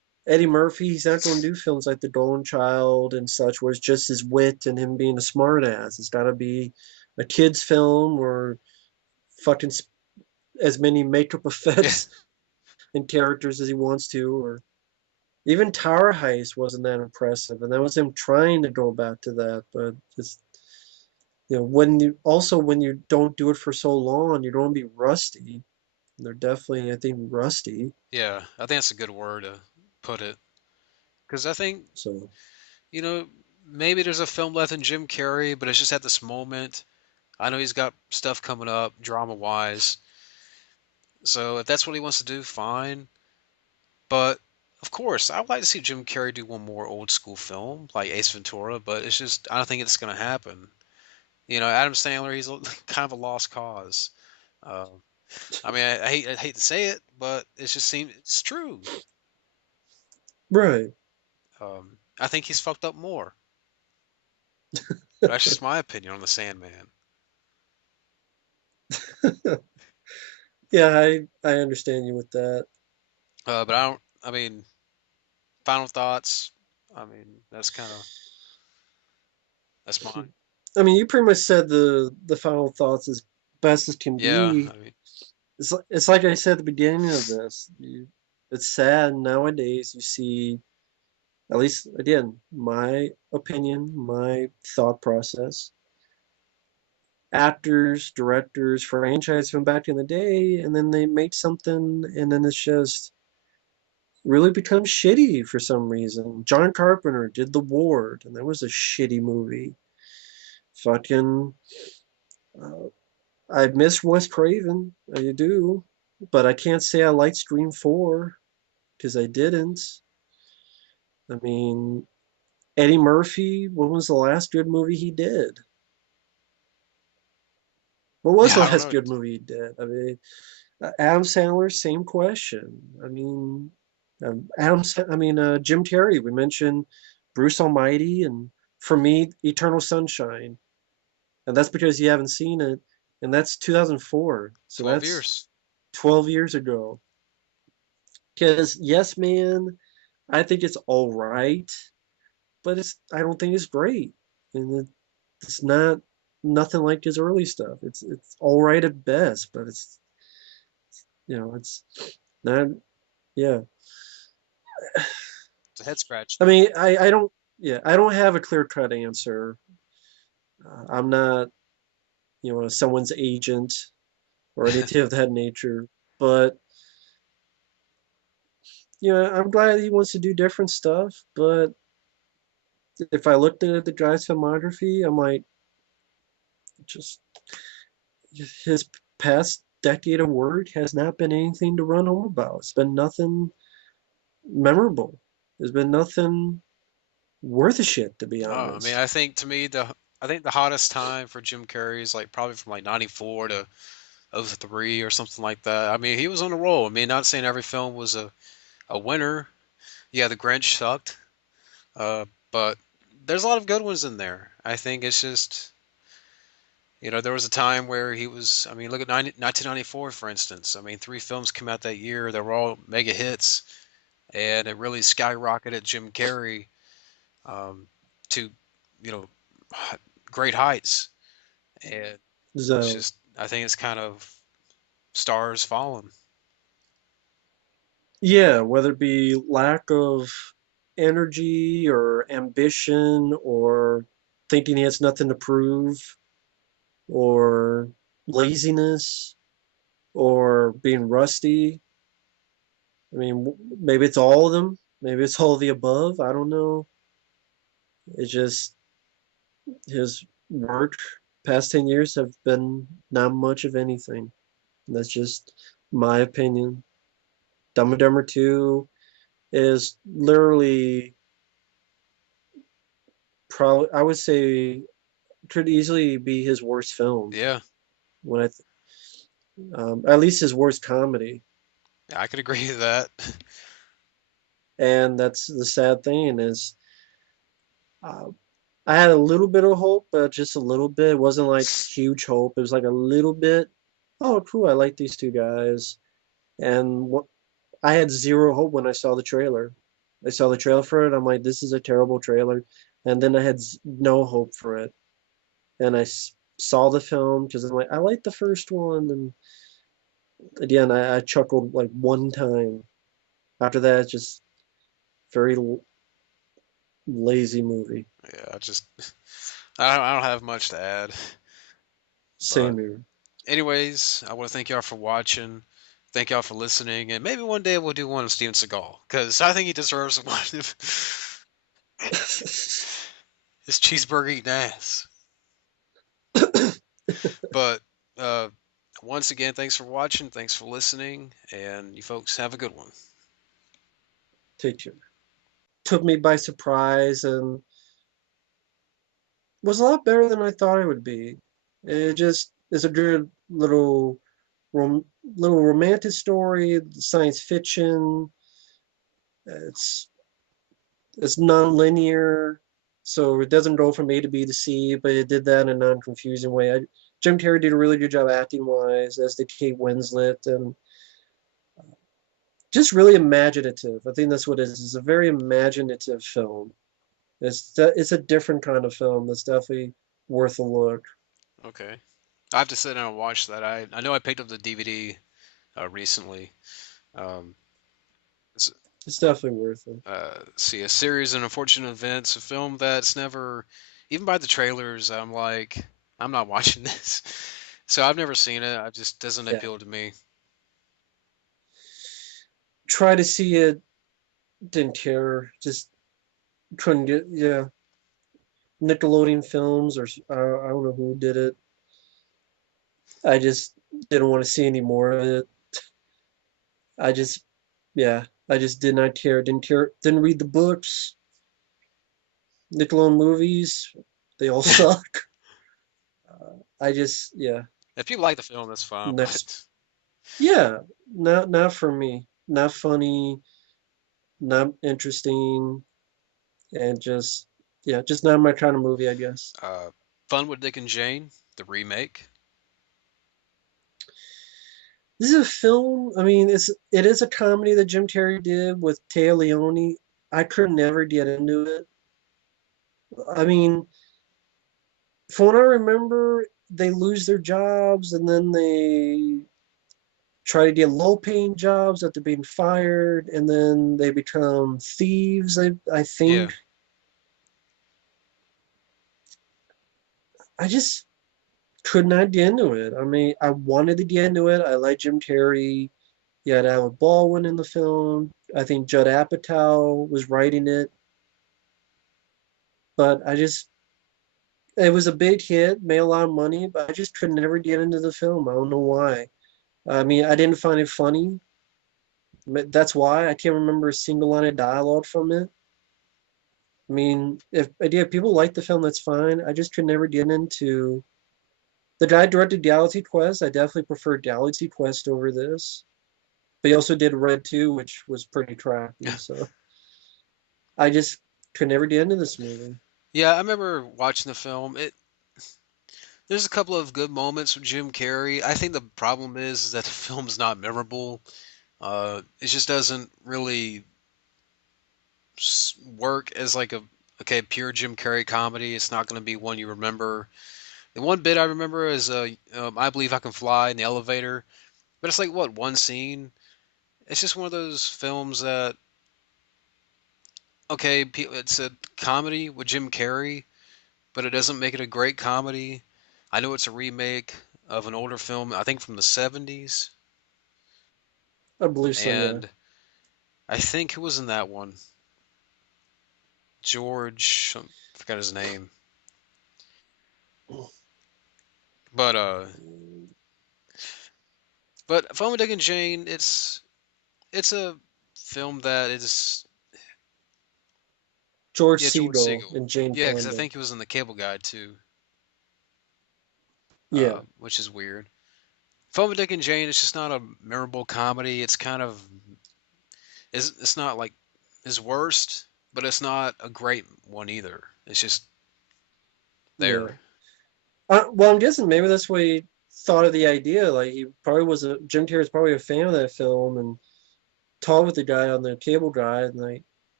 Eddie Murphy, he's not going to do films like The Golden Child and such, where it's just his wit and him being a smartass. It's got to be a kid's film or fucking as many makeup Yeah, effects and characters as he wants to. Or even Tower Heist wasn't that impressive, and that was him trying to go back to that. But just when you don't do it for so long, you don't be rusty. They're definitely, I think, rusty. yeah. I think that's a good word to put it. Because I think, So you know, maybe there's a film left in Jim Carrey, but it's just at this moment. I know he's got stuff coming up, drama wise. So if that's what he wants to do, fine. But of course, I would like to see Jim Carrey do one more old school film like Ace Ventura, but it's just I don't think it's going to happen. Adam Sandler, he's kind of a lost cause. Uh, I mean, I hate to say it, but it's true. right. I think he's fucked up more. But that's just my opinion on the Sandman. Yeah, I understand you with that. But I don't. I mean, final thoughts. I mean, that's mine. I mean, you pretty much said the final thoughts as best as can Yeah. be. I mean, It's like I said at the beginning of this. It's sad nowadays. You see, at least again, my opinion, my thought process. Actors, directors, franchise from back in the day, and then they make something, and then it's just really becomes shitty for some reason. John Carpenter did The Ward, and that was a shitty movie. Fucking, uh, I miss Wes Craven, I do, but I can't say I liked Scream 4 because I didn't. I mean, Eddie Murphy, when was the last good movie he did? What was yeah. the I don't last know. good movie he did? I mean, Adam Sandler, same question. I mean, Jim Carrey. We mentioned Bruce Almighty, and for me, Eternal Sunshine, and that's because you haven't seen it, and that's 2004. So 12 years. that's 12 years ago. Because Yes Man, I think it's all right, but I don't think it's great, and it's not nothing like his early stuff. It's all right at best, but it's not. Yeah, It's a head scratch. I mean, I don't. Yeah, I don't have a clear cut answer. I'm not, someone's agent or anything of that nature. But I'm glad he wants to do different stuff. But if I looked at the guy's filmography, I might just his past decade of work has not been anything to run home about. It's been nothing memorable. There's been nothing worth a shit, to be Oh, I mean, honest. I think the hottest time for Jim Carrey is like probably from like '94 to '03 or something like that. I mean, he was on a roll. I mean, not saying every film was a winner. Yeah, The Grinch sucked, but there's a lot of good ones in there. I think it's just, there was a time where he was. I mean, look at 1994, for instance. I mean, three films came out that year. They were all mega hits, and it really skyrocketed Jim Carrey um, to, you know, great heights. And it's So just, I think it's kind of stars falling. yeah, whether it be lack of energy or ambition or thinking he has nothing to prove or laziness or being rusty. I mean, maybe it's all of them. Maybe it's all of the above. I don't know. It's just his work past 10 years have been not much of anything. That's just my opinion. Dumb and Dumber 2 is literally probably, I would say, could easily be his worst film. Yeah, When at least his worst comedy, I could agree with that. and that's the sad thing is, uh, I had a little bit of hope, but just a little bit. It wasn't like huge hope. It was like a little bit. Oh, cool! I like these two guys, and what I had zero hope when I saw the trailer. I saw the trailer for it. I'm like, this is a terrible trailer. And then I had no hope for it. And saw the film because I'm like, I like the first one. And again, I chuckled like one time. After that, it's just very lazy movie. Yeah, I don't have much to add. But Same here. anyways, I want to thank y'all for watching. Thank y'all for listening, and maybe one day we'll do one of Steven Seagal because I think he deserves one of his cheeseburger eating ass. But uh, once again, thanks for watching, thanks for listening, and you folks have a good one. Take care. Took me by surprise and was a lot better than I thought it would be. It just is a good little romantic story, science fiction. It's it's non-linear, so it doesn't go from A to B to C, but it did that in a non-confusing way. Jim Carrey did a really good job acting wise, as did Kate Winslet, and just really imaginative. I think that's what it is. It's a very imaginative film. It's a different kind of film that's definitely worth a look. Okay, I have to sit down and watch that. I know I picked up the DVD recently. Um, it's, It's definitely worth it. see a series of unfortunate events, a film that's never, even by the trailers, I'm like, I'm not watching this. So I've never seen it. It just doesn't Yeah. appeal to me. Try to see it, didn't care. Just couldn't get, yeah. Nickelodeon Films, or I don't know who did it. I just didn't want to see any more of it. I just, yeah, I just did not care. Didn't care. Didn't read the books. Nickelodeon movies, they all suck. I just, yeah, If you like the film, that's fine. next, But yeah, not for me. Not funny, not interesting, and just, yeah, just not my kind of movie, I guess. uh, Fun with Dick and Jane, the remake. This is a film. I mean, it is a comedy that Jim Carrey did with Taya Leone. I could never get into it. I mean, from what I remember, they lose their jobs and then they try to get low-paying jobs after being fired, and then they become thieves. I Yeah. think. I just could not get into it. I mean, I wanted to get into it. I like Jim Carrey. You had Alec Baldwin in the film. I think Judd Apatow was writing it, but it was a big hit, made a lot of money, but I just could never get into the film. I don't know why. I mean, I didn't find it funny. That's why I can't remember a single line of dialogue from it. I mean, if people like the film, that's fine. I just could never get into. The guy directed Galaxy Quest. I definitely prefer Galaxy Quest over this. But he also did Red 2, which was pretty crappy. So I just could never get into this movie. Yeah, I remember watching the film. There's a couple of good moments with Jim Carrey. I think the problem is that the film's not memorable. It just doesn't really work as like a okay pure Jim Carrey comedy. It's not going to be one you remember. The one bit I remember is I Believe I Can Fly in the elevator, but it's like what one scene. It's just one of those films that okay, it's a comedy with Jim Carrey, but it doesn't make it a great comedy. I know it's a remake of an older film, I think from the 70s, I believe so, yeah. and I think who was in that one? George, I forgot his name. But Fun with Dick and Jane, it's a film that is George yeah, George Segal Siegel. and Jane Yeah, because I Fonda. think he was in the Cable Guy too, Yeah, which is weird. Fun with Dick and Jane, it's just not a memorable comedy. It's kind of it's not like his worst, but it's not a great one either. It's just yeah. there. Well, I'm guessing maybe that's what he thought of the idea. Like he probably was a Jim Carrey's probably a fan of that film and talked with the guy on the cable guy, and they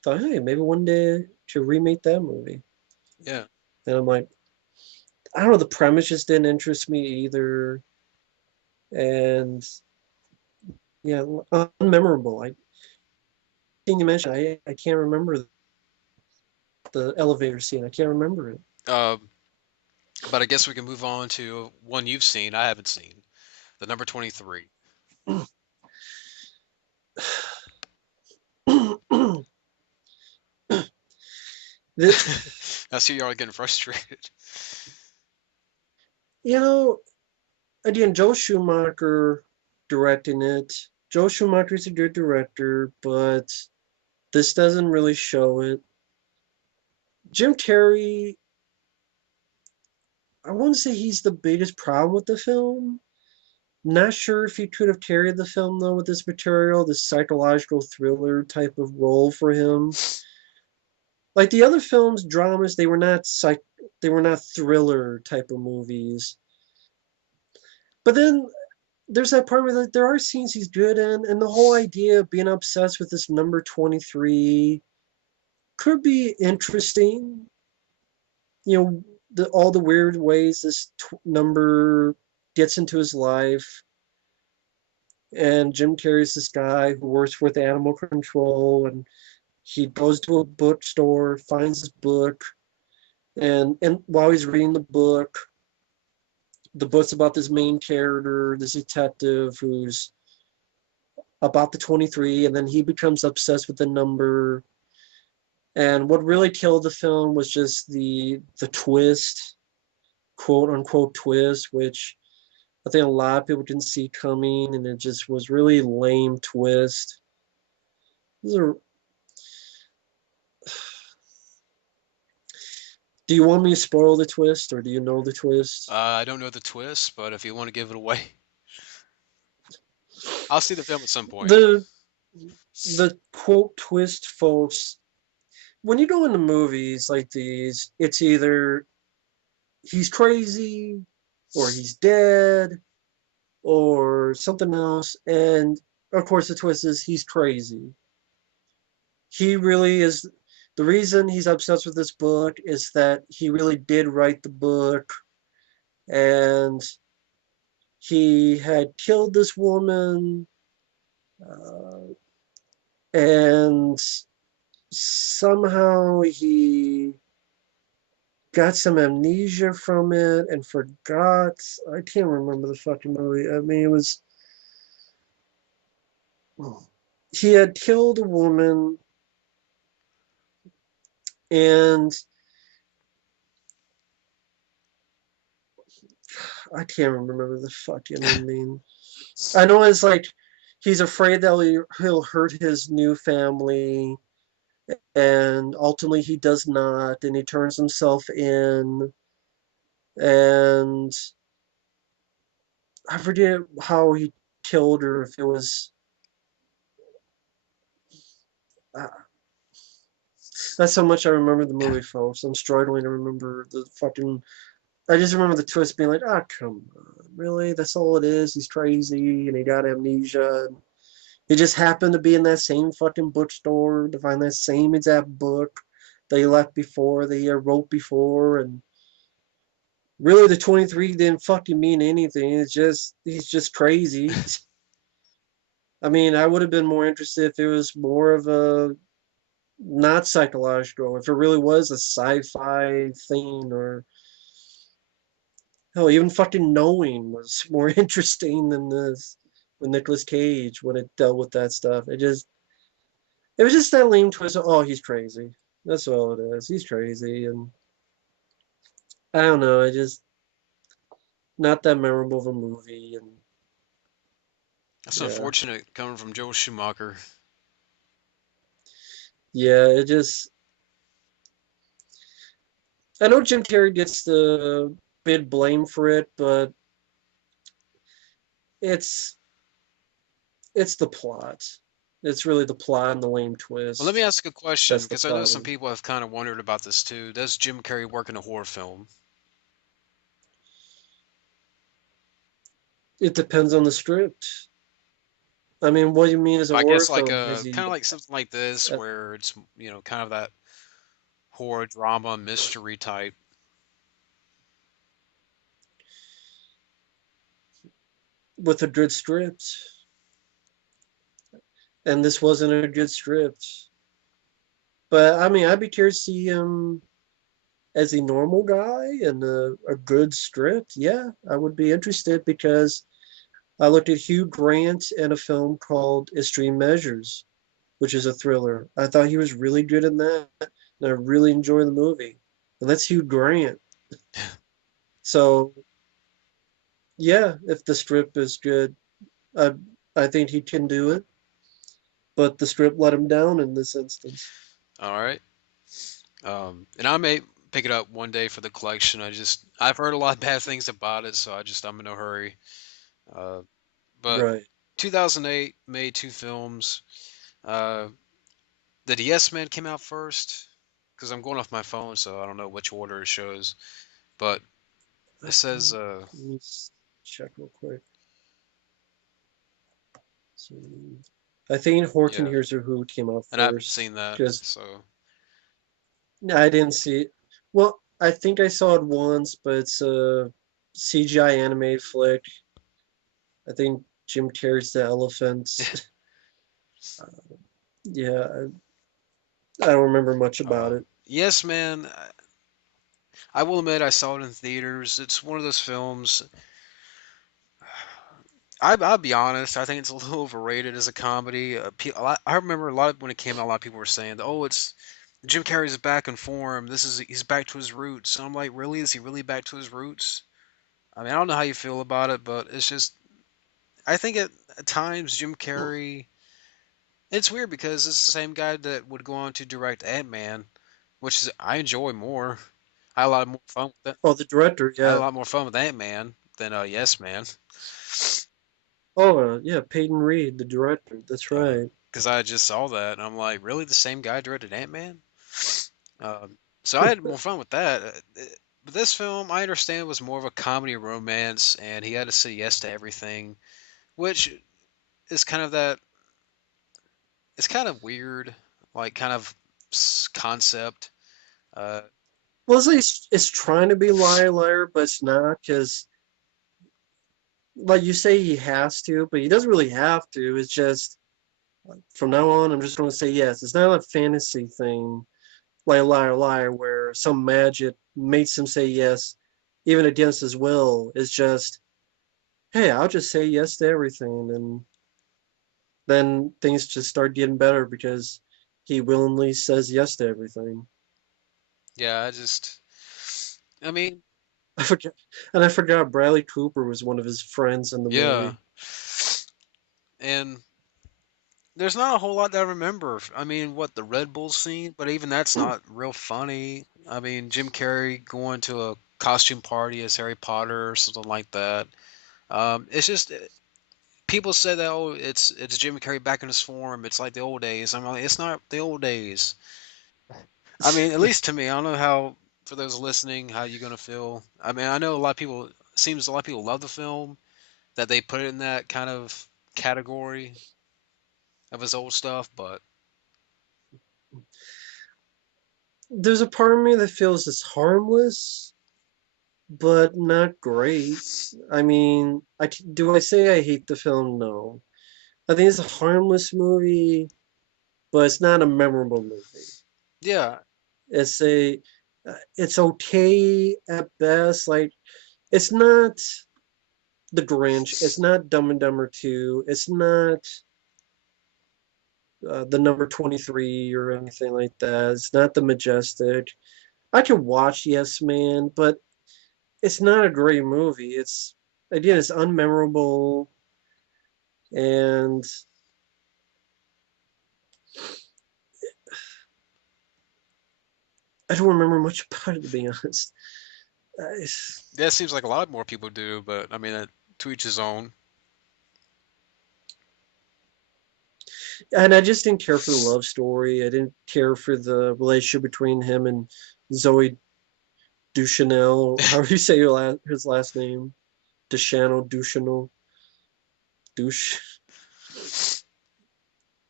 thought, hey, maybe one day to remake that movie. Yeah. And I'm like, I don't know, the premise just didn't interest me either. And yeah, unmemorable. I think you mentioned I can't remember the elevator scene. I can't remember it. Um, but I guess we can move on to one you've seen. I haven't seen the number 23. The, I see y'all getting frustrated. you know, again, Joe Schumacher directing it. Joe Schumacher's a good director, but this doesn't really show it. Jim Carrey, I wouldn't say he's the biggest problem with the film. Not sure if he could have carried the film though with this material, this psychological thriller type of role for him. Like the other films, dramas, they were not thriller type of movies. But then there's that part where like, there are scenes he's good in, and the whole idea of being obsessed with this number 23 could be interesting. You know, all the weird ways this number gets into his life. And Jim Carrey's this guy who works with animal control, and he goes to a bookstore, finds this book, and while he's reading the book's about this main character, this detective who's about the 23, and then he becomes obsessed with the number. And what really killed the film was just the twist, quote unquote twist, which I think a lot of people didn't see coming, and it just was really lame twist. These are, do you want me to spoil the twist, or do you know the twist? I don't know the twist, but if you want to give it away, I'll see the film at some point. The the quote twist, folks. When you go into movies like these, it's either he's crazy, or he's dead, or something else. And of course, the twist is he's crazy. He really is. The reason he's obsessed with this book is that he really did write the book, and he had killed this woman, uh, and somehow he got some amnesia from it and forgot. I can't remember the fucking movie. I mean, it was. He had killed a woman, and I can't remember the fucking ending. I know it's like he's afraid that he'll hurt his new family, and ultimately he does not, and he turns himself in, and I forget how he killed her. If it was, uh, that's how much I remember the movie, folks. I'm struggling to remember the fucking. I just remember the twist being like, ah, come on, really? That's all it is. He's crazy, and he got amnesia. And he just happened to be in that same fucking bookstore to find that same exact book that he left before, that he wrote before, and really the 23 didn't fucking mean anything. It's just he's just crazy. I mean, I would have been more interested if it was more of a not psychological, if it really was a sci-fi thing, or hell, even fucking knowing was more interesting than this with Nicolas Cage when it dealt with that stuff. It was just that lame twist of, oh, he's crazy. That's all it is. He's crazy, and I don't know. I just not that memorable of a movie, and That's yeah, unfortunate coming from Joel Schumacher. yeah. It just I know Jim Carrey gets the big blame for it, but it's it's the plot. It's really the plot and the lame Well, let me twist. ask a question That's the because I know some problem. people have kind of wondered about this too. Does Jim Carrey work in a horror film? It depends on the script. I mean, what do you mean as a I horror guess like film? Has a he kind of like something like this uh, where it's kind of that horror drama mystery type. with a good script? And this wasn't a good script. But I mean, I'd be curious to see him as a normal guy and a good script. Yeah, I would be interested because I looked at Hugh Grant in a film called Extreme Measures, which is a thriller. I thought he was really good in that, and I really enjoyed the movie. And that's Hugh Grant. So yeah, if the script is good, I I think he can do it. But the script let him down in this instance. All right. And I may pick it up one day for the collection. I've heard a lot of bad things about it, so I'm in no hurry. Uh, but Right. 2008 made two films. Uh, the Yes Man came out first because I'm going off my phone, so I don't know which order it shows. But it says, Let me check real quick. So, I think Horton yeah, Hears a Who came out and I haven't first seen that, because so I didn't see it. Well, I think I saw it once, but it's a CGI animated flick. I think Jim Carrey's the elephant. Yeah, I don't remember much about it. Yes Man. I will admit I saw it in theaters. It's one of those films. I'll be honest. I think it's a little overrated as a comedy. I remember a lot when it came out. A lot of people were saying, "Oh, it's Jim Carrey's back in form. He's back to his roots." And I'm like, really? Is he really back to his roots? I mean, I don't know how you feel about it, but it's just I think at times Jim Carrey. It's weird because it's the same guy that would go on to direct Ant-Man, which is I enjoy more. I had a lot more fun with that. Oh, the director, I had a yeah. lot more fun with Ant-Man than Yes Man. Oh, yeah, Peyton Reed, the director. That's Uh, right. because I just saw that and I'm like, really, the same guy directed Ant-Man? So I had more fun with that. But this film, I understand, was more of a comedy romance, and he had to say yes to everything, which is kind of that. It's kind of weird, like kind of concept. Uh, Well, it's trying to be liar, liar, but it's not because, like you say, he has to, but he doesn't really have to. It's just from now on, I'm just going to say yes. It's not a fantasy thing like liar, liar, where some magic makes him say yes, even against his will. It's just, hey, I'll just say yes to everything, and then things just start getting better because he willingly says yes to everything. yeah, I mean, I forgot, and I forgot Bradley Cooper was one of his friends in the yeah, movie. and there's not a whole lot that I remember. I mean, what the Red Bull scene, but even that's not real funny. I mean, Jim Carrey going to a costume party as Harry Potter or something like that. It's just people say that oh, it's Jim Carrey back in his form. It's like the old days. I'm like, it's not the old days. I mean, at least to me, I don't know how for those listening how you're gonna feel. I mean, I know a lot of people. Seems a lot of people love the film that they put it in that kind of category of his old stuff, but There's a part of me that feels it's harmless, but not great. I mean, do I say I hate the film? No. I think it's a harmless movie, but it's not a memorable movie. yeah, It's a, it's okay at best. Like, it's not The Grinch. It's not Dumb and Dumber 2. It's not the number 23 or anything like that. It's not The Majestic. I could watch Yes Man, but it's not a great movie. It's again, it's unmemorable, and I don't remember much about it to be honest. that seems like a lot more people do, but I mean, to each his own. And I just didn't care for the love story. I didn't care for the relationship between him and Zoe Deschanel. How do you say his last name? Deschanel, Douche.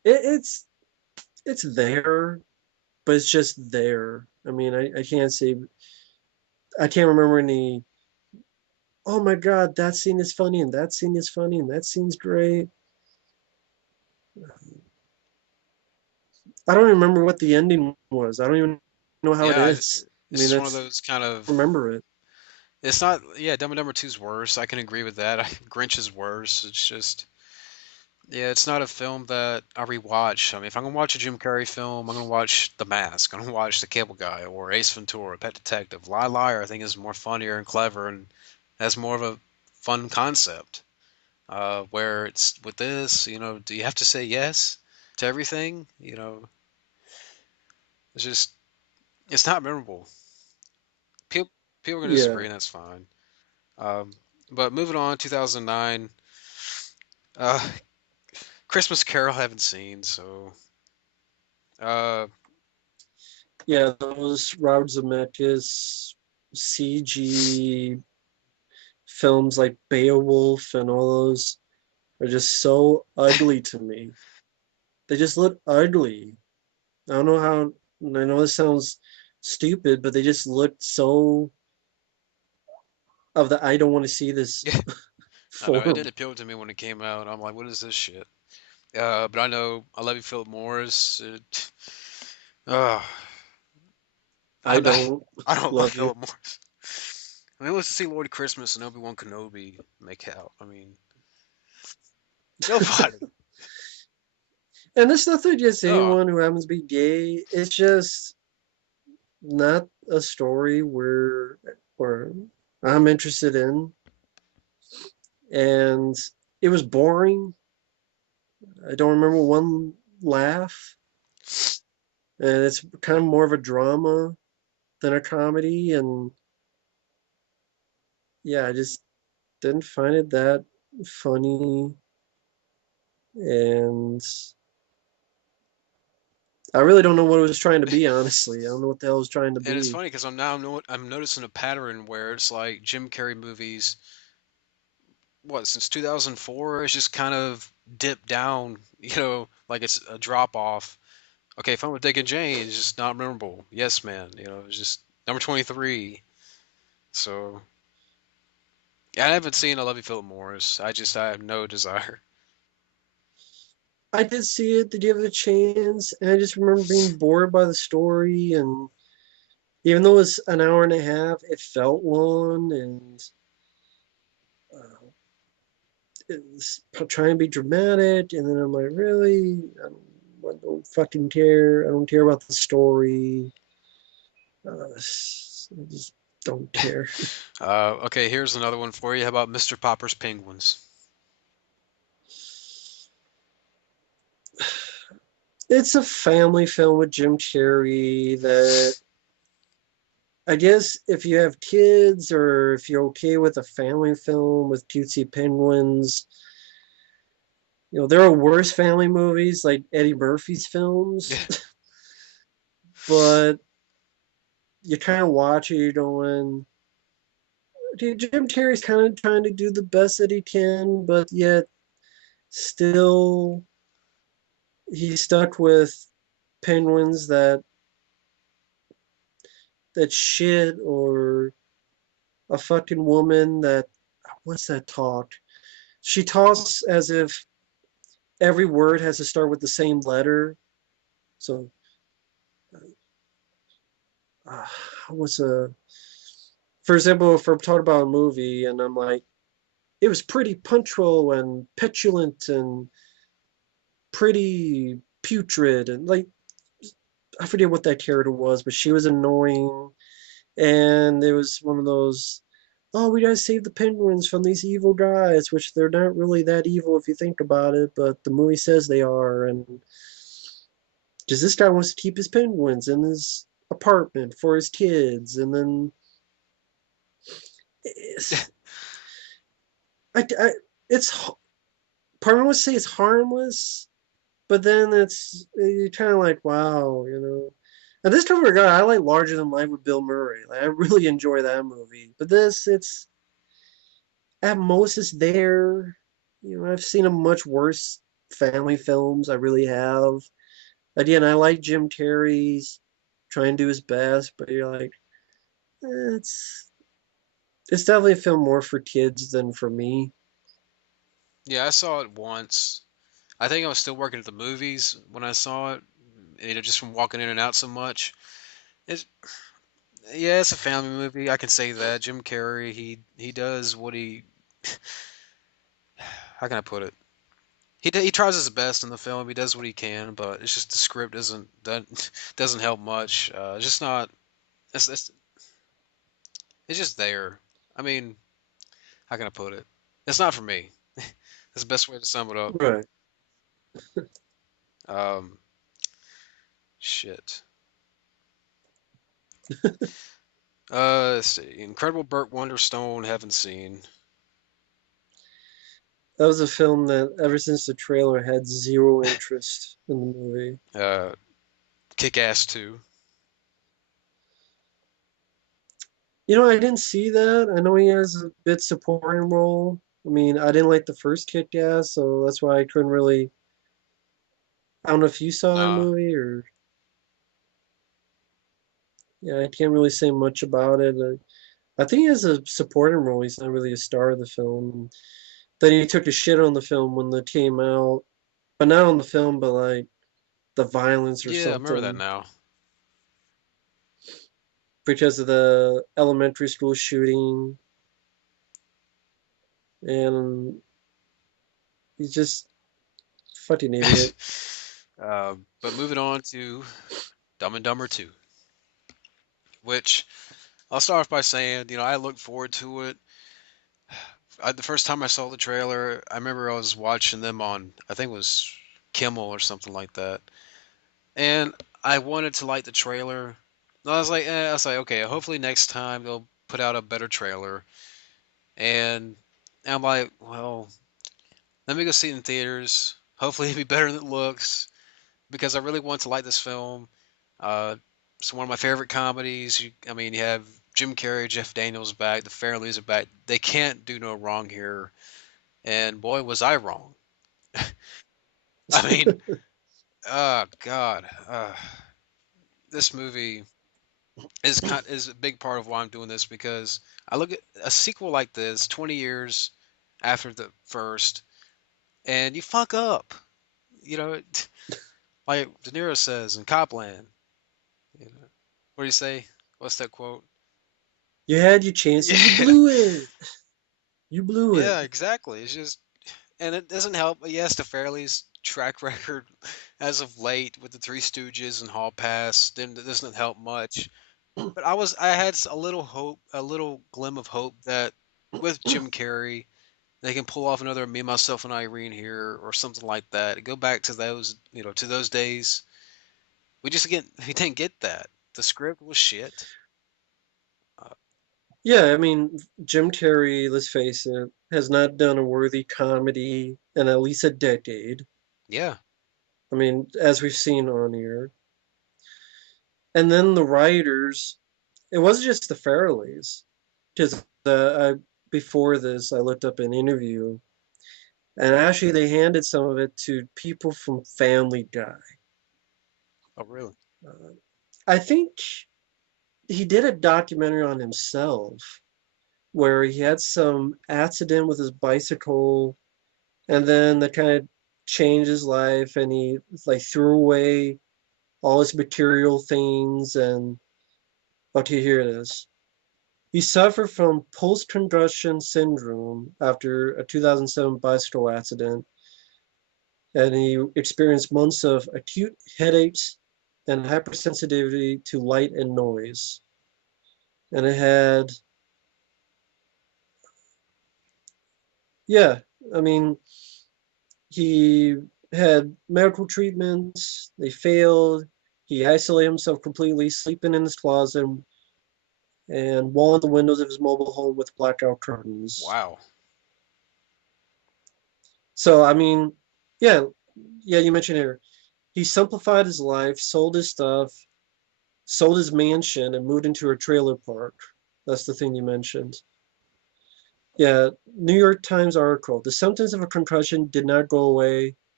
it's there, but it's just there. I mean, I can't say I can't remember any. Oh my God, that scene is funny, and that scene is funny, and that scene's great. I don't remember what the ending was. I don't even know how it Yeah, is. I it's mean, just one of that's those kind I of. remember it. It's not. Yeah, Dumb and Dumber Two's worse. I can agree with that. Grinch is worse. It's just. Yeah, it's not a film that I rewatch. I mean, if I'm gonna watch a Jim Carrey film, I'm gonna watch The Mask. I'm gonna watch The Cable Guy or Ace Ventura, Pet Detective. Liar, I think is more funnier and clever and has more of a fun concept. Where it's with this, do you have to say yes to everything? It's just it's not memorable. People people are gonna Yeah, disagree, and that's fine. Um, but moving on, 2009, uh, Christmas Carol I haven't seen, so uh, yeah. Those Robert Zemeckis CG films like Beowulf and all those are just so ugly to me. They just look ugly. I don't know how. I know this sounds stupid, but they just look so of the I don't want to see this yeah, I know it didn't form. appeal to me when it came out. I'm like, what is this shit? But I know I love you, Philip Morris. Uh, I I, don't I don't love love you. Philip Morris. I mean, let's see Lord Christmas and Obi-Wan Kenobi make out. I mean, nobody. And it's nothing against Oh, anyone who happens to be gay. It's just not a story where I'm interested in. And it was boring. I don't remember one laugh. And it's kind of more of a drama than a comedy. And yeah, I just didn't find it that funny. And I really don't know what it was trying to be, honestly. I don't know what the hell it was trying to and it's be. funny because I'm noticing a pattern where it's like Jim Carrey movies. What since 2004? It's just kind of dipped down. Like it's a drop off. Okay, Fun with Dick and Jane is just not memorable. Yes, man. It's just number 23. So yeah, I haven't seen I Love You, Philip Morris. I have no desire. I did see it to give it a chance, and I just remember being bored by the story. And even though it was an hour and a half, it felt long, and uh, it was trying to be dramatic. And then I'm like, really? I don't fucking care. I don't care about the story. I just don't care. Okay, here's another one for you. How about Mr. Popper's Penguins? It's a family film with Jim Carrey that I guess if you have kids or if you're okay with a family film with cutesy penguins, there are worse family movies like Eddie Murphy's films, but you kind of watch it, you're going, dude, Jim Carrey's kind of trying to do the best that he can, but yet still he's stuck with penguins that shit or a fucking woman that what's that talk? She talks as if every word has to start with the same letter. So, uh, what's a for example, if I'm talking about a movie and I'm like, it was pretty punctual and petulant and pretty putrid and like I forget what that character was, but she was annoying and it was one of those. Oh, we gotta save the penguins from these evil guys, which they're not really that evil if you think about it, but the movie says they are. And because this guy wants to keep his penguins in his apartment for his kids, and then it's, I it's part of me would say it's harmless, but then it's you're kind of like, wow. And this time ago, I like Larger Than Life with Bill Murray. Like, I really enjoy that movie. But this, it's at most it's there. I've seen a much worse. family films. I really have. Again, I like Jim Carrey's trying to do his best, but you're like, it's it's definitely a film more for kids than for me. Yeah, I saw it once. I think I was still working at the movies when I saw it. Just from walking in and out so much. It's yeah, it's a family movie. I can say that. Jim Carrey, he does what he. How can I put it? He tries his best in the film. He does what he can, but it's just the script doesn't help much. It's just not. It's it's just there. I mean, how can I put it? It's not for me. That's the best way to sum it up. Right. Um, shit. Let's see. Incredible Burt Wonderstone. Haven't seen. That was a film that ever since the trailer had zero interest in the movie. Uh, Kick Ass 2. I didn't see that. I know he has a bit supporting role. I mean, I didn't like the first Kick-Ass, so that's why I couldn't really. I don't know if you saw that Nah. movie or yeah, I can't really say much about it. I think he has a supporting role. He's not really a star of the film. Then he took a shit on the film when it came out, but not on the film, but like the violence or Yeah, I remember that something now. because of the elementary school shooting, and he's just fucking idiot. But moving on to Dumb and Dumber 2, which I'll start off by saying, I look forward to it. The first time I saw the trailer, I remember I was watching them on, I think it was Kimmel or something like that, and I wanted to like the trailer. I was like, okay, hopefully next time they'll put out a better trailer. And I'm like, well, let me go see it in theaters. Hopefully it'll be better than it looks because I really want to like this film. Uh, it's one of my favorite comedies. I mean, you have Jim Carrey, Jeff Daniels back, the Farrellys are back. They can't do no wrong here. And boy, was I wrong. I mean, oh God, this movie is a big part of why I'm doing this because I look at a sequel like this 20 years after the first, and you fuck up. You know, like De Niro says in Copland. What do you say? What's that quote? You had your chance and you Yeah, blew it. You blew it. yeah, exactly. It's just, and it doesn't help. Yes, the Fairley's track record as of late with the Three Stooges and Hall Pass, then it doesn't help much. But I had a little hope, a little glim of hope that with Jim Carrey, they can pull off another Me, Myself, and Irene here or something like that. Go back to those, to those days. We didn't get that. The script was shit. Uh, Yeah, I mean, Jim Carrey, let's face it, has not done a worthy comedy in at least a decade. yeah, I mean, as we've seen on here. And then the writers, it wasn't just the Farrellys, because before this, I looked up an interview, and actually they handed some of it to people from Family Guy. oh really? Uh, I think he did a documentary on himself where he had some accident with his bicycle, and then that kind of changed his life, and he like threw away all his material things. And okay, here it is. He suffered from post-concussion syndrome after a 2007 bicycle accident, and he experienced months of acute headaches and hypersensitivity to light and noise. And it had, yeah, I mean, he had medical treatments, they failed. He isolated himself completely, sleeping in his closet and walling the windows of his mobile home with blackout curtains. Wow. So, I mean, yeah, yeah, you mentioned here, he simplified his life, sold his stuff, sold his mansion, and moved into a trailer park. That's the thing you mentioned. Yeah, New York Times article. The symptoms of a concussion did not go away.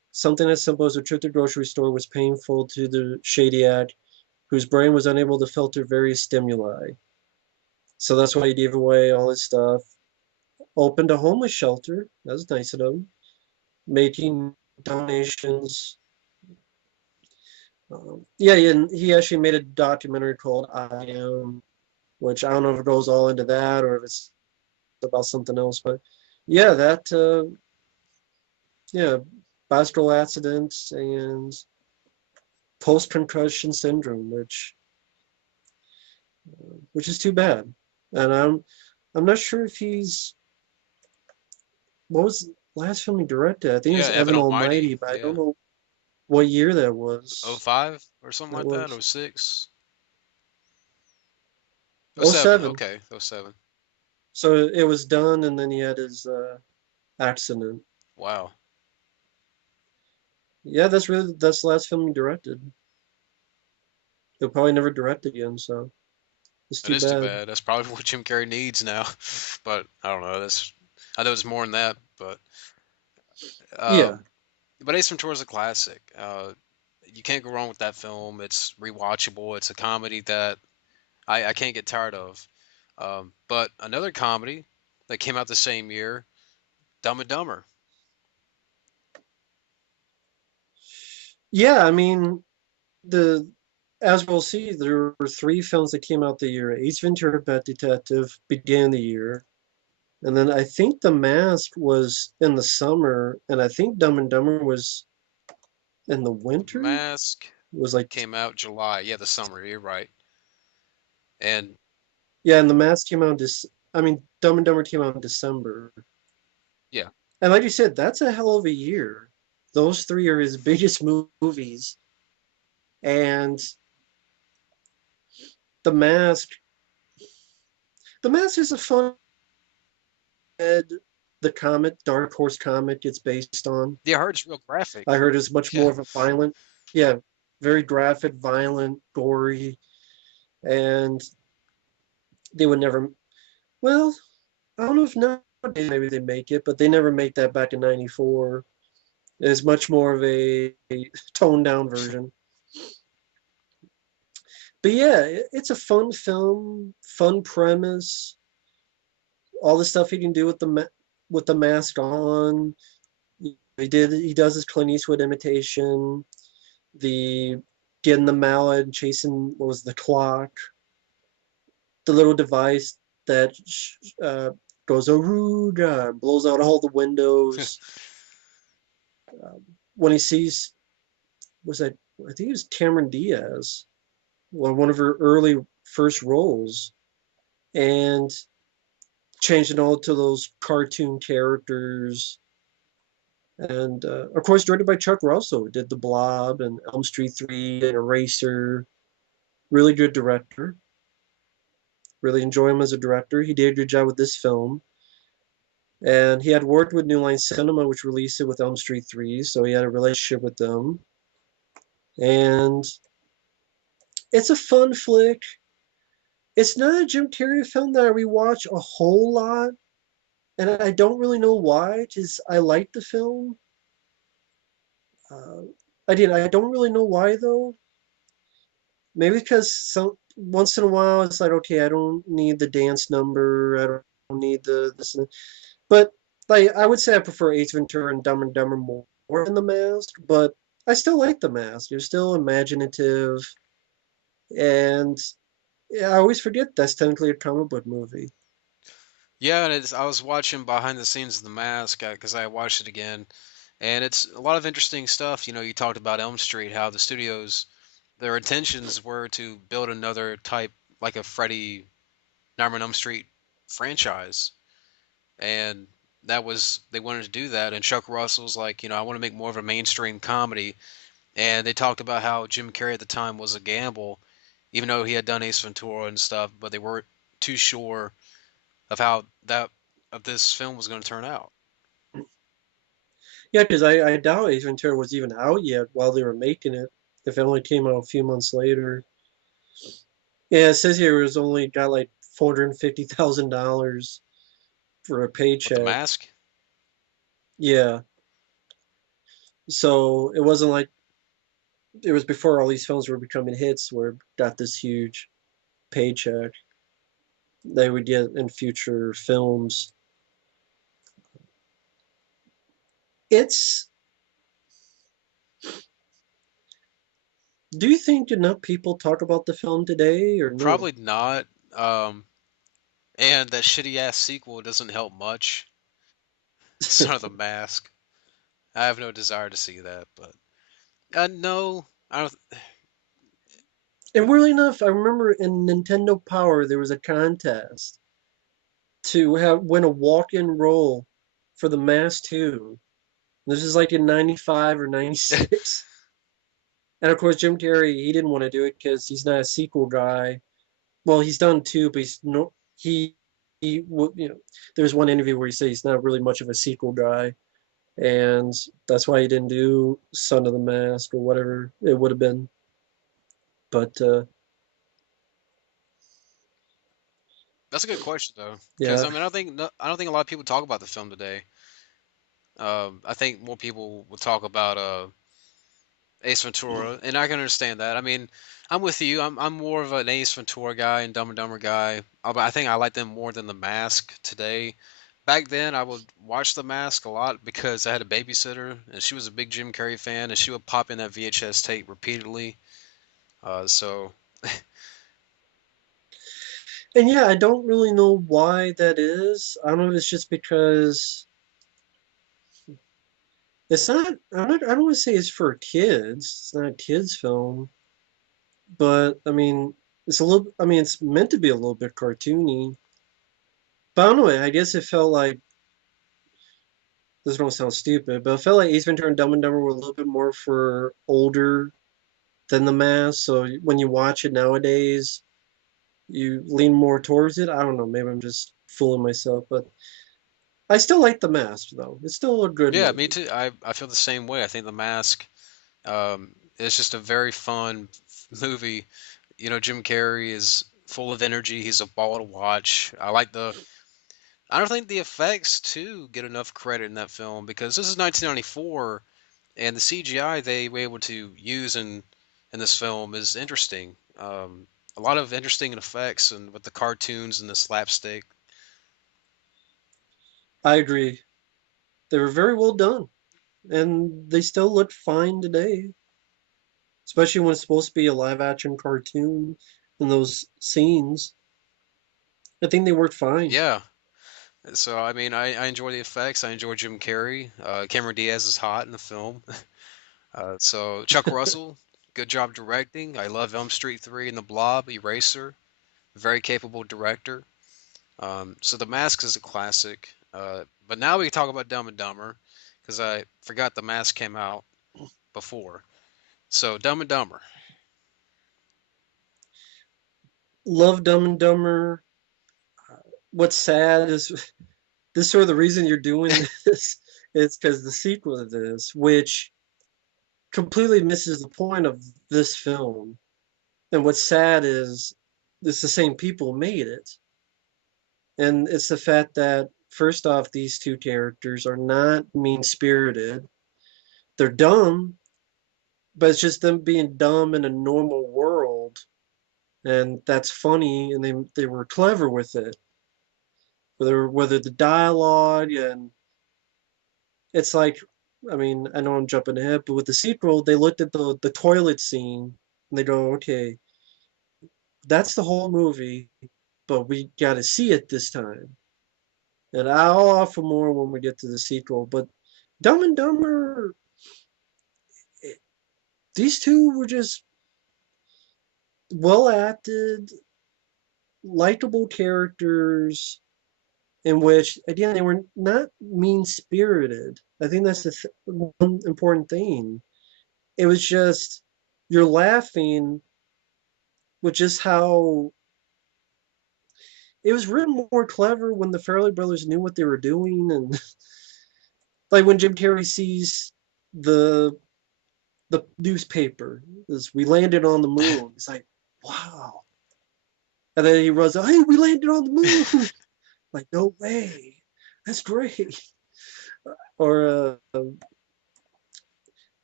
Something as simple as a trip to the grocery store was painful to the Shadiac, whose brain was unable to filter various stimuli. So that's why he gave away all his stuff. Opened a homeless shelter. That was nice of him. Making donations. Yeah, and he actually made a documentary called I Am, which I don't know if it goes all into that or if it's about something else. But yeah, yeah, bicycle accidents and post-concussion syndrome, which is too bad. And I'm not sure if he's what was the last film he directed? I think it Yeah, was Evan Evan Almighty. Almighty, but I don't Yeah, know what year that was. 05 or something That like that. was 06. Oh oh 07. 07. Okay, 07. So it was done, and then he had his accident. Wow. Yeah, that's the last film he directed. He'll probably never direct again, so it's That too is too bad. bad. That's probably what Jim Carrey needs now. But I don't know. I know it's more than that, Yeah, um, but Ace Ventura is a classic. You can't go wrong with that film. It's rewatchable. It's a comedy that I can't get tired of. But another comedy that came out the same year, Dumb and Dumber. yeah. I mean, the as we'll see, there were three films that came out the year. Ace Ventura: Pet Detective began the year, and then I think The Mask was in the summer, and I think Dumb and Dumber was in the The winter. It Mask was like came out July. Yeah, the summer. You're right. And yeah, and The Mask came out in I mean, Dumb and Dumber came out in December. yeah, And like you said, that's a hell of a year. Those three are his biggest movies, and The Mask. The Mask is a fun. The comic, Dark Horse comic, it's based on. yeah, I heard it's real graphic. I heard it's much Yeah, more of a violent, yeah, very graphic, violent, gory, and they would never. Well, I don't know if nowadays maybe they make it, but they never make that back in '94. It's much more of a toned down version. But yeah, it's a fun film, fun premise. All the stuff he can do with with the mask on. He does his Clint Eastwood imitation. The getting the mallet and chasing what was the clock. The little device that goes Aruga, blows out all the windows. When he sees was that I think it was Cameron Diaz, one of her early first roles, and changed it all to those cartoon characters. And of course, directed by Chuck Russell, who did The Blob and Elm Street 3 and Eraser. Really good director. Really enjoy him as a director. He did a good job with this film. And he had worked with New Line Cinema, which released it with Elm Street 3, so he had a relationship with them. And it's a fun flick. It's not a Jim Carrey film that I rewatch a whole lot, and I don't really know why, because I like the film. Uh, I did. I don't really know why though. Maybe because some once in a while it's like, okay, I don't need the dance number. I don't need the this. But like, I would say I prefer Ace Ventura and Dumb and Dumber more than The Mask. But I still like The Mask. You're still imaginative, and yeah, I always forget that's technically a comic book movie. yeah. And I was watching behind the scenes of The Mask because I watched it again, and it's a lot of interesting stuff. You know, you talked about Elm Street, how the studios, their intentions were to build another type, like a Freddy Nightmare on Elm Street franchise, and that was they wanted to do that. And Chuck Russell's like, I want to make more of a mainstream comedy, and they talked about how Jim Carrey at the time was a gamble, even though he had done Ace Ventura and stuff, but they weren't too sure of how that of this film was going to turn out. Yeah, because I doubt Ace Ventura was even out yet while they were making it. If it only came out a few months later. Yeah, it says here it was only got like $450,000 for a With the paycheck. mask, Yeah, So it wasn't like it was before all these films were becoming hits where it got this huge paycheck they would get in future films. It's Do you think enough people talk about the film today or no? Probably not. Um, and that shitty ass sequel doesn't help much. Son of the Mask. I have no desire to see that, but no, I don't. And weirdly enough, I remember in Nintendo Power there was a contest to have win a walk-in role for the Mask 2. This is like in 95 or 96. And of course Jim Carrey, he didn't want to do it because he's not a sequel guy. Well, he's done two, but he's no he there's one interview where he says he's not really much of a sequel guy, and that's why he didn't do Son of the Mask or whatever it would have been. But That's a good question though, because yeah, I mean, I don't think a lot of people talk about the film today. I think more people will talk about Ace Ventura, and I can understand that. I mean, I'm with you. I'm more of an Ace Ventura guy and Dumb and Dumber guy. But I think I like them more than The Mask today. Back then, I would watch The Mask a lot because I had a babysitter, and she was a big Jim Carrey fan, and she would pop in that VHS tape repeatedly. So and yeah, I don't really know why that is. I don't know if it's just because it's not. I don't want to say it's for kids. It's not a kids film, but I mean, it's a little. I mean, it's meant to be a little bit cartoony. But I don't know. I guess it felt like this don't sound stupid, but I felt like Ace Ventura and Dumb and Dumber were a little bit more for older than The Mask. So when you watch it nowadays, you lean more towards it. I don't know. Maybe I'm just fooling myself, but I still like The Mask though. It's still a good yeah, me movie. too. I feel the same way. I think The Mask is just a very fun movie. You know, Jim Carrey is full of energy. He's a ball to watch. I don't think the effects too get enough credit in that film because this is 1994 and the CGI they were able to use in this film is interesting. A lot of interesting effects and with the cartoons and the slapstick. I agree. They were very well done, and they still look fine today, especially when it's supposed to be a live action cartoon in those scenes. I think they worked fine. Yeah. So I mean, I enjoy the effects. I enjoy Jim Carrey. Cameron Diaz is hot in the film. So Chuck Russell, good job directing. I love Elm Street 3 and The Blob, Eraser, very capable director. So The Mask is a classic. But now we can talk about Dumb and Dumber because I forgot The Mask came out before. So Dumb and Dumber. Love Dumb and Dumber. What's sad is this sort of the reason you're doing this. It's because the sequel to this, which completely misses the point of this film. And what's sad is it's the same people made it. And it's the fact that, first off, these two characters are not mean spirited. They're dumb, but it's just them being dumb in a normal world. And that's funny. And they were clever with it. Whether the dialogue and it's like, I mean, I know I'm jumping ahead, but with the sequel, they looked at the toilet scene and they go, okay, that's the whole movie, but we got to see it this time. And I'll offer more when we get to the sequel. But Dumb and Dumber, eh, these two were just well acted, likable characters in which, again, they were not mean spirited. I think that's the one important thing. It was just, you're laughing with just how it was written more clever when the Farrelly brothers knew what they were doing, and like when Jim Carrey sees the the newspaper is we landed on the moon. It's like, wow. And then he runs, hey, we landed on the moon. Like, no way. That's great. Or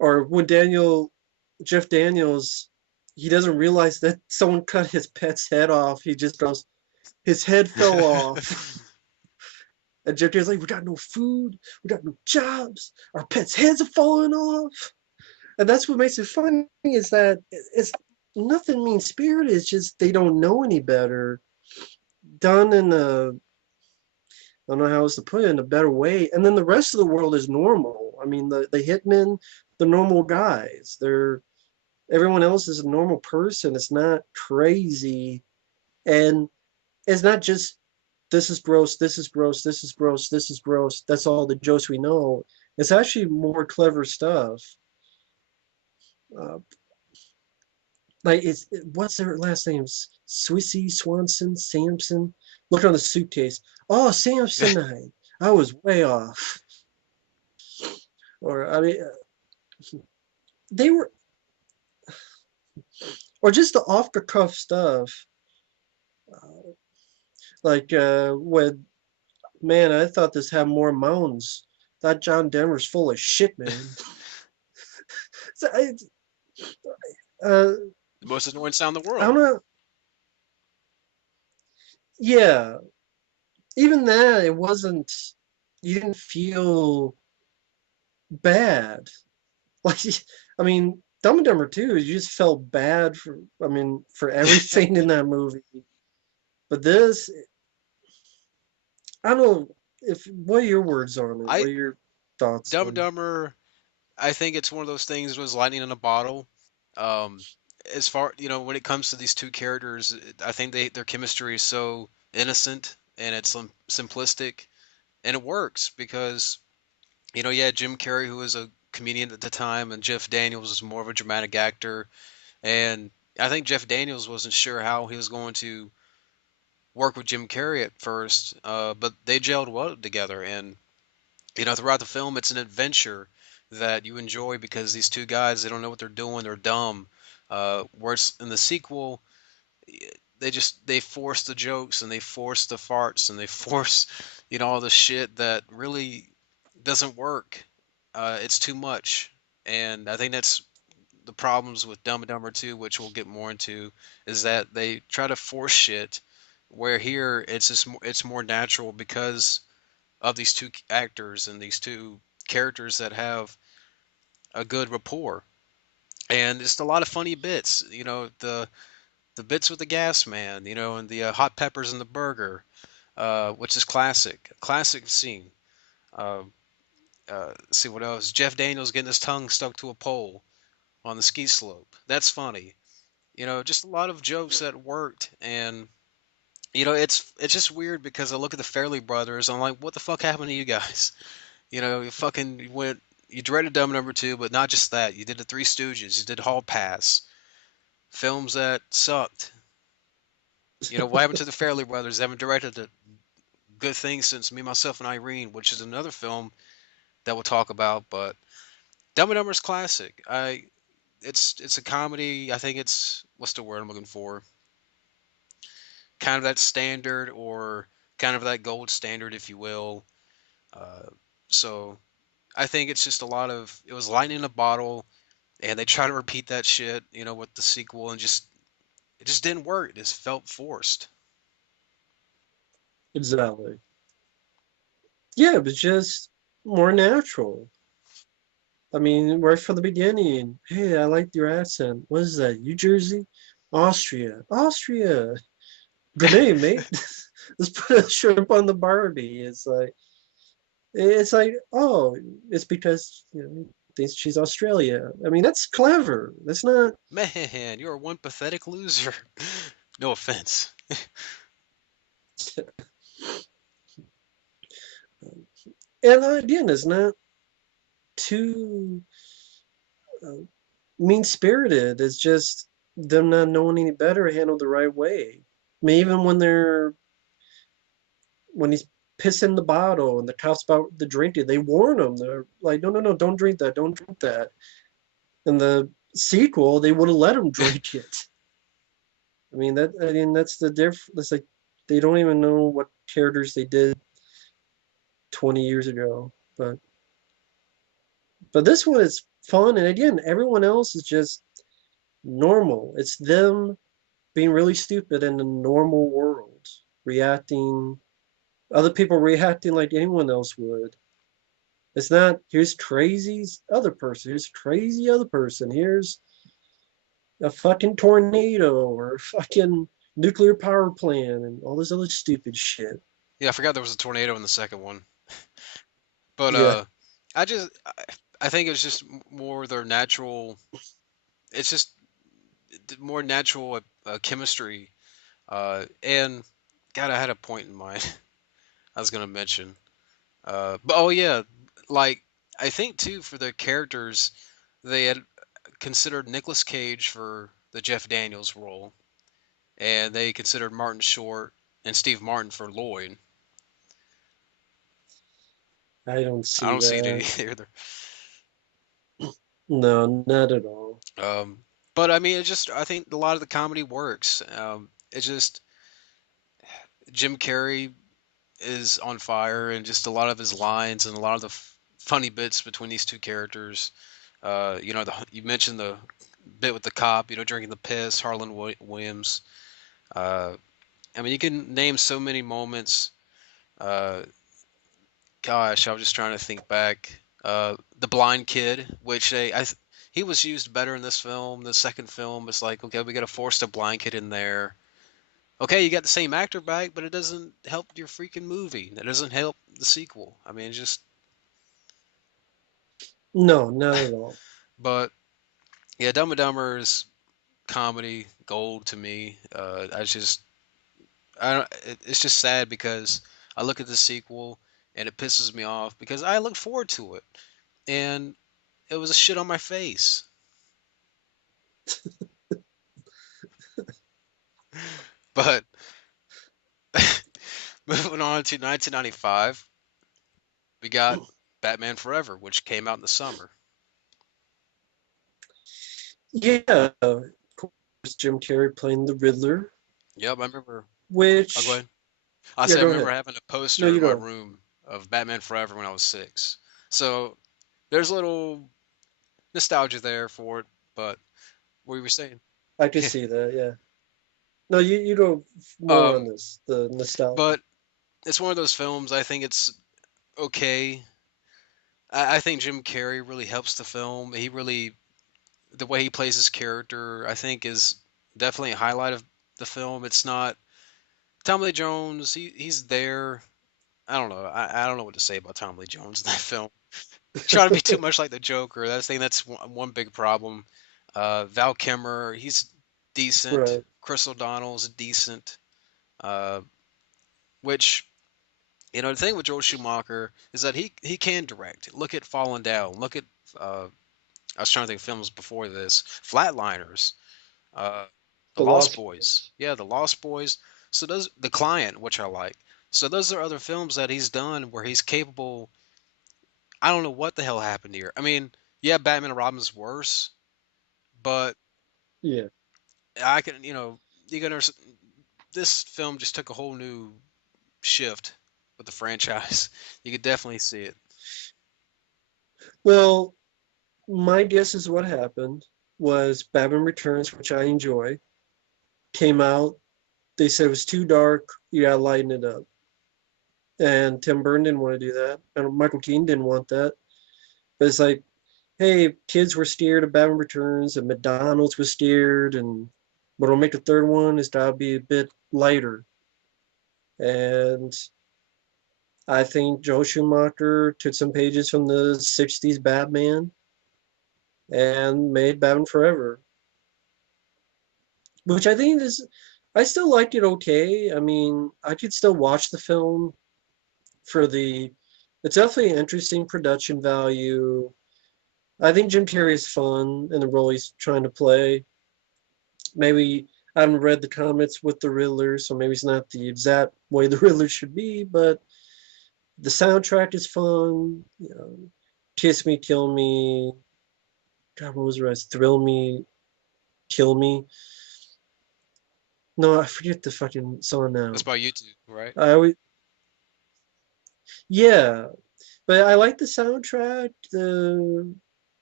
Or when Jeff Daniels, he doesn't realize that someone cut his pet's head off. He just goes, his head fell off. And Jeff Daniels like, we got no food, we got no jobs, our pets' heads are falling off. And that's what makes it funny is that it's nothing mean spirited. It's just they don't know any better. Done in a, I don't know how else to put it, in a better way. And then the rest of the world is normal. I mean, the hitmen, the normal guys. They're everyone else is a normal person. It's not crazy, and it's not just this is gross, this is gross, this is gross, this is gross. That's all the jokes we know. It's actually more clever stuff. Uh, like it's what's their last names? Swissy, Swanson, Sampson. Look on the suitcase. Oh, Samsonite. I was way off. Or I mean, they were, or just the off the cuff stuff. Uh, like when man, I thought this had more mountains. That John Denver's full of shit, man. So uh, The most annoying sound in the I world. don't know. Yeah, even that, it wasn't. You didn't feel bad. Like, I mean, Dumb and Dumber 2, you just felt bad for. I mean, for everything in that movie. But this, I don't know if. What are your words on it? I What are your thoughts Dumb and on Dumber. I think it's one of those things was lightning in a bottle. Um, as far when it comes to these two characters, I think their chemistry is so innocent and it's simplistic, and it works because yeah, Jim Carrey, who was a comedian at the time, and Jeff Daniels was more of a dramatic actor, and I think Jeff Daniels wasn't sure how he was going to work with Jim Carrey at first, but they gelled well together, and throughout the film, it's an adventure that you enjoy because these two guys, they don't know what they're doing, they're dumb. Whereas in the sequel, they force the jokes and they force the farts and they force all the shit that really doesn't work. It's too much, and I think that's the problems with Dumb and Dumber 2, which we'll get more into, is that they try to force shit. Where here it's more natural because of these two actors and these two characters that have a good rapport. And just a lot of funny bits, the bits with the gas man, and the hot peppers in the burger, which is classic scene. Uh, see what else? Jeff Daniels getting his tongue stuck to a pole on the ski slope. That's funny. Just a lot of jokes that worked, and it's just weird because I look at the Fairley brothers. I'm like, what the fuck happened to you guys? You fucking went. You directed Dumb Number Two, but not just that. You did the Three Stooges. You did Hall Pass, films that sucked. What happened to the Fairley brothers? They haven't directed a good thing since Me, Myself, and Irene, which is another film that we'll talk about. But Dumb and Dumber's classic. It's a comedy. I think it's what's the word I'm looking for? Kind of that standard or kind of that gold standard, if you will. Uh, so I think it's just a lot of it was lightning in a bottle, and they try to repeat that shit, with the sequel, and just it just didn't work. It just felt forced. it? Exactly. Yeah, but just more natural. I mean, right from the beginning. Hey, I like your accent. What is that? New Jersey? Austria. Austria. Good name, mate. Let's put a shrimp on the Barbie. It's like, oh, it's because thinks she's Australia. I mean, that's clever. That's not. Man, you're one pathetic loser. No offense. And again, it's not too uh, mean spirited. It's just them not knowing any better, handled the right way. I mean, even when he's pissing the bottle and the cops about the drinking, they warn him. They're like, no, no, no, don't drink that, don't drink that. In the sequel, they would have let him drink it. I mean, that's the diff. It's like they don't even know what characters they did 20 years ago. But this one is. fun. And again, everyone else is just normal. It's them being really stupid in the normal world, reacting, other people reacting like anyone else would. It's not, here's crazy other person, here's crazy other person, here's a fucking tornado or a fucking nuclear power plant and all this other stupid shit. Yeah, I forgot there was a tornado in the second one. But Yeah. I just I think it's just more their natural. It's just more natural chemistry. And God, I had a point in mind. I was gonna mention. But oh yeah, like I think too for the characters, they had considered Nicolas Cage for the Jeff Daniels role, and they considered Martin Short and Steve Martin for Lloyd. I don't I see don't see that. it either. No, not at all. But I mean, it just I think a lot of the comedy works. It just Jim Carrey is on fire, and just a lot of his lines and a lot of the funny bits between these two characters. You mentioned the bit with the cop, drinking the piss, Harlan Williams. Uh, I mean, you can name so many moments. Uh, Gosh, I was just trying to think back. The blind kid, which he was used better in this film. The second film, it's like, okay, we got to force the blind kid in there. Okay, you got the same actor back, but it doesn't help your freaking movie. It doesn't help the sequel. I mean, it's just, No, not at all. but yeah, Dumb and Dumber is comedy gold to me. I don't, it's just sad because I look at the sequel and it pisses me off because I look forward to it and it was a shit on my face. But moving on to 1995, we got Batman Forever, which came out in the summer. Yeah, of course, Jim Carrey playing the Riddler, Yep, I remember. I'll go which, ahead. I yeah, said I go remember ahead. having a No, poster you in my go. room of Batman Forever when I was 6. So there's a little nostalgia there for it. But what you were saying? I could Yeah. see that, yeah. No, you go more on Um, this, the nostalgia. but it's one of those films. I think it's okay. I think Jim Carrey really helps the film. The way he plays his character, I think, is definitely a highlight of the film. It's not Tommy Lee Jones. He's there. I don't know. I don't know what to say about Tommy Lee Jones in that film. Trying to be too much like the Joker. That's one big problem. Val Kilmer, he's decent. Right. Chris O'Donnell's decent. Uh, which the thing with Joel Schumacher is that he can direct. Look at Falling Down. Look at uh, I was trying to think of films before this. Flatliners. Uh, The The Lost Lost Boys. Boys. Yeah, The Lost Boys. So those The Client, which I like. So those are other films that he's done where he's capable. I don't know what the hell happened here. I mean, yeah, Batman and Robin's worse, but Yeah. I can, you can. This film just took a whole new shift with the franchise. You could definitely see it. Well, my guess is what happened was Batman Returns, which I enjoy, came out. They said it was too dark. You gotta lighten it up. And Tim Burton didn't want to do that. And Michael Keaton didn't want that. But it's like, hey, kids were scared of Batman Returns, and McDonald's was scared, and but we'll make the third one is gotta be a bit lighter. And I think Joe Schumacher took some pages from the '60s Batman and made Batman Forever, which I think is. I still liked it okay. I mean, I could still watch the film for the. It's definitely an interesting production value. I think Jim Carrey is fun in the role he's trying to play. Maybe I haven't read the comments with the Riddler, so maybe it's not the exact way the Riddler should be, but the soundtrack is fun. Kiss Me, Kill Me. God, what was the rest? Thrill Me, Kill Me. No, I forget the fucking song That's now. by YouTube, right? I always, yeah, but I like the soundtrack. The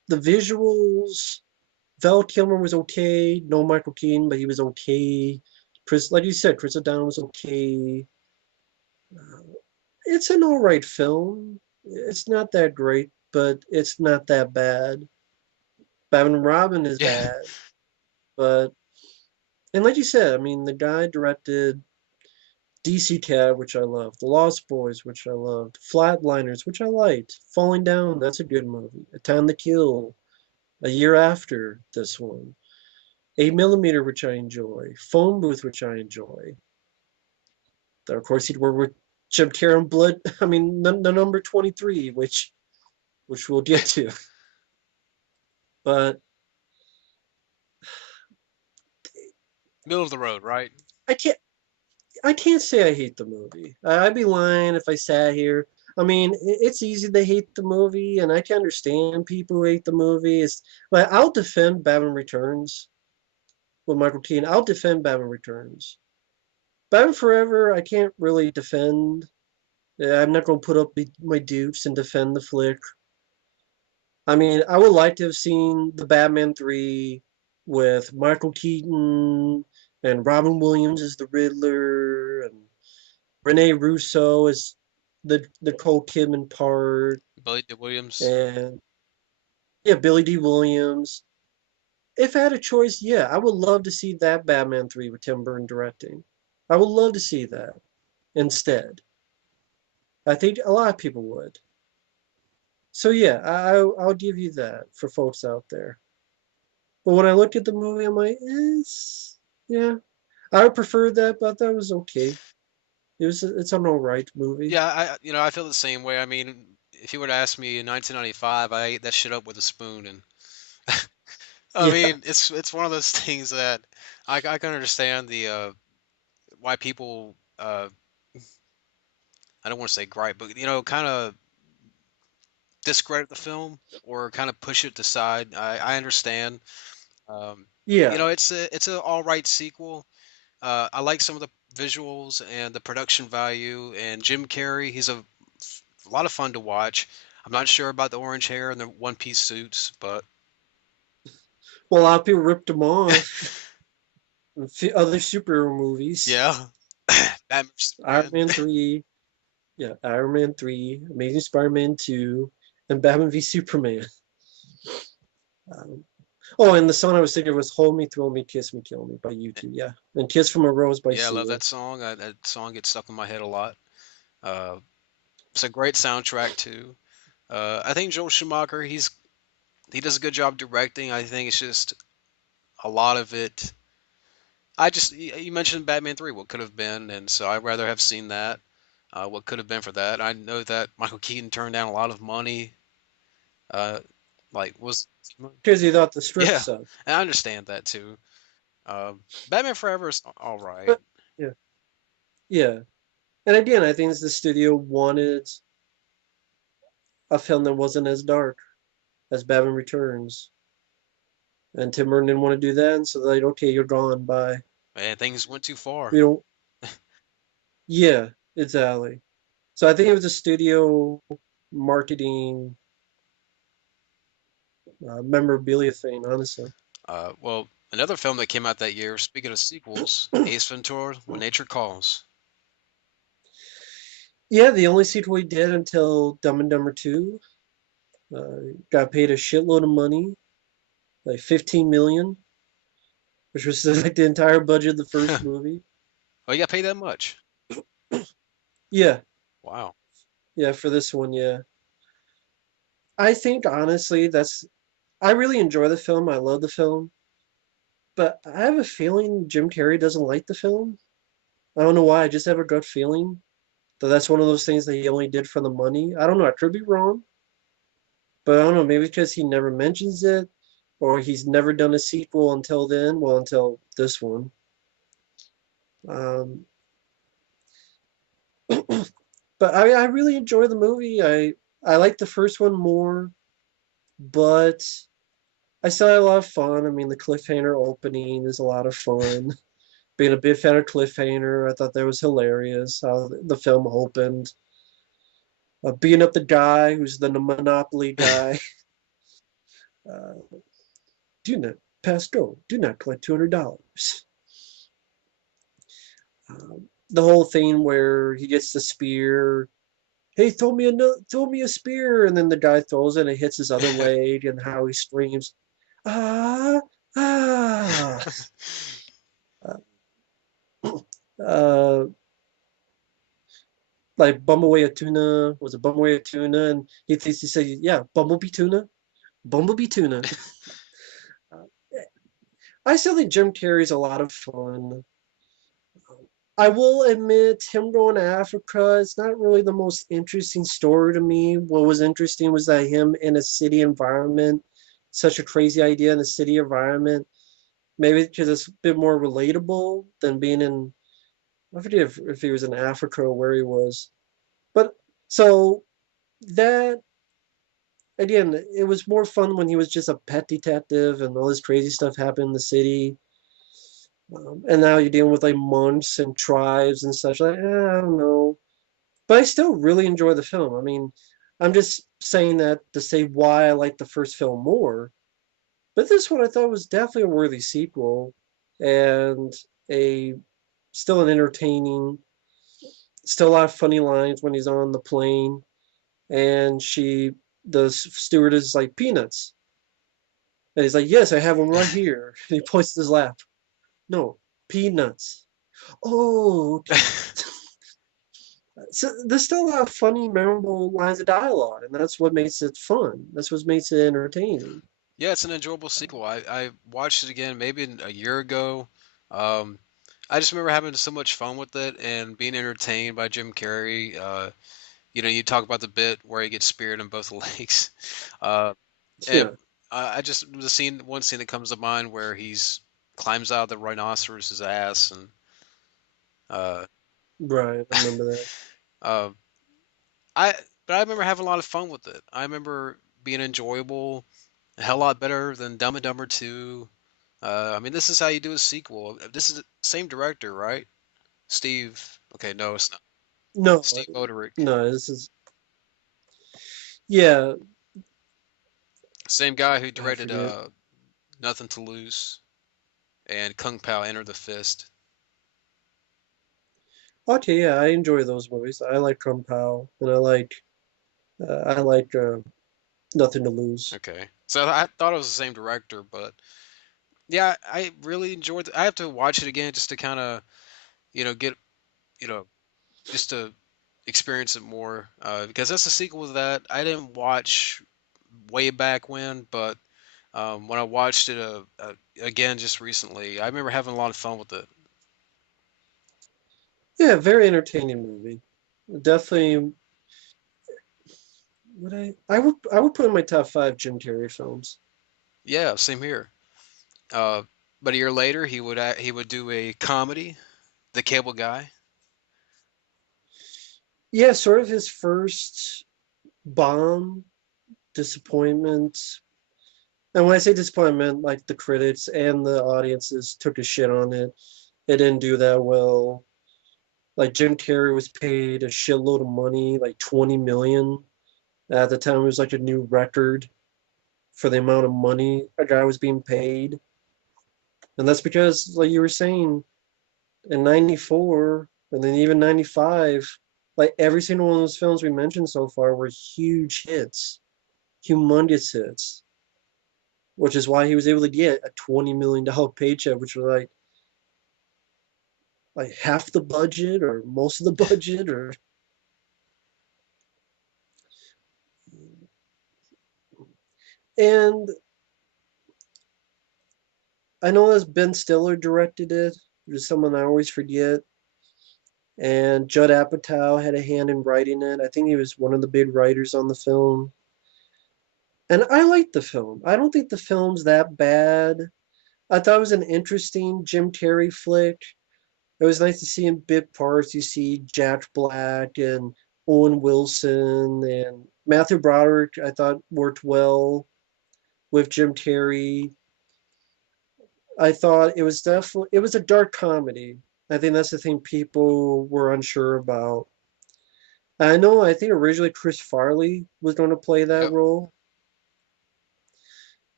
the visuals. Val Kilmer was okay. No Michael Keaton, but he was okay. Chris, like you said, Chris O'Donnell was okay. It's an all right film. It's not that great, but it's not that bad. Batman and Robin is Yeah. bad, but and like you said, I mean, the guy directed DC Cab, which I loved, The Lost Boys, which I loved, Flatliners, which I liked, Falling Down, that's a good movie, A Time to Kill, a year after this one, 8 Millimeter, which I enjoy, Phone Booth, which I enjoy. Of course, he'd work with Jim Carrey Blood. I mean, the number 23, which we'll get to. But Middle of the road, right? I can't I can't say I hate the movie. I'd be lying if I sat here. I mean, it's easy to hate the movie, and I can understand people who hate the movie. But I'll defend Batman Returns with Michael Keaton. I'll defend Batman Returns. Batman Forever, I can't really defend. I'm not going to put up my dupes and defend the flick. I mean, I would like to have seen the Batman 3 with Michael Keaton and Robin Williams as the Riddler and Rene Russo as the Nicole Kidman part, Billy D. Williams. and yeah, Billy D. Williams. If I had a choice, yeah, I would love to see that Batman 3 with Tim Burton directing. I would love to see that instead. I think a lot of people would. So yeah, I'll give you that for folks out there. But when I look at the movie, I'm like, yeah, I would prefer that, but that was okay. It's an alright movie. Yeah, I feel the same way. I mean, if you would ask me in 1995, I ate that shit up with a spoon, and I Yeah, mean, it's one of those things that I can understand the why people I don't want to say gripe, but kind of discredit the film or kind of push it to side. I understand. Um, yeah, it's a all right sequel. I like some of the visuals and the production value, and Jim Carrey. He's a lot of fun to watch. I'm not sure about the orange hair and the one piece suits, but well, a lot of people ripped him off in other superhero movies. yeah, Batman Iron Superman. Man 3, yeah, Iron Man 3, Amazing Spider-Man 2, and Batman v Superman. Um, oh, and the song I was thinking was Hold Me, Thrill Me, Kiss Me, Kill Me by U2, yeah. And Kiss from a Rose by Yeah, I love Sia. that song. That song gets stuck in my head a lot. Uh, it's a great soundtrack too. I think Joel Schumacher, he does a good job directing. I think it's just a lot of it. You mentioned Batman 3, what could have been, and so I'd rather have seen that. What could have been for that. I know that Michael Keaton turned down a lot of money. Uh, like was Because he thought the script yeah, sucked. and I understand that too. Batman Forever is all right. But, yeah, yeah. And again, I think the studio wanted a film that wasn't as dark as Batman Returns. And Tim Burton didn't want to do that, and so they're like, okay, you're gone, bye. And things went too far. We don't, yeah, exactly. So I think it was a studio marketing memorabilia thing, honestly. Well, another film that came out that year. Speaking of sequels, Ace Ventura: When Nature Calls. Yeah, the only sequel he did until Dumb and Dumber 2. Got paid a shitload of money, like 15 million, which was like the entire budget of the first Oh, movie. you got paid that much? Yeah, Wow. yeah, for this one, yeah. I think honestly, I really enjoy the film. I love the film, but I have a feeling Jim Carrey doesn't like the film. I don't know why. I just have a gut feeling that that's one of those things that he only did for the money. I don't know. I could be wrong, but I don't know. Maybe because he never mentions it, or he's never done a sequel until then. Well, until this one. Um, but I really enjoy the movie. I like the first one more, but I still had a lot of fun. I mean, the cliffhanger opening is a lot of fun. Being a big fan of cliffhanger, I thought that was hilarious how the film opened. Being up the guy who's the Monopoly guy. Uh, do not pass go. Do not collect $200. The whole thing where he gets the spear. Hey, throw me a spear, and then the guy throws it and it hits his other leg, and how he screams, ah, ah. Uh, like Bumblebee a tuna was a Bumblebee a tuna, and he said, yeah, Bumblebee tuna. I still think Jim Carrey's a lot of fun. I will admit, him going to Africa is not really the most interesting story to me. What was interesting was that him in a city environment, such a crazy idea in a city environment, maybe because it's a bit more relatable than being in, I forget if he was in Africa or where he was. But so that, again, it was more fun when he was just a pet detective and all this crazy stuff happened in the city. And now you're dealing with like monks and tribes and such. Like, I don't know. But I still really enjoy the film. I mean, I'm just saying that to say why I like the first film more. But this one I thought was definitely a worthy sequel and a still an entertaining, still a lot of funny lines when he's on the plane and the steward is like peanuts. And he's like, yes, I have one right here. And he points to his lap. No, peanuts. Oh, okay. So there's still a lot of funny, memorable lines of dialogue, and that's what makes it fun. That's what makes it entertaining. Yeah, it's an enjoyable sequel. I watched it again maybe a year ago. Um, I just remember having so much fun with it and being entertained by Jim Carrey. You talk about the bit where he gets speared in both legs. Uh, Yeah, and I just one scene that comes to mind where he's climbs out of the rhinoceros's ass and uh, right. I remember that. uh, I but I remember having a lot of fun with it. I remember being enjoyable, a hell lot better than Dumb and Dumber 2. I mean, this is how you do a sequel. This is the same director, right? Steve. Okay, no, it's not. No, Steve Oderick. no, this is yeah. Same guy who I directed forget. Nothing to Lose and Kung Pao Enter the Fist. Okay, yeah, I enjoy those movies. I like Kung Pao, and I like Nothing to Lose. Okay. So I thought it was the same director, but yeah, I really enjoyed it. I have to watch it again just to kind of, get, you know, just to experience it more. Because that's a sequel to that I didn't watch way back when, but when I watched it again just recently, I remember having a lot of fun with it. Yeah, very entertaining movie. Definitely, would put in my top five Jim Carrey films. Yeah, same here. Uh, but a year later, he would do a comedy, The Cable Guy. Yeah, sort of his first bomb disappointment. And when I say disappointment, like the critics and the audiences took a shit on it. It didn't do that well. Like Jim Carrey was paid a shitload of money, like 20 million. At the time it was like a new record for the amount of money a guy was being paid. And that's because, like you were saying, in 94 and then even 95, like every single one of those films we mentioned so far were huge hits, humongous hits, which is why he was able to get a $20 million paycheck, which was like half the budget or most of the budget. Or and I know that Ben Stiller directed it, which is someone I always forget. And Judd Apatow had a hand in writing it. I think he was one of the big writers on the film. And I liked the film. I don't think the film's that bad. I thought it was an interesting Jim Carrey flick. It was nice to see in bit parts. You see Jack Black and Owen Wilson and Matthew Broderick. I thought worked well with Jim Carrey. I thought it was a dark comedy. I think that's the thing people were unsure about. I think originally Chris Farley was going to play that Yep. role,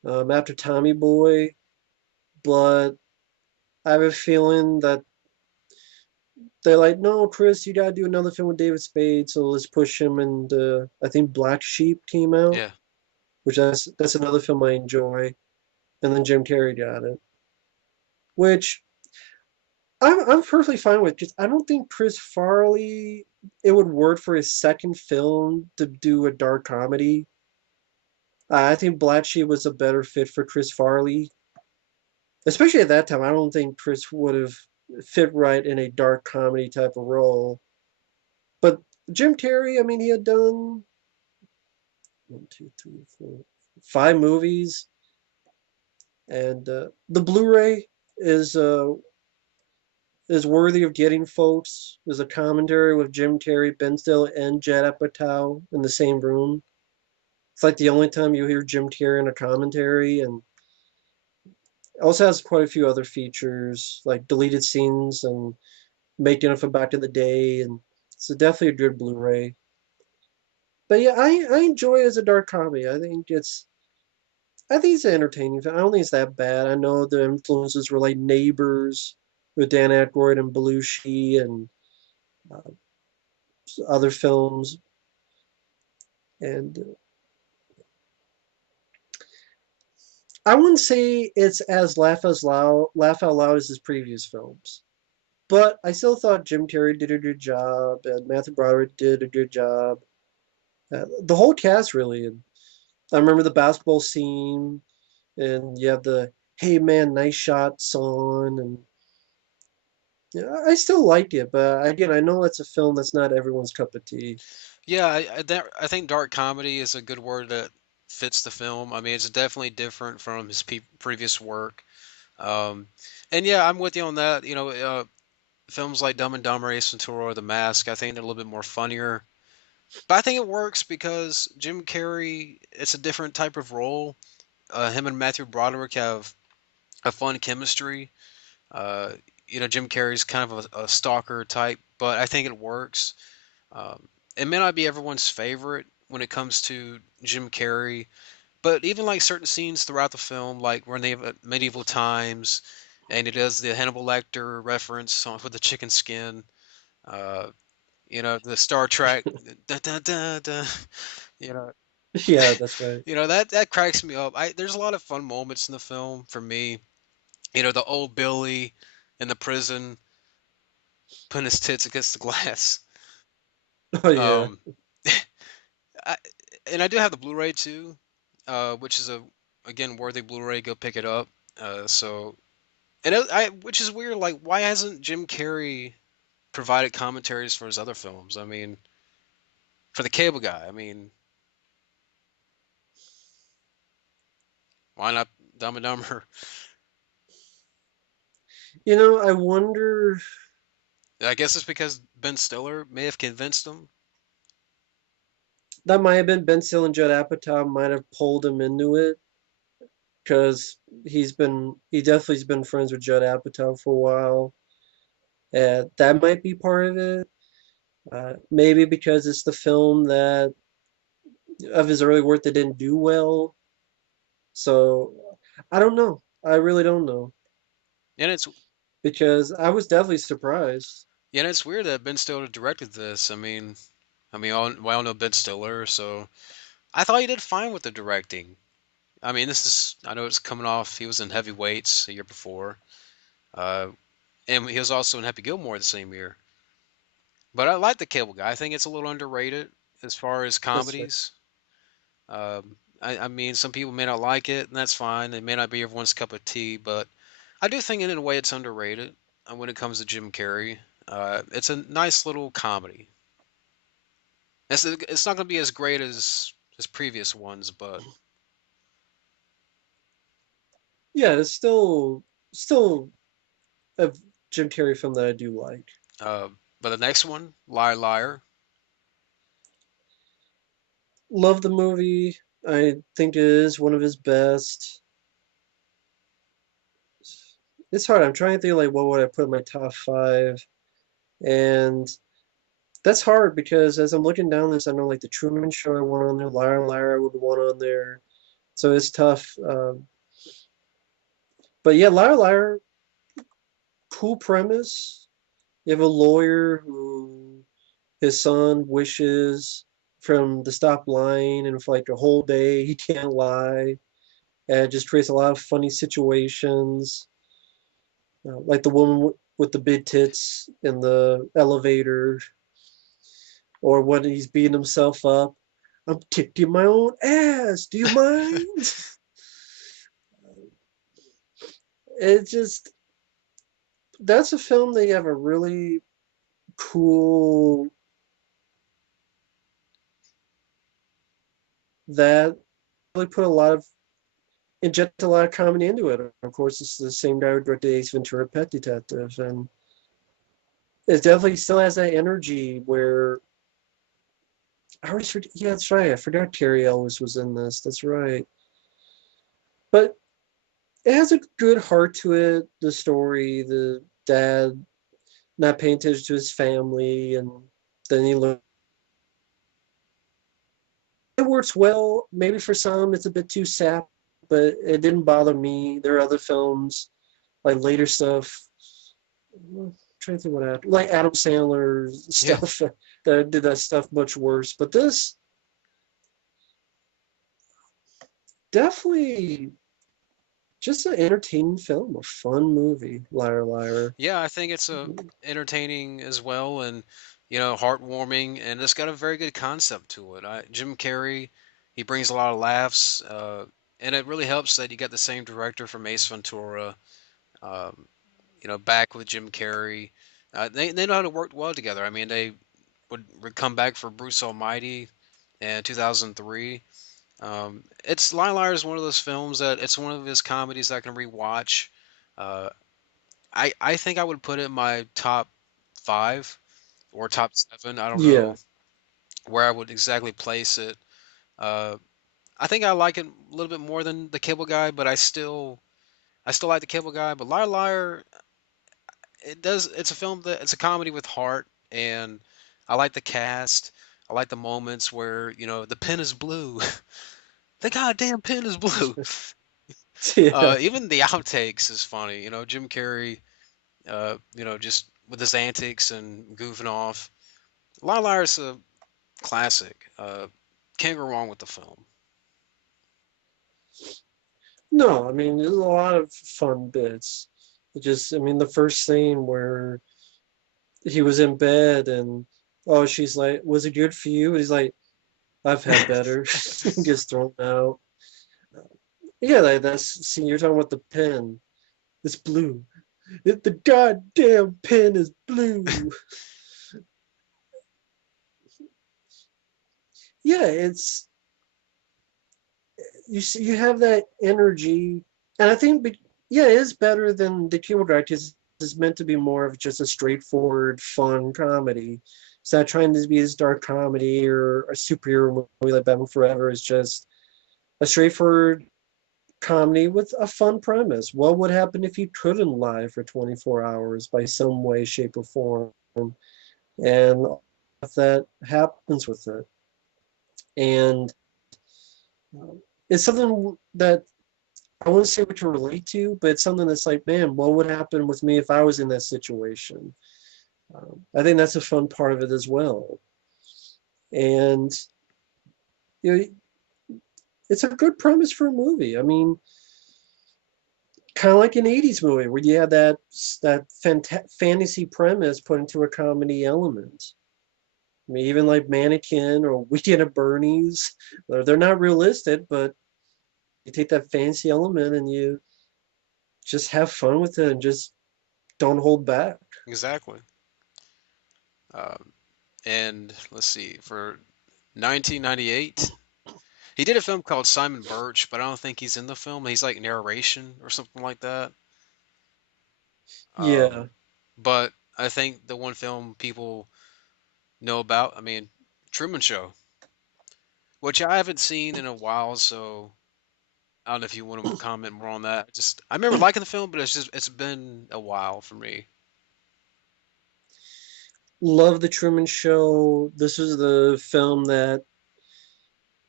after Tommy Boy, but I have a feeling that they're like, no, Chris, you gotta do another film with David Spade, so let's push him. And I think Black Sheep came out, Yeah. which that's another film I enjoy. And then Jim Carrey got it, which I'm perfectly fine with. Just I don't think Chris Farley it would work for his second film to do a dark comedy. I think Black Sheep was a better fit for Chris Farley, especially at that time. I don't think Chris would have fit right in a dark comedy type of role. But Jim Carrey, I mean, he had done one, two, three, four, five movies, and the Blu-ray is uh, is worthy of getting, folks. There's a commentary with Jim Carrey, Ben Stiller, and Judd Apatow in the same room. It's like the only time you hear Jim Carrey in a commentary, and it also has quite a few other features like deleted scenes and making of it back in the day, and it's definitely a good Blu-ray. But yeah, I enjoy it as a dark comedy. I think it's entertaining. I don't think it's that bad. I know the influences were like Neighbors with Dan Aykroyd and Belushi and uh, other films, and I wouldn't say it's as laugh out loud as his previous films. But I still thought Jim Carrey did a good job, and Matthew Broderick did a good job. The whole cast really. And I remember the basketball scene, and you have the "Hey man, nice shot" song, and yeah, I still liked it. But again, I know it's a film that's not everyone's cup of tea. Yeah, I think dark comedy is a good word that fits the film. I mean, it's definitely different from his previous work. Um, and yeah, I'm with you on that. Films like Dumb and Dumber, Ace Ventura, or The Mask, I think they're a little bit more funnier. But I think it works because Jim Carrey, it's a different type of role. Him and Matthew Broderick have a fun chemistry. Uh, Jim Carrey's kind of a stalker type, but I think it works. It may not be everyone's favorite when it comes to Jim Carrey, but even like certain scenes throughout the film, like when they have medieval times, and it does the Hannibal Lecter reference with the chicken skin. Uh, the Star Trek, da, da, da, da, you know, Yeah, that's right. that cracks me up. There's a lot of fun moments in the film for me. The old Billy in the prison putting his tits against the glass. Oh yeah, Um, I, and I do have the Blu-ray too, which is a again worthy Blu-ray. Go pick it up. So and which is weird. Like, why hasn't Jim Carrey provided commentaries for his other films? I mean, for the Cable Guy. I mean, why not Dumb and Dumber? I wonder. I guess it's because Ben Stiller may have convinced him. That might have been Ben Stiller and Judd Apatow might have pulled him into it because he definitely has been friends with Judd Apatow for a while. That might be part of it. Maybe because it's the film that of his early work that didn't do well. So I don't know. I really don't know And it's because I was definitely surprised. yeah, and it's weird that Ben Stiller directed this. We all know Ben Stiller, so I thought he did fine with the directing. I mean, I know it's coming off. He was in Heavyweights a year before, uh, and he was also in Happy Gilmore the same year. But I like the Cable Guy. I think it's a little underrated as far as That's right. comedies. I mean, some people may not like it, and that's fine. It may not be everyone's cup of tea, but I do think in a way it's underrated when it comes to Jim Carrey. It's a nice little comedy. It's not going to be as great as his previous ones, but Yeah, it's still a Jim Carrey film that I do like. uh, the next one, Liar Liar. Love the movie. I think it is one of his best. It's hard. I'm trying to think like what would I put in my top five, and that's hard because as I'm looking down this, I know like the Truman Show I want on there, Liar Liar I would want on there. So it's tough. But yeah, Liar Liar, cool premise. You have a lawyer who his son wishes for him to stop lying, and for like a whole day he can't lie. And it just creates a lot of funny situations. Like the woman with the big tits in the elevator, or when he's beating himself up. I'm kicking my own ass. Do you mind? It just that's a film that you have a really cool that really put a lot of inject a lot of comedy into it. Of course, it's the same guy who directed Ace Ventura: Pet Detective, and it definitely still has that energy where I always forget. Yeah, that's right. I forgot Terry Ellis was in this. That's right. But it has a good heart to it. The story, the dad not paying attention to his family, and then he learns it works well. Maybe for some it's a bit too sap, but it didn't bother me. There are other films like later stuff. I'm trying to think what happened. Like Adam Sandler Yeah. stuff that did that stuff much worse. But this definitely just an entertaining film, a fun movie. Liar Liar. Yeah, I think it's entertaining as well, and heartwarming, and it's got a very good concept to it. Jim Carrey, he brings a lot of laughs, and it really helps that you got the same director from Ace Ventura, um, back with Jim Carrey. They know how to work well together. I mean, they would come back for Bruce Almighty in 2003. It's Liar Liar is one of those films that it's one of his comedies that I can rewatch. Uh, I think I would put it in my top five or top seven. I don't Yeah. know where I would exactly place it. Uh, I think I like it a little bit more than the Cable Guy, but I still like the Cable Guy. But Liar Liar, it's a film that it's a comedy with heart, and I like the cast. I like the moments where the pen is blue. The goddamn pen is blue. Yeah. Even the outtakes is funny. Jim Carrey, just with his antics and goofing off. Liar Liar's a classic. Can't go wrong with the film. No, I mean there's a lot of fun bits. It just I mean the first scene where he was in bed and oh she's like, was it good for you? He's like, I've had better. Gets thrown out. Yeah, that's see, you're talking about the pen. It's blue. The goddamn pen is blue. Yeah, it's you have that energy, and I think yeah, it is better than the Cable Guy because it's meant to be more of just a straightforward, fun comedy. It's not trying to be this dark comedy or a superhero movie like Batman Forever. It's just a straightforward comedy with a fun premise. What would happen if you couldn't lie for 24 hours by some way, shape, or form? And that happens with it. And it's something that I wouldn't say we can relate to, but it's something that's like, man, what would happen with me if I was in that situation? I think that's a fun part of it as well. And you know, it's a good premise for a movie. I mean, kind of like an '80s movie where you had that fantasy premise put into a comedy element. I mean, even like Mannequin or Weekend at Bernie's, they're not realistic, but you take that fantasy element and you just have fun with it and just don't hold back. Exactly. Um, and let's see, for 1998, he did a film called Simon Birch, but I don't think he's in the film. He's like narration or something like that. Yeah. But I think the one film people know about, I mean, Truman Show, which I haven't seen in a while, so I don't know if you want to comment more on that. Just I remember liking the film, but it's been a while for me. Love the Truman Show. This was the film that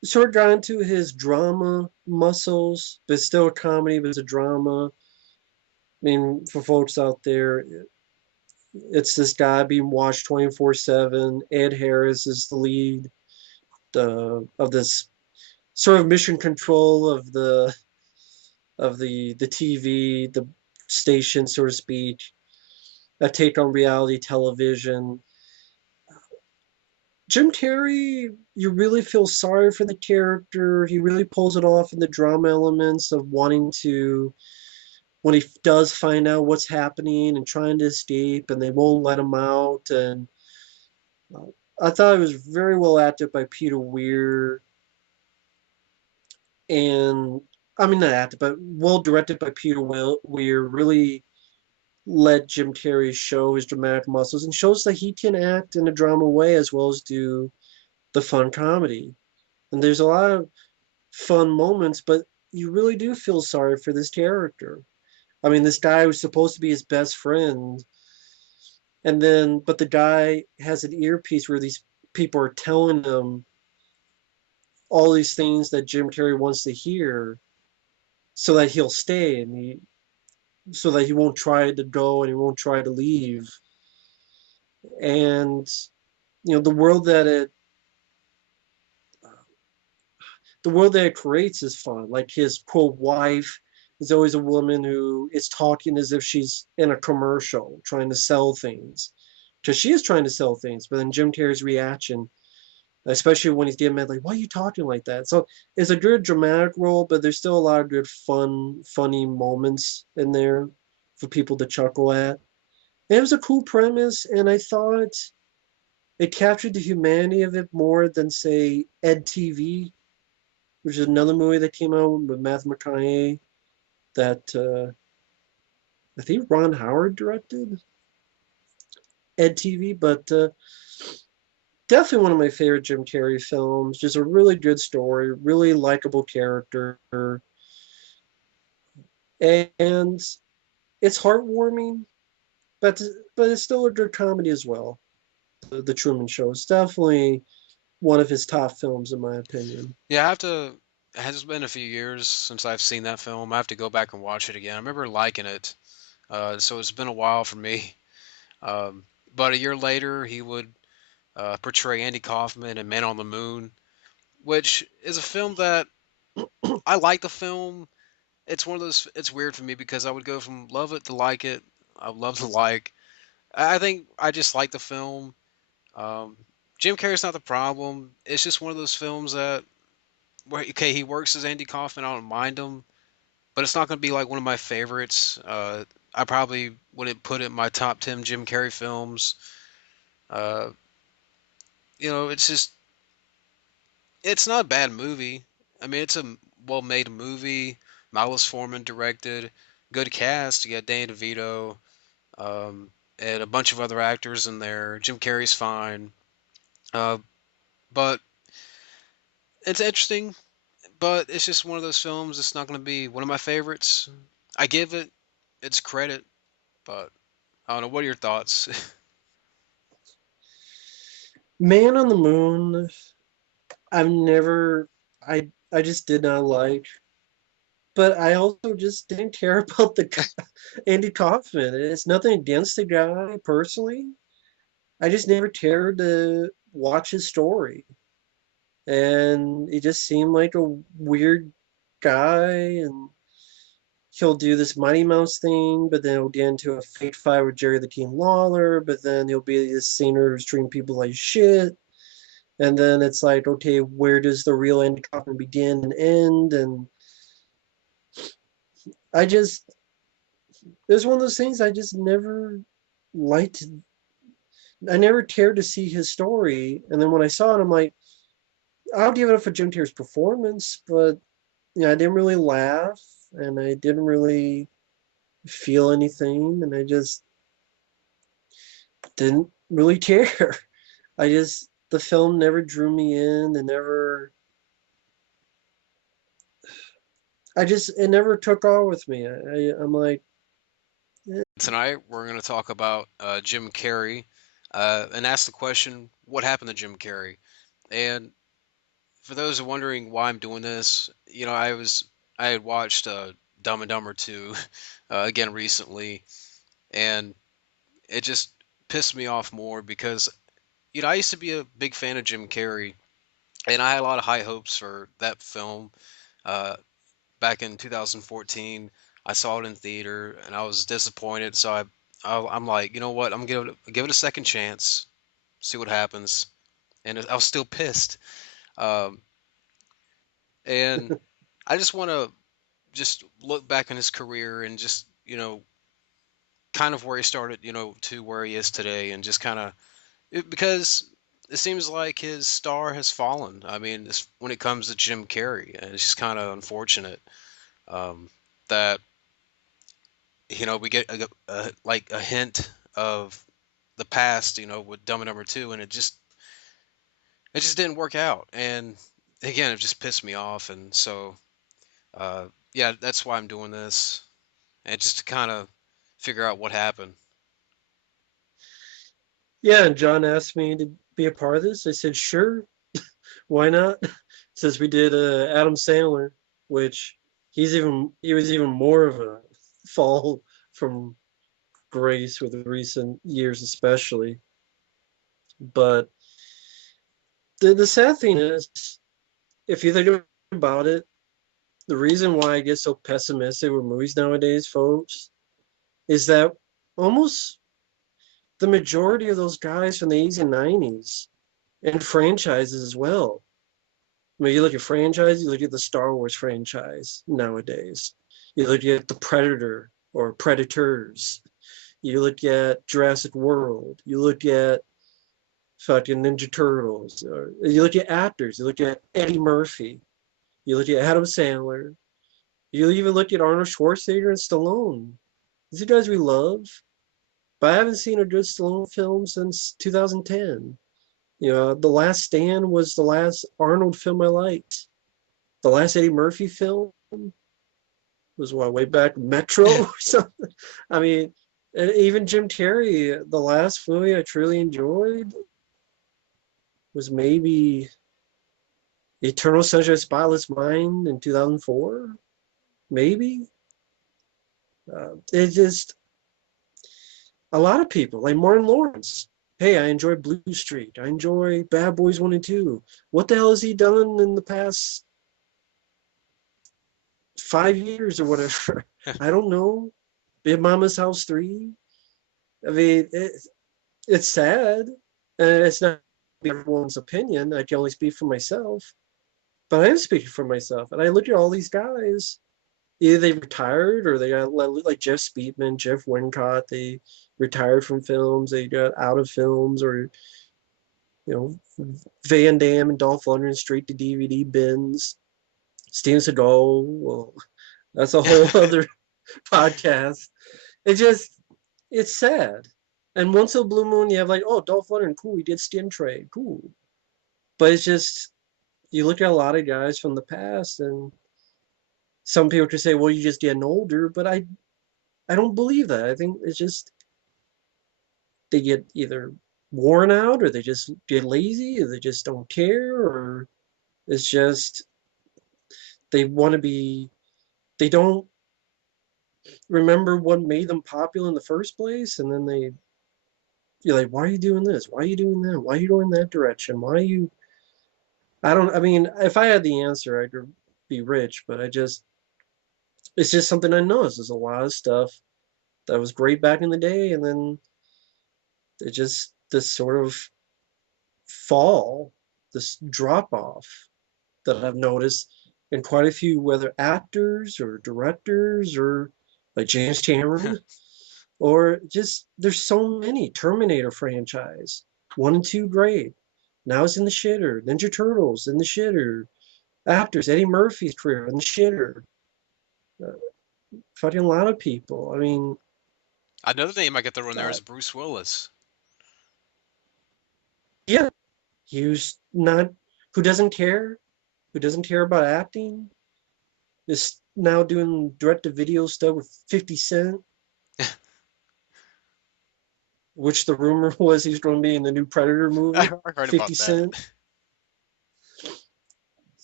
sort of got into his drama muscles, but it's still a comedy, but it's a drama. I mean, for folks out there, it's this guy being watched 24/7. Ed Harris is the lead of this sort of mission control of the TV, the station, so to speak, a take on reality television. Jim Carrey, you really feel sorry for the character. He really pulls it off in the drama elements of wanting to, when he does find out what's happening and trying to escape, and they won't let him out. And uh, I thought it was very well acted by Peter Weir, and I mean not acted, but well directed by Peter Weir. Really let Jim Carrey show his dramatic muscles and shows that he can act in a drama way as well as do the fun comedy. And there's a lot of fun moments, but you really do feel sorry for this character. I mean, this guy was supposed to be his best friend, and then, but the guy has an earpiece where these people are telling him all these things that Jim Carrey wants to hear so that he'll stay and so that he won't try to go and he won't try to leave. And, the world that it creates is fun. Like his quote wife is always a woman who is talking as if she's in a commercial trying to sell things, because she is trying to sell things. But then Jim Carrey's reaction, especially when he's getting mad, like, "Why are you talking like that?" So it's a good dramatic role, but there's still a lot of good, funny moments in there for people to chuckle at. And it was a cool premise, and I thought it captured the humanity of it more than, say, Ed TV, which is another movie that came out with Matthew McConaughey that I think Ron Howard directed. Ed TV, but definitely one of my favorite Jim Carrey films. Just a really good story, really likable character, and it's heartwarming, but it's still a good comedy as well. The Truman Show is definitely one of his top films in my opinion. Yeah, I have to. It has been a few years since I've seen that film. I have to go back and watch it again. I remember liking it, so it's been a while for me. Um, but a year later, he would portray Andy Kaufman in Man on the Moon, which is a film that I like. The film, it's one of those. It's weird for me because I would go from love it to like it. I would love to like. I think I just like the film. Um, Jim Carrey's not the problem. It's just one of those films that where okay, he works as Andy Kaufman. I don't mind him, but it's not going to be like one of my favorites. I probably wouldn't put it in my top 10 Jim Carrey films. Uh, it's just it's not a bad movie. I mean, it's a well-made movie. Milos Forman directed, good cast. You got Danny DeVito, um, and a bunch of other actors in there. Jim Carrey's fine, uh, but it's interesting. But it's just one of those films. It's not going to be one of my favorites. I give it its credit, but I don't know. What are your thoughts? Man on the Moon, I've never, I just did not like, but I also just didn't care about the guy, Andy Kaufman. It's nothing against the guy personally. I just never cared to watch his story, and he just seemed like a weird guy, and he'll do this Mighty Mouse thing, but then he'll get into a fake fight with Jerry the King Lawler, but then he'll be this singer who's treating people like shit. And then it's like, okay, where does the real Andy Kaufman begin and end? And I just, it was one of those things I just never liked. I never cared to see his story. And then when I saw it, I'm like, I'll give it up for Jim Carrey's performance, but I didn't really laugh and I didn't really feel anything. And I just didn't really care. The film never drew me in. It never took off with me. I'm like, Tonight we're going to talk about Jim Carrey and ask the question, what happened to Jim Carrey? And for those wondering why I'm doing this, I had watched Dumb and Dumber 2 again recently, and it just pissed me off more because I used to be a big fan of Jim Carrey, and I had a lot of high hopes for that film. Uh, Back in 2014, I saw it in theater, and I was disappointed. So I'm like, you know what? I'm gonna give it a second chance, see what happens, and I was still pissed. Um, and I just want to just look back on his career and just kind of where he started, to where he is today, and just kind of because it seems like his star has fallen. I mean, when it comes to Jim Carrey, and it's just kind of unfortunate um, that we get like a hint of the past, with Dumb and Number Two, and it just didn't work out, and again, it just pissed me off, and so yeah, that's why I'm doing this, and just to kind of figure out what happened. Yeah, and John asked me to be a part of this. I said, sure, why not? Since we did Adam Sandler, which he was even more of a fall from grace with recent years, especially. But the sad thing is, if you think about it, the reason why I get so pessimistic with movies nowadays, folks, is that almost the majority of those guys from the 80s and 90s and franchises as well. I mean, you look at franchise, you look at the Star Wars franchise nowadays. You look at the Predator or Predators. You look at Jurassic World. You look at fucking Ninja Turtles. Or you look at actors. You look at Eddie Murphy. You look at Adam Sandler. You even look at Arnold Schwarzenegger and Stallone. These are guys we love, but I haven't seen a good Stallone film since 2010. The Last Stand was the last Arnold film I liked. The last Eddie Murphy film was what, way back Metro or something. I mean, and even Jim Carrey, the last movie I truly enjoyed was maybe Eternal Sunshine of the Spotless Mind in 2004. Maybe. It just, a lot of people, like Martin Lawrence. Hey, I enjoy Blue Street. I enjoy Bad Boys 1 and 2. What the hell has he done in the past 5 years or whatever? I don't know. Big Mama's House 3. I mean, it's sad. And it's not everyone's opinion. I can only speak for myself. But I am speaking for myself. And I look at all these guys. Either they retired or they got like Jeff Speedman, Jeff Wincott. They retired from films. They got out of films, or Van Damme and Dolph Lundgren straight to DVD bins. Steven Seagal. Well, that's a whole other podcast. It just, it's sad. And once in a blue moon, you have like, oh, Dolph Lundgren, cool, he did Skin Trade, cool. But it's just, you look at a lot of guys from the past, and some people could say, well, you're just getting older, but I don't believe that. I think it's just they get either worn out, or they just get lazy, or they just don't care, or it's just they want to be, they don't remember what made them popular in the first place, and then you're like, why are you doing this? Why are you doing that? Why are you going that direction? Why are you? I mean, if I had the answer, I could be rich, but it's just something I noticed. There's a lot of stuff that was great back in the day, and then it just, this sort of fall, this drop off that I've noticed in quite a few, whether actors or directors or like James Cameron, or just there's so many. Terminator franchise, 1 and 2 great. Now it's in the shitter. Ninja Turtles in the shitter. Actors, Eddie Murphy's career in the shitter. Uh, Fucking a lot of people. I mean, Another name I get thrown in there uh, is Bruce Willis. yeah, who's not, who doesn't care, who doesn't care about acting, is now doing direct to video stuff with 50 Cent, which the rumor was he's going to be in the new Predator movie. I heard 50 about that. Cent.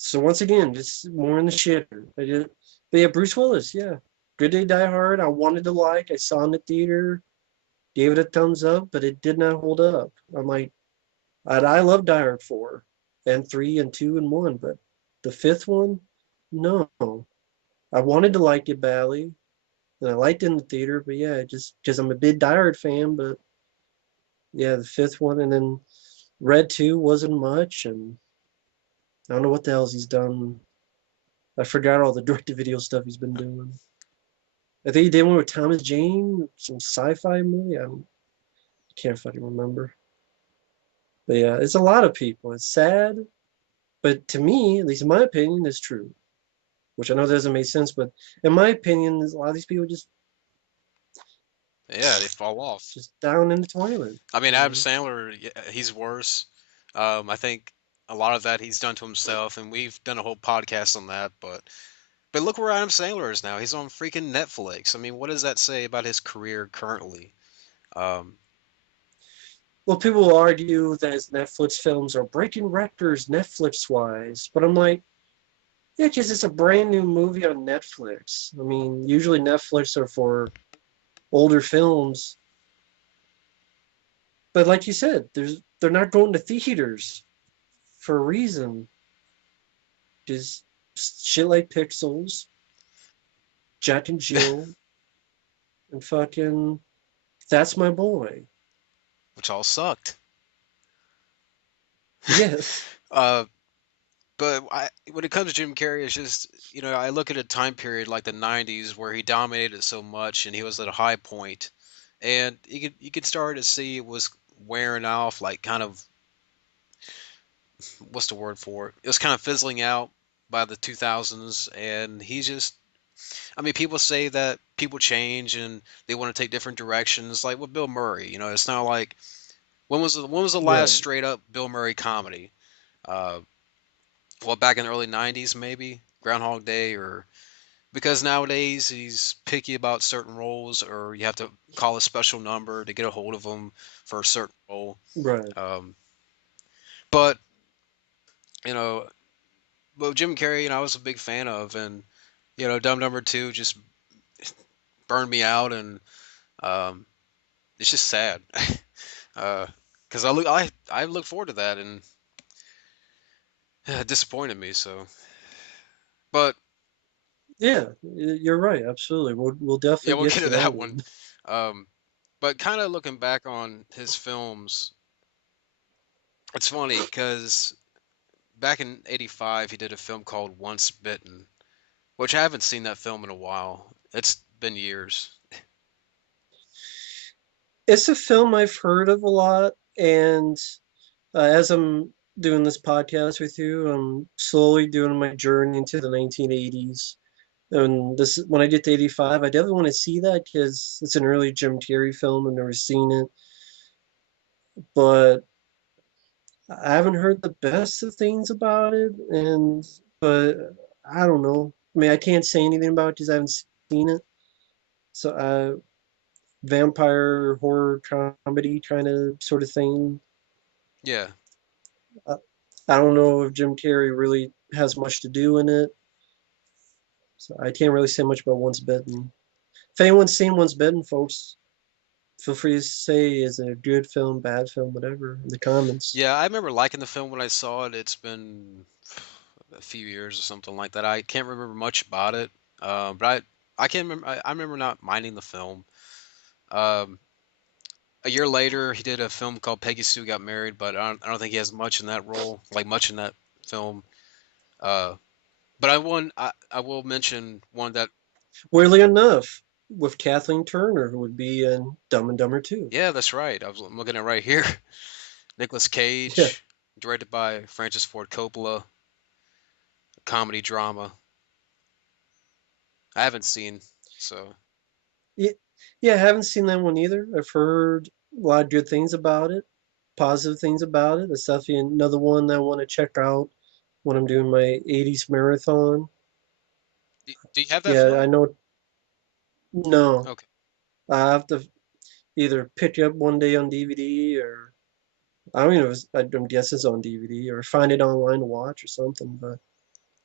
So once again, just more in the shitter. But yeah, Bruce Willis, yeah. Good Day Die Hard, I wanted to like. I saw in the theater, gave it a thumbs up, but it did not hold up. I'm like, I love Die Hard 4 and 3 and 2 and 1, but the fifth one, no. I wanted to like it badly, and I liked it in the theater, but yeah, just because I'm a big Die Hard fan, but yeah, the fifth one, and then Red 2 wasn't much, and I don't know what the hell he's done. I forgot all the direct-to-video stuff he's been doing. I think he did one with Thomas Jane, some sci-fi movie. Can't fucking remember. But yeah, it's a lot of people. It's sad, but to me, at least in my opinion, it's true. Which I know doesn't make sense, but in my opinion, a lot of these people Yeah, they fall off. just down in the toilet. I mean, You Adam know? Sandler, he's worse. I think a lot of that he's done to himself, and we've done a whole podcast on that. But look where Adam Sandler is now. He's on freaking Netflix. I mean, what does that say about his career currently? Um, Well, people will argue that his Netflix films are breaking records Netflix wise, but I'm like, yeah, because it's a brand new movie on Netflix. I mean, usually Netflix are for older films, but like you said, they're not going to theaters for a reason. Just shit like Pixels, Jack and Jill, and fucking That's My Boy. which all sucked. Yeah, uh, but when it comes to Jim Carrey, it's just I look at a time period like the '90s where he dominated so much and he was at a high point, and you could start to see it was wearing off, like kind of what's the word for it? It was kind of fizzling out by the 2000s, and he just I mean, people say that people change and they want to take different directions, like with Bill Murray. It's not like when was the last right. straight up Bill Murray comedy? Uh, well, back in the early '90s, maybe Groundhog Day, or because nowadays he's picky about certain roles, or you have to call a special number to get a hold of him for a certain role. Right. Um, but you know, but Jim Carrey, I was a big fan of, and Dumb Number Two just burned me out, and um, it's just sad. Because I look forward to that, and it disappointed me. So, but Yeah, you're right. Absolutely. We'll yeah, definitely we'll get get to to that that one. one. Um, but kind of looking back on his films, it's funny because back in '85 he did a film called Once Bitten, which I haven't seen that film in a while. It's been years. It's a film I've heard of a lot, and as I'm doing this podcast with you, I'm slowly doing my journey into the 1980s. And this, when I get to 85, I definitely want to see that because it's an early Jim Carrey film. I've never seen it, but I haven't heard the best of things about it. And but I don't know. I mean, I can't say anything about it because I haven't seen it. So, vampire horror comedy kind of sort of thing. Yeah, I, I don't know if Jim Carrey really has much to do in it. So I can't really say much about Once Bitten. If anyone's seen Once Bitten, folks, feel free to say is it a good film, bad film, whatever in the comments. yeah. I remember liking the film when I saw it. It's been a few years or something like that. I can't remember much about it, but I can't remember. I remember not minding the film. Um, a year later, he did a film called Peggy Sue Got Married, but I don't think he has much in that role, like much in that film. Uh, but I will mention one that, Weirdly enough, with Kathleen Turner, who would be in Dumb and Dumber 2. yeah, that's right. I'm looking at it right here. Nicolas Yeah. Cage, directed by Francis Ford Coppola, comedy drama. I haven't seen, so Yeah, yeah, I haven't seen that one either. I've heard a lot of good things about it, positive things about it. It's definitely another one that I want to check out when I'm doing my 80s marathon. do you have that Yeah, I film? know. No, Okay. I have to either pick it up one day on DVD or I don't even know. I'm guessing it's on DVD or find it online to watch or something. But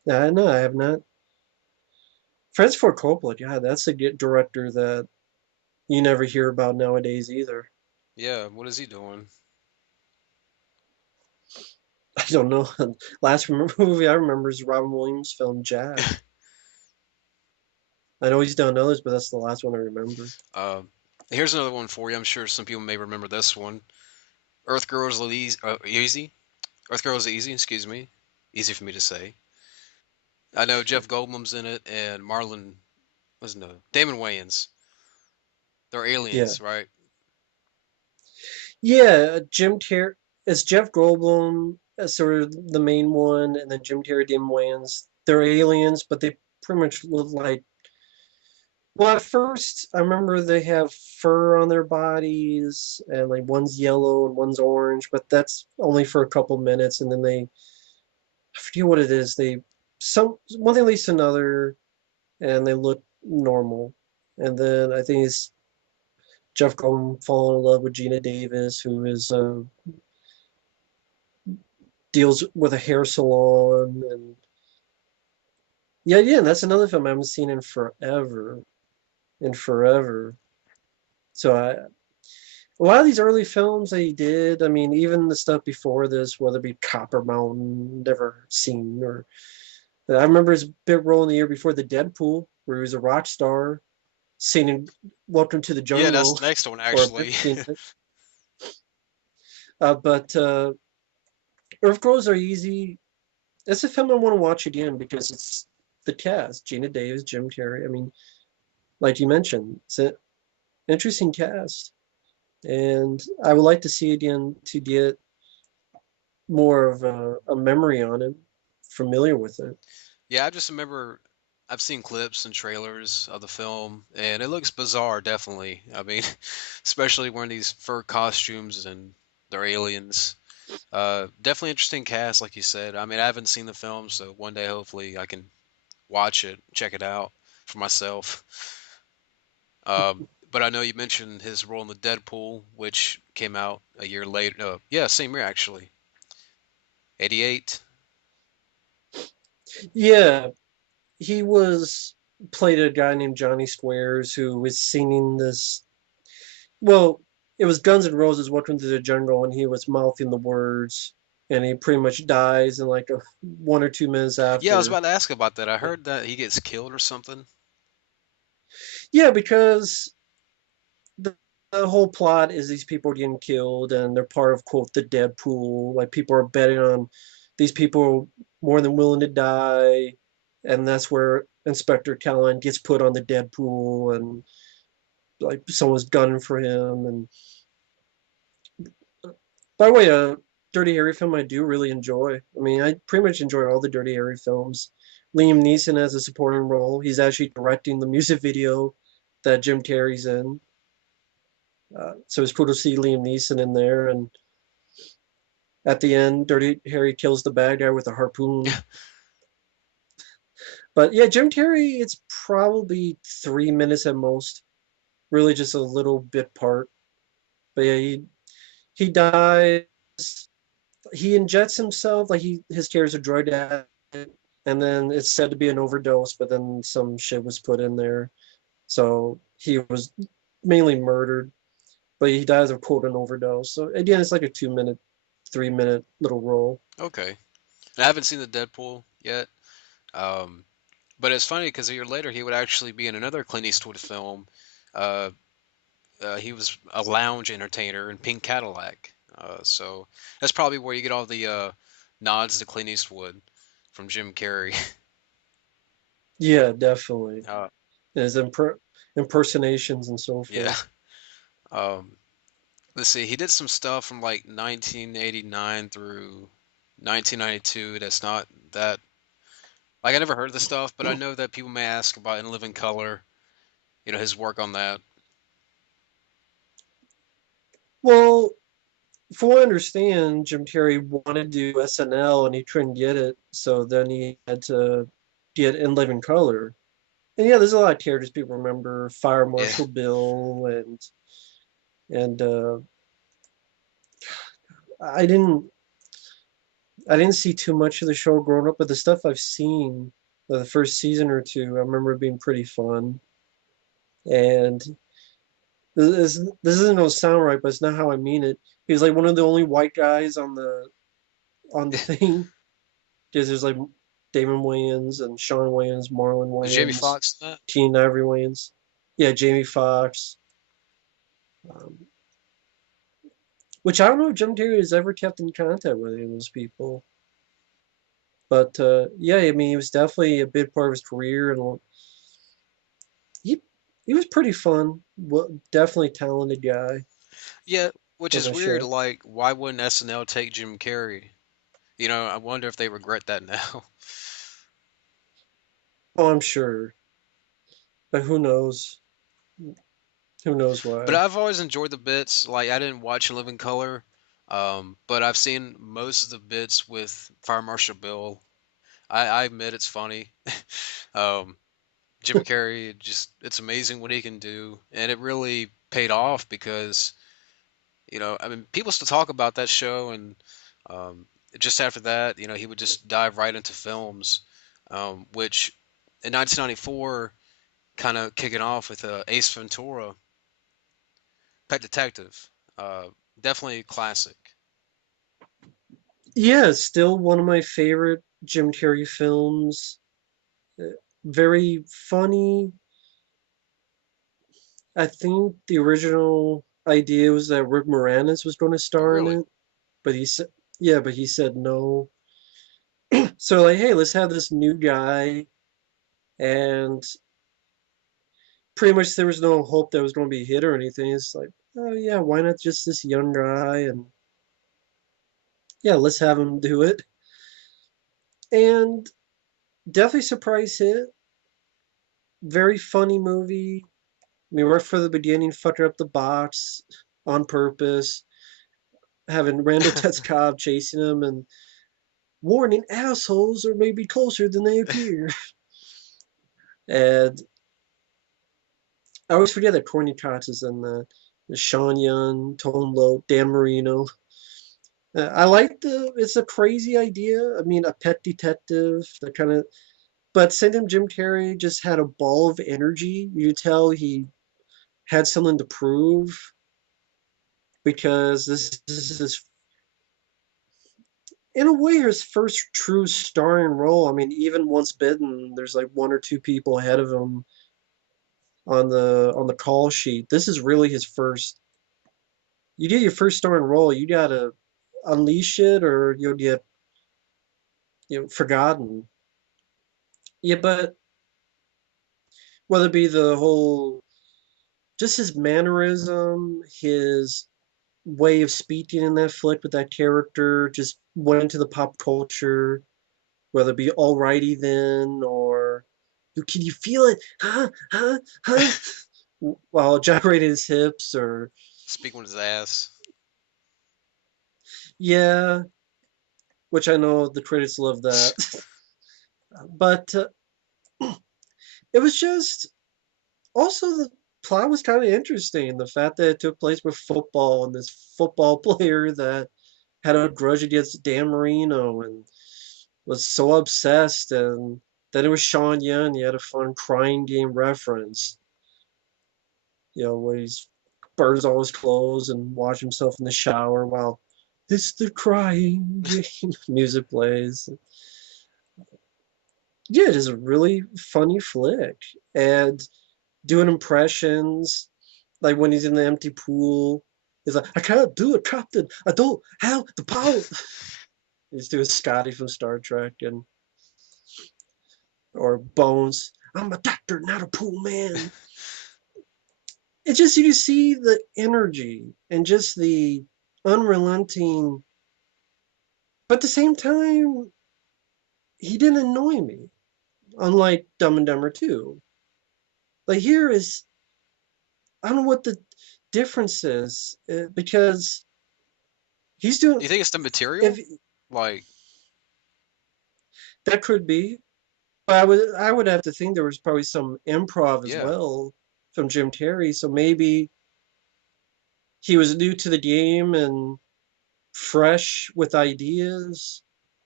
No, I have not. Francis Ford Coppola, God, that's a good director that you never hear about nowadays either. Yeah, what is he doing? I don't know. Last movie I remember is Robin Williams' film Jack. I know he's done others, but that's the last one I remember. Uh, Here's another one for you. I'm sure some people may remember this one. Earth Girls Easy. Easy. Earth Girls Easy. Excuse me. Easy for me to say. I know Jeff Goldblum's in it and Marlon was no Damon Wayans. They're Yeah. aliens, right? Yeah, Jim Carrey. It's Jeff Goldblum as sort of the main one, and then Jim Carrey, Dim Wayans. They're aliens, but they pretty much look like. Well, at first, I remember they have fur on their bodies, and like one's yellow and one's orange, but that's only for a couple minutes, and then I forget what it is. Some one thing leads to another, and they look normal, and then I think it's Jeff Goldblum falling in love with Gina Davis, who is deals with a hair salon, and yeah, that's another film I haven't seen in forever. So a lot of these early films that he did, I mean, even the stuff before this, whether it be Copper Mountain, never seen, or I remember his big role in the year before the Deadpool, where he was a rock star, seen in Welcome to the Yeah, that's Jungle, the next one or a bit actually. seen it. But Earth Grows Are Easy. It's a film I want to watch again because it's the cast: Gina Davis, Jim Carrey. I mean, like you mentioned, it's an interesting cast, and I would like to see it again to get more of a memory on it, familiar with it. Yeah, I just remember I've seen clips and trailers of the film, and it looks bizarre, definitely. I mean, especially wearing these fur costumes and they're aliens. Definitely interesting cast, like you said. I mean, I haven't seen the film, so one day hopefully I can watch it, check it out for myself. But I know you mentioned his role in the Deadpool, which came out a year later. No, yeah, same year actually, '88. Yeah, he was played a guy named Johnny Squares who was singing this. Well, it was Guns N' Roses' "Welcome to the Jungle," and he was mouthing the words, and he pretty much dies in like 1 or 2 minutes Yeah, I was after. about to ask about that. I heard that he gets killed or something. Yeah, because the whole plot is these people getting killed, and they're part of quote the Deadpool. Like people are betting on these people more than willing to die, and that's where Inspector Callan gets put on the Deadpool, and like someone's gunning for him. And by the way, a Dirty Harry film I do really enjoy. I mean, I pretty much enjoy all the Dirty Harry films. Liam Neeson has a supporting role. He's actually directing the music video that Jim Carrey's in. So it's cool to see Liam Neeson in there. And at the end, Dirty Harry kills the bad guy with a harpoon. But yeah, Jim Carrey, it's probably 3 minutes at most. Really just a little bit part. But yeah, he dies. He injects himself like his character's a drug addict, and then it's said to be an overdose, but then some shit was put in there. So he was mainly murdered, but he dies of quote an overdose. So again, it's like a 2 minute, 3 minute little role. Okay. I haven't seen the Deadpool yet. Um, but it's funny because a year later he would actually be in another Clint Eastwood film. Uh, he was a lounge entertainer in Pink Cadillac. So that's probably where you get all the nods to Clint Eastwood from Jim Carrey. Yeah, definitely. uh, His impersonations and so yeah. forth. Um, let's see. He did some stuff from like 1989 through 1992. That's not that. Like I never heard of the stuff, but I know that people may ask about In Living Color. You know his work on that. Well, from what I understand, Jim Carrey wanted to do SNL and he couldn't get it, so then he had to get In Living Color. And yeah, there's a lot of characters people remember: Fire Yeah. Marshal Bill, and I didn't. I didn't see too much of the show growing up, but the stuff I've seen, the first season or two, I remember it being pretty fun. And this isn't no sound right, but it's not how I mean it. He was like one of the only white guys on the thing because there's like Damon Wayans and Sean Wayans, Marlon Was Jamie Wayans, Foxx in that? Teen Ivory Wayans. Yeah, Jamie Foxx. Um, which I don't know if Jim Carrey has ever kept in contact with any of those people. But yeah, I mean, he was definitely a big part of his career, and he he was pretty fun. Well, definitely talented guy Yeah, which on is that weird. show. Like, why wouldn't SNL take Jim Carrey? I wonder if they regret that now. Oh, I'm sure, but who knows? Who knows But why? I've always enjoyed the bits. Like, I didn't watch In Living Color, but I've seen most of the bits with Fire Marshal Bill. I admit it's funny. um, Jim Carrey, just it's amazing what he can do, and it really paid off because I mean, people still talk about that show, and um, just after that, he would just dive right into films, which in 1994, kind of kicking off with Ace Ventura, Pet Detective, uh, definitely a classic. Yeah, it's still one of my favorite Jim Carrey films. Uh, Very funny. I think the original idea was that Rick Moranis was going to Oh, star in really? it, but he said, yeah, but he said no. So like, hey, let's have this new guy, and pretty much there was no hope that it was going to be a hit or anything. It's like, oh yeah, why not just this young guy? And yeah, let's have him do it. And definitely surprise hit. Very funny movie. I mean, right from the beginning, fucking up the box on purpose, having Randall Tetzkov chasing him, and warning assholes are maybe closer than they appear. And I always forget that Corny Cox is in that. Sean Young, Tone Loc, Dan Marino. I like it's a crazy idea. I mean, a pet detective, that kind of, but same time, Jim Carrey just had a ball of energy. You could tell he had something to prove because this is his, in a way, his first true starring role. I mean, even Once Bitten, there's like one or two people ahead of him on the call sheet. This is really his first. You get your first starring role, you gotta unleash it, or you'll get forgotten. Yeah, but whether it be the whole, just his mannerism, his way of speaking in that flick with that character, just went into the pop culture. Whether it be alrighty then or you can you feel it, huh, while gyrating his hips, or Speaking with his ass. yeah, which I know the critics love that. But it was just also the plot was kind of interesting. The fact that it took place with football and this football player that had a grudge against Dan Marino and was so obsessed. And then it was Sean Young. He had a fun crying game reference, where he's burns all his clothes and wash himself in the shower while it's the crying game music plays. Yeah, it is a really funny flick. And doing impressions, like when he's in the empty pool, he's like, I can't do it, Captain. I don't have the power. He's doing Scotty from Star Trek, and or Bones. I'm a doctor, not a pool man. It's just you see the energy and just the unrelenting, but at the same time, he didn't annoy me. Unlike Dumb and Dumber 2. Like here is, I don't know what the difference is, because he's doing, You think it's the if material? Like, that could be, but I would have to think there was probably some improv as yeah. well from Jim Carrey. So maybe he was new to the game and fresh with ideas.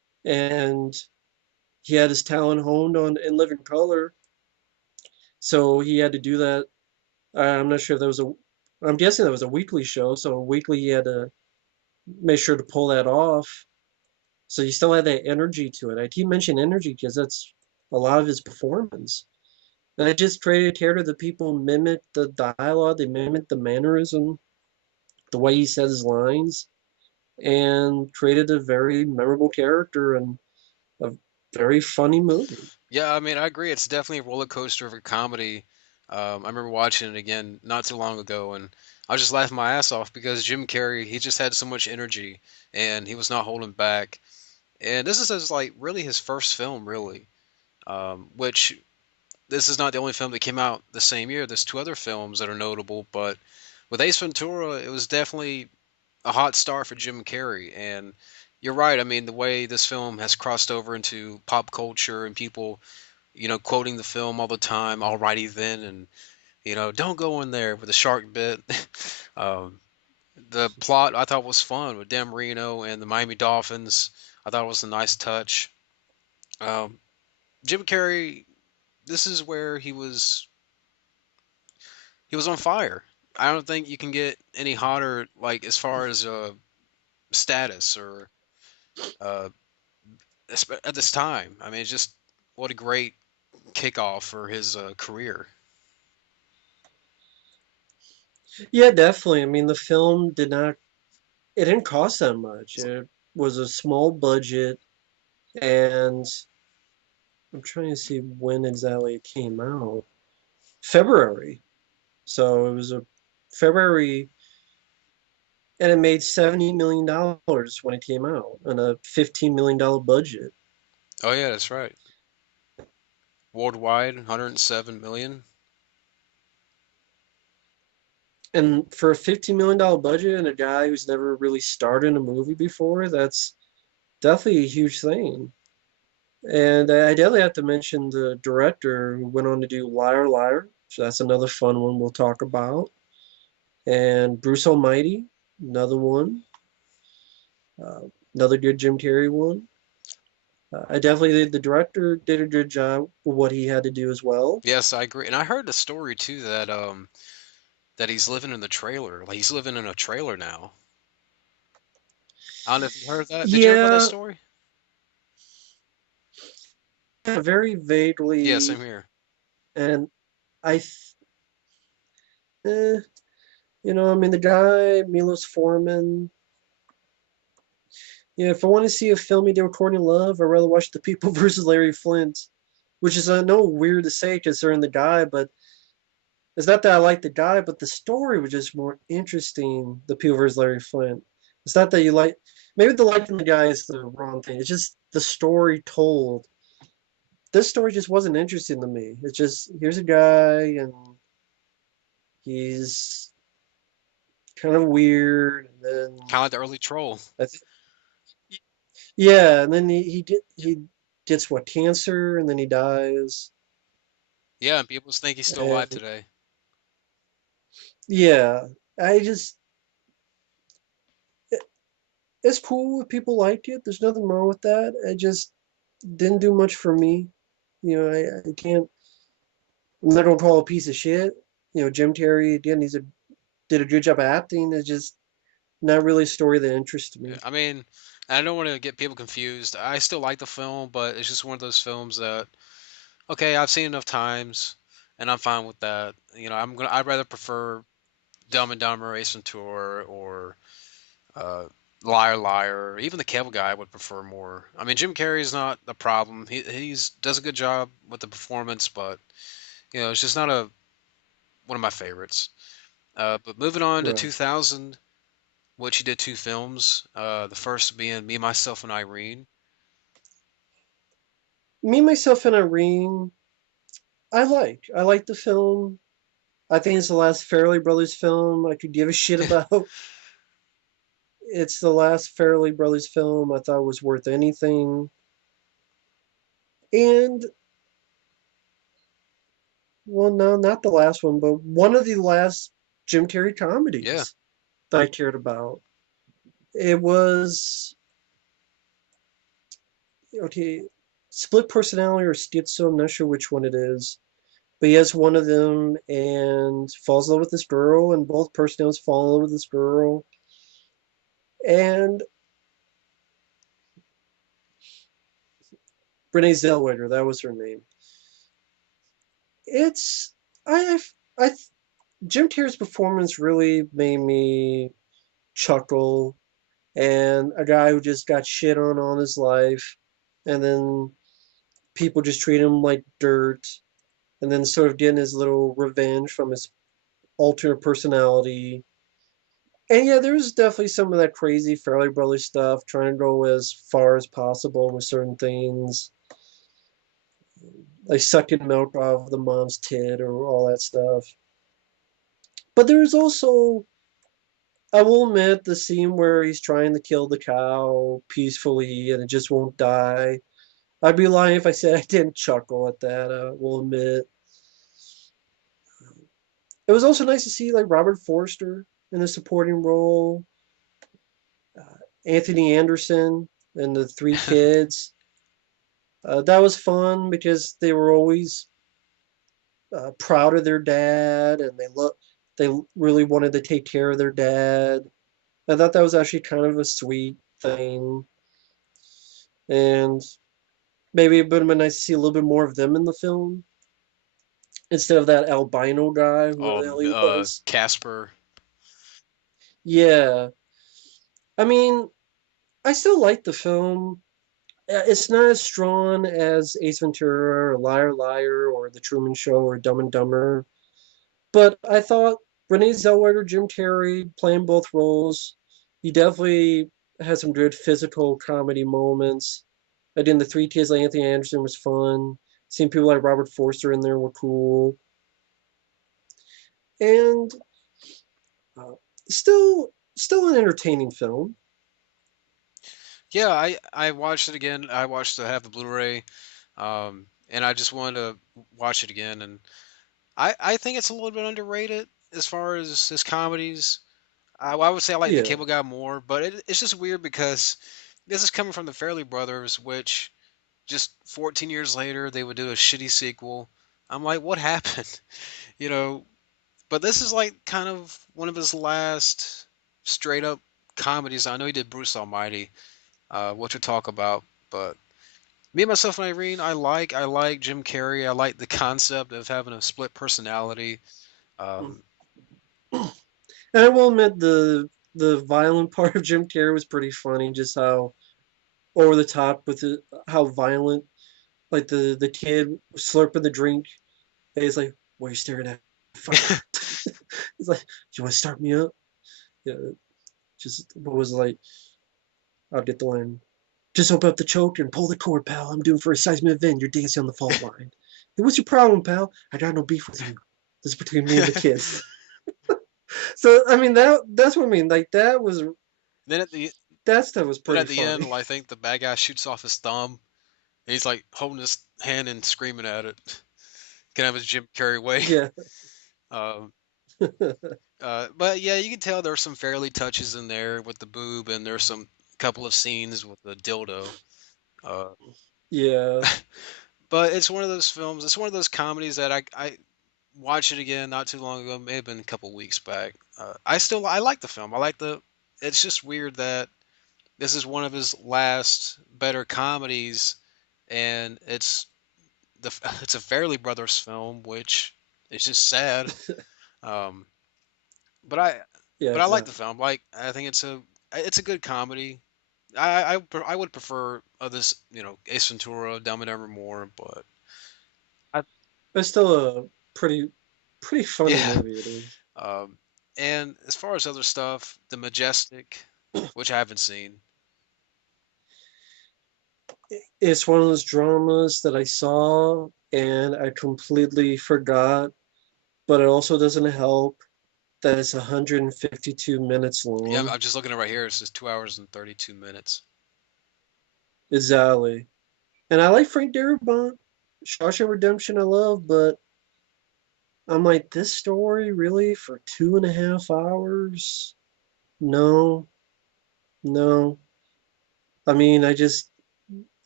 and he had his talent honed on In Living Color, so he had to do that. I'm not sure if that was a. I'm guessing that was a weekly show, so weekly he had to make sure to pull that off. So you still had that energy to it. I keep mentioning energy because that's a lot of his performance. And it just created a character that people mimic the dialogue, they mimic the mannerism, the way he says his lines, and created a very memorable character and a very funny movie. Yeah, I mean, I agree. It's definitely a roller coaster of a comedy. I remember watching it again not too long ago, and I was just laughing my ass off because Jim Carrey, he just had so much energy, and he was not holding back. And this is his, like, really his first film, really. Which this is not the only film that came out the same year. There's two other films that are notable, but with Ace Ventura, it was definitely a hot start for Jim Carrey. And you're right. I mean, the way this film has crossed over into pop culture and people, quoting the film all the time, alrighty then, and, don't go in there with the shark bit. um, the plot I thought was fun with Dan Marino and the Miami Dolphins. I thought it was a nice touch. Um, Jim Carrey, this is where he was on fire. I don't think you can get any hotter, like as far as status or uh, at this time. I mean, it's just what a great kickoff for his career. Yeah, definitely. I mean, the film did not, it didn't cost that much. It was a small budget, and I'm trying to see when exactly it came out. February. So it was a February, and it made $70 million when it came out on a $15 million budget. Oh yeah, that's right. Worldwide, 107 million. And for a $15 million budget and a guy who's never really starred in a movie before, that's definitely a huge thing. And I definitely have to mention the director who went on to do Liar Liar. So that's another fun one we'll talk about. And Bruce Almighty, another one. Uh, Another good Jim Carrey one. I definitely think the director did a good job with what he had to do as well. Yes, I agree. And I heard the story too that he's living in the trailer. Like he's living in a trailer now. I don't know if you heard that. Did you hear about that Yeah, story? very Yeah, same vaguely. here. And I, eh, I mean, the guy, Milos Forman, if I want to see a film he did with Courtney Love, I'd rather watch The People versus Larry Flint, which is, I know, weird to say considering the guy, but it's not that I like the guy, but the story was just more interesting. The People versus Larry Flint. It's not that you like. Maybe the liking the guy is the wrong thing. It's just the story told. This story just wasn't interesting to me. It's just here's a guy and he's kind of weird, and then Kind of like the early troll. I th- yeah, and then he gets what, cancer, and then he dies. Yeah, and people think he's still alive And today. yeah, I just it, it's cool if people like it. There's nothing wrong with that. I just didn't do much for me. I can't. I'm not gonna call it a piece of shit. Jim Carrey again. Did a good job of acting. It's just not really a story that interests Yeah, me. I mean, I don't want to get people confused. I still like the film, but it's just one of those films that okay, I've seen enough times, and I'm fine with that. I'd rather prefer Dumb and Dumber, Ace Ventura, or uh, Liar Liar, or even the Cable Guy. I would prefer more. I mean, Jim Carrey's not the problem. He's does a good job with the performance, but it's just not a one of my favorites. But moving on to Right. 2000, which he did two films. The first being Me, Myself, and Irene. Me, Myself, and Irene. I like the film. I think it's the last Farrelly Brothers film I could give a shit about. It's the last Farrelly Brothers film I thought was worth anything. And, well, no, not the last one, but one of the last Jim Carrey Yeah, comedies that I cared about. It was okay, split personality or schizo. I'm not sure which one it is, but he has one of them and falls in love with this girl, and both personalities fall in love with this girl, and Renee Zellweger, that was her name. It's I I Jim Carrey's performance really made me chuckle, and a guy who just got shit on all his life, and then people just treat him like dirt, and then sort of getting his little revenge from his alternate personality. And yeah, there's definitely some of that crazy Fairly Brothers stuff, trying to go as far as possible with certain things, like sucking milk off the mom's tit or all that stuff. But there's also, I will admit, the scene where he's trying to kill the cow peacefully and it just won't die. I'd be lying if I said I didn't chuckle at that. I will admit. It was also nice to see like Robert Forster in a supporting role, uh, Anthony Anderson and the three kids. That was fun because they were always proud of their dad, and they really wanted to take care of their dad. I thought that was actually kind of a sweet thing, and maybe it would have been nice to see a little bit more of them in the film instead of that albino guy, whoever the hell he was. Casper. Yeah, I mean, I still like the film. It's not as strong as Ace Ventura or Liar Liar or The Truman Show or Dumb and Dumber, but I thought Renee Zellweger, Jim Carrey playing both roles, he definitely had some good physical comedy moments. I did the Three Kids like Anthony Anderson was fun. Seeing people like Robert Forster in there were cool, and uh, still an entertaining film. Yeah, I watched it again. I have the Blu-ray, and I just wanted to watch it again. And I think it's a little bit underrated as far as his comedies. I would say I like the Yeah, Cable Guy more, but it's just weird because this is coming from the Fairley Brothers, which just 14 years later they would do a shitty sequel. I'm like, what happened? You know, but this is like kind of one of his last straight up comedies. I know he did Bruce Almighty, which we'll talk about, but me myself and Irene, I like Jim Carrey. I like the concept of having a split personality. Um, and I will admit the violent part of Jim Carrey was pretty funny. Just how over the top with how violent, like the kid slurping the drink, and he's like, "What are you staring at, fucker?" He's like, "You want to start me up?" Yeah, just what was it like? I'll get the line. Just open up the choke and pull the cord, pal. I'm doing for a seismic event. You're dancing on the fault line. Hey, what's your problem, pal? I got no beef with you. This is between me and the kids. So I mean that's what I mean. Like then at the that stuff was then pretty at the end, funny. I think the bad guy shoots off his thumb. And he's like holding his hand and screaming at it. Can have his Jim Carrey way. Yeah. Um, but yeah, you can tell there's some fairly touches in there with the boob, and there's some couple of scenes with the dildo. Uh, Yeah. but it's one of those films. It's one of those comedies that I watched it again not too long ago. May have been a couple weeks back. I like the film. I like the. It's just weird that this is one of his last better comedies, and it's a Fairley Brothers film, which is just sad. Um, but I Yeah, but I like the exactly. film. Like I think it's a good comedy. I would prefer this Ace Ventura, Dumb and Dumber more, but I It's still a pretty funny yeah. movie it is. Um, and as far as other stuff, The Majestic, which I haven't seen. It's one of those dramas that I saw and I completely forgot, but it also doesn't help that it's 152 minutes Yeah, long. I'm just looking at it right here. It says 2 hours and 32 minutes. Exactly. And I like Frank Darabont. Shawshank Redemption I love, but I'm like, this story really for 2.5 hours? No, no. I mean, I just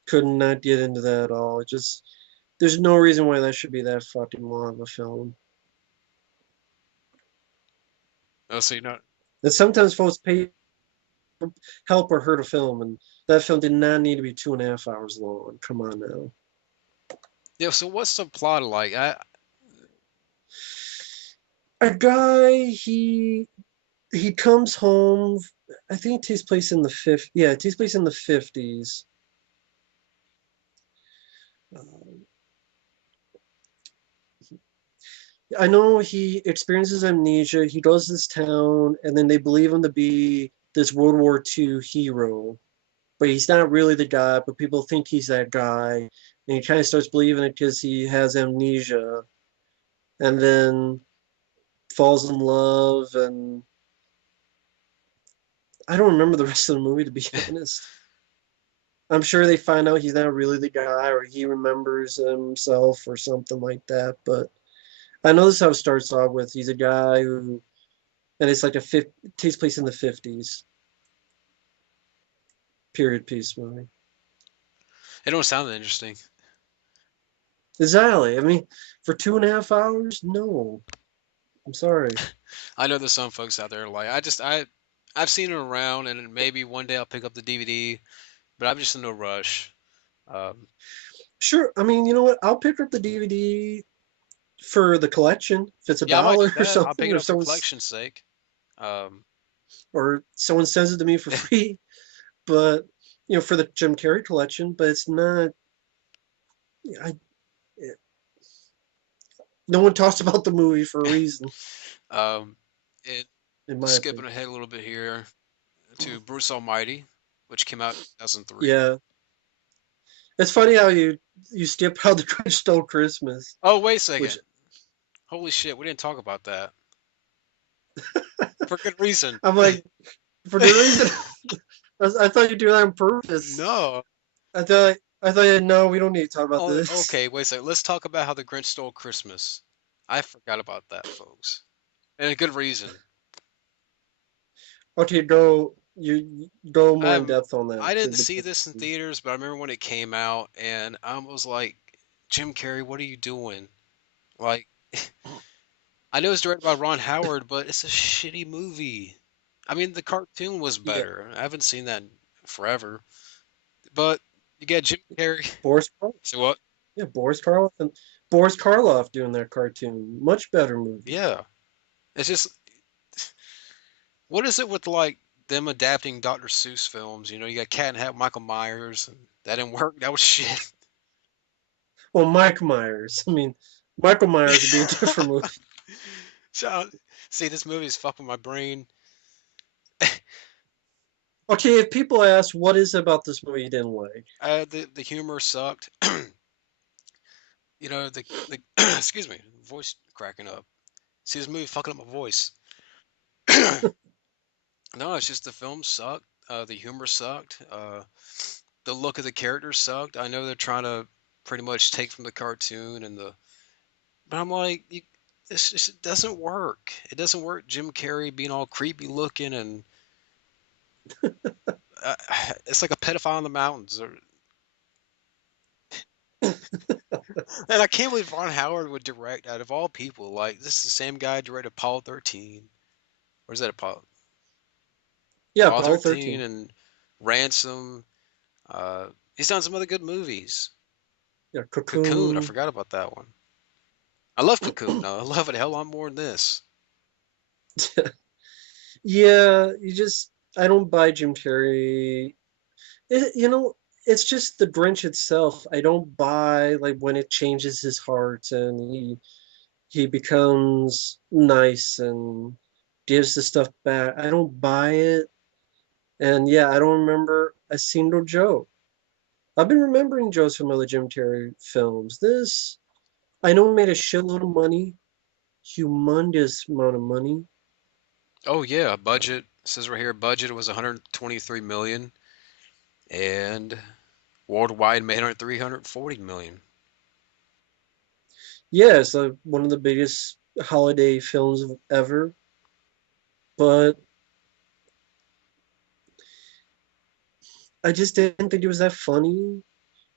could not get into that at all. It just there's no reason why that should be that fucking long of a film. Oh, so you're not. And sometimes folks pay help or hurt a film, and that film did not need to be 2.5 hours long. Come on now. Yeah. So what's the plot like? A guy, he comes home. I think it takes place in the fifth. Yeah, it takes place in the 50s. I know he experiences amnesia. He goes to this town, and then they believe him to be this World War II hero, but he's not really the guy. But people think he's that guy, and he kind of starts believing it because he has amnesia, and then falls in love. And I don't remember the rest of the movie, to be honest. I'm sure they find out he's not really the guy, or he remembers himself, or something like that. But I know this is how it starts off with. He's a guy who, and it's like it takes place in the 50s. Period piece movie. It don't sound interesting. Exactly. I mean, for 2.5 hours, no. I'm sorry. I know there's some folks out there like I've seen it around, and maybe one day I'll pick up the DVD, but I'm just in no rush. Um, Sure. I mean, you know what? I'll pick up the DVD for the collection if it's a yeah, I might do dollar or that. I'll pick something, it or up for collection's sake. Um, someone sends it to me for free. But for the Jim Carrey collection. But it's not. I No one talks about the movie for a reason, um, it in my skipping opinion. ahead a little bit here to Bruce Almighty, which came out in 2003. Yeah, it's funny how you skip how the Grinch Stole Christmas, Oh, wait a which second. Holy shit, we didn't talk about that. For good reason. I'm like, for good reason. I thought you'd do that on purpose. No. I thought no, we don't need to talk about Oh, this. okay, wait a second. Let's talk about how the Grinch stole Christmas. I forgot about that, folks. And a good reason. Okay, you go more in I'm depth on that. I didn't see this in theaters, but I remember when it came out and I was like, Jim Carrey, what are you doing? Like I know it's directed by Ron Howard, but it's a shitty movie. I mean, the cartoon was Yeah, better. I haven't seen that in forever. But you got Jim Carrey. Boris Karloff. So what? Yeah, Boris Karloff doing that cartoon. Much better movie. Yeah. It's just what is it with like them adapting Dr. Seuss films? You know, you got Cat and Hat, Michael Myers, and that didn't work. That was shit. Well, Mike Myers. I mean, Michael Myers would be a different movie. So, see, this movie is fucking my brain. Okay, if people ask what is it about this movie you didn't like, The humor sucked. You know, the excuse me, voice cracking up. See, this movie fucking up my voice. No, it's just the film sucked. The humor sucked. The look of the characters sucked. I know they're trying to pretty much take from the cartoon and but I'm like, this just it doesn't work. It doesn't work. Jim Carrey being all creepy looking and uh, it's like a pedophile in the mountains. And I can't believe Ron Howard would direct out of all people. Like this is the same guy directed Apollo 13. Or is that yeah, Apollo Apollo 13 13. and Ransom? He's done some other good movies. Yeah, Cocoon, I Cocoon. forgot about that one. I love Cocoon. No, I love it a hell lot more than this. Yeah, I don't buy Jim Carrey. It's just the Grinch itself. I don't buy like when it changes his heart and he becomes nice and gives the stuff back. I don't buy it. And yeah, I don't remember a single joke. I've been remembering jokes from other Jim Carrey films. I know he made a shitload of money, humongous amount of money. Oh yeah, budget it says right here budget was 123 million and worldwide made 340 million. Yeah, it's like one of the biggest holiday films ever. But I just didn't think it was that funny.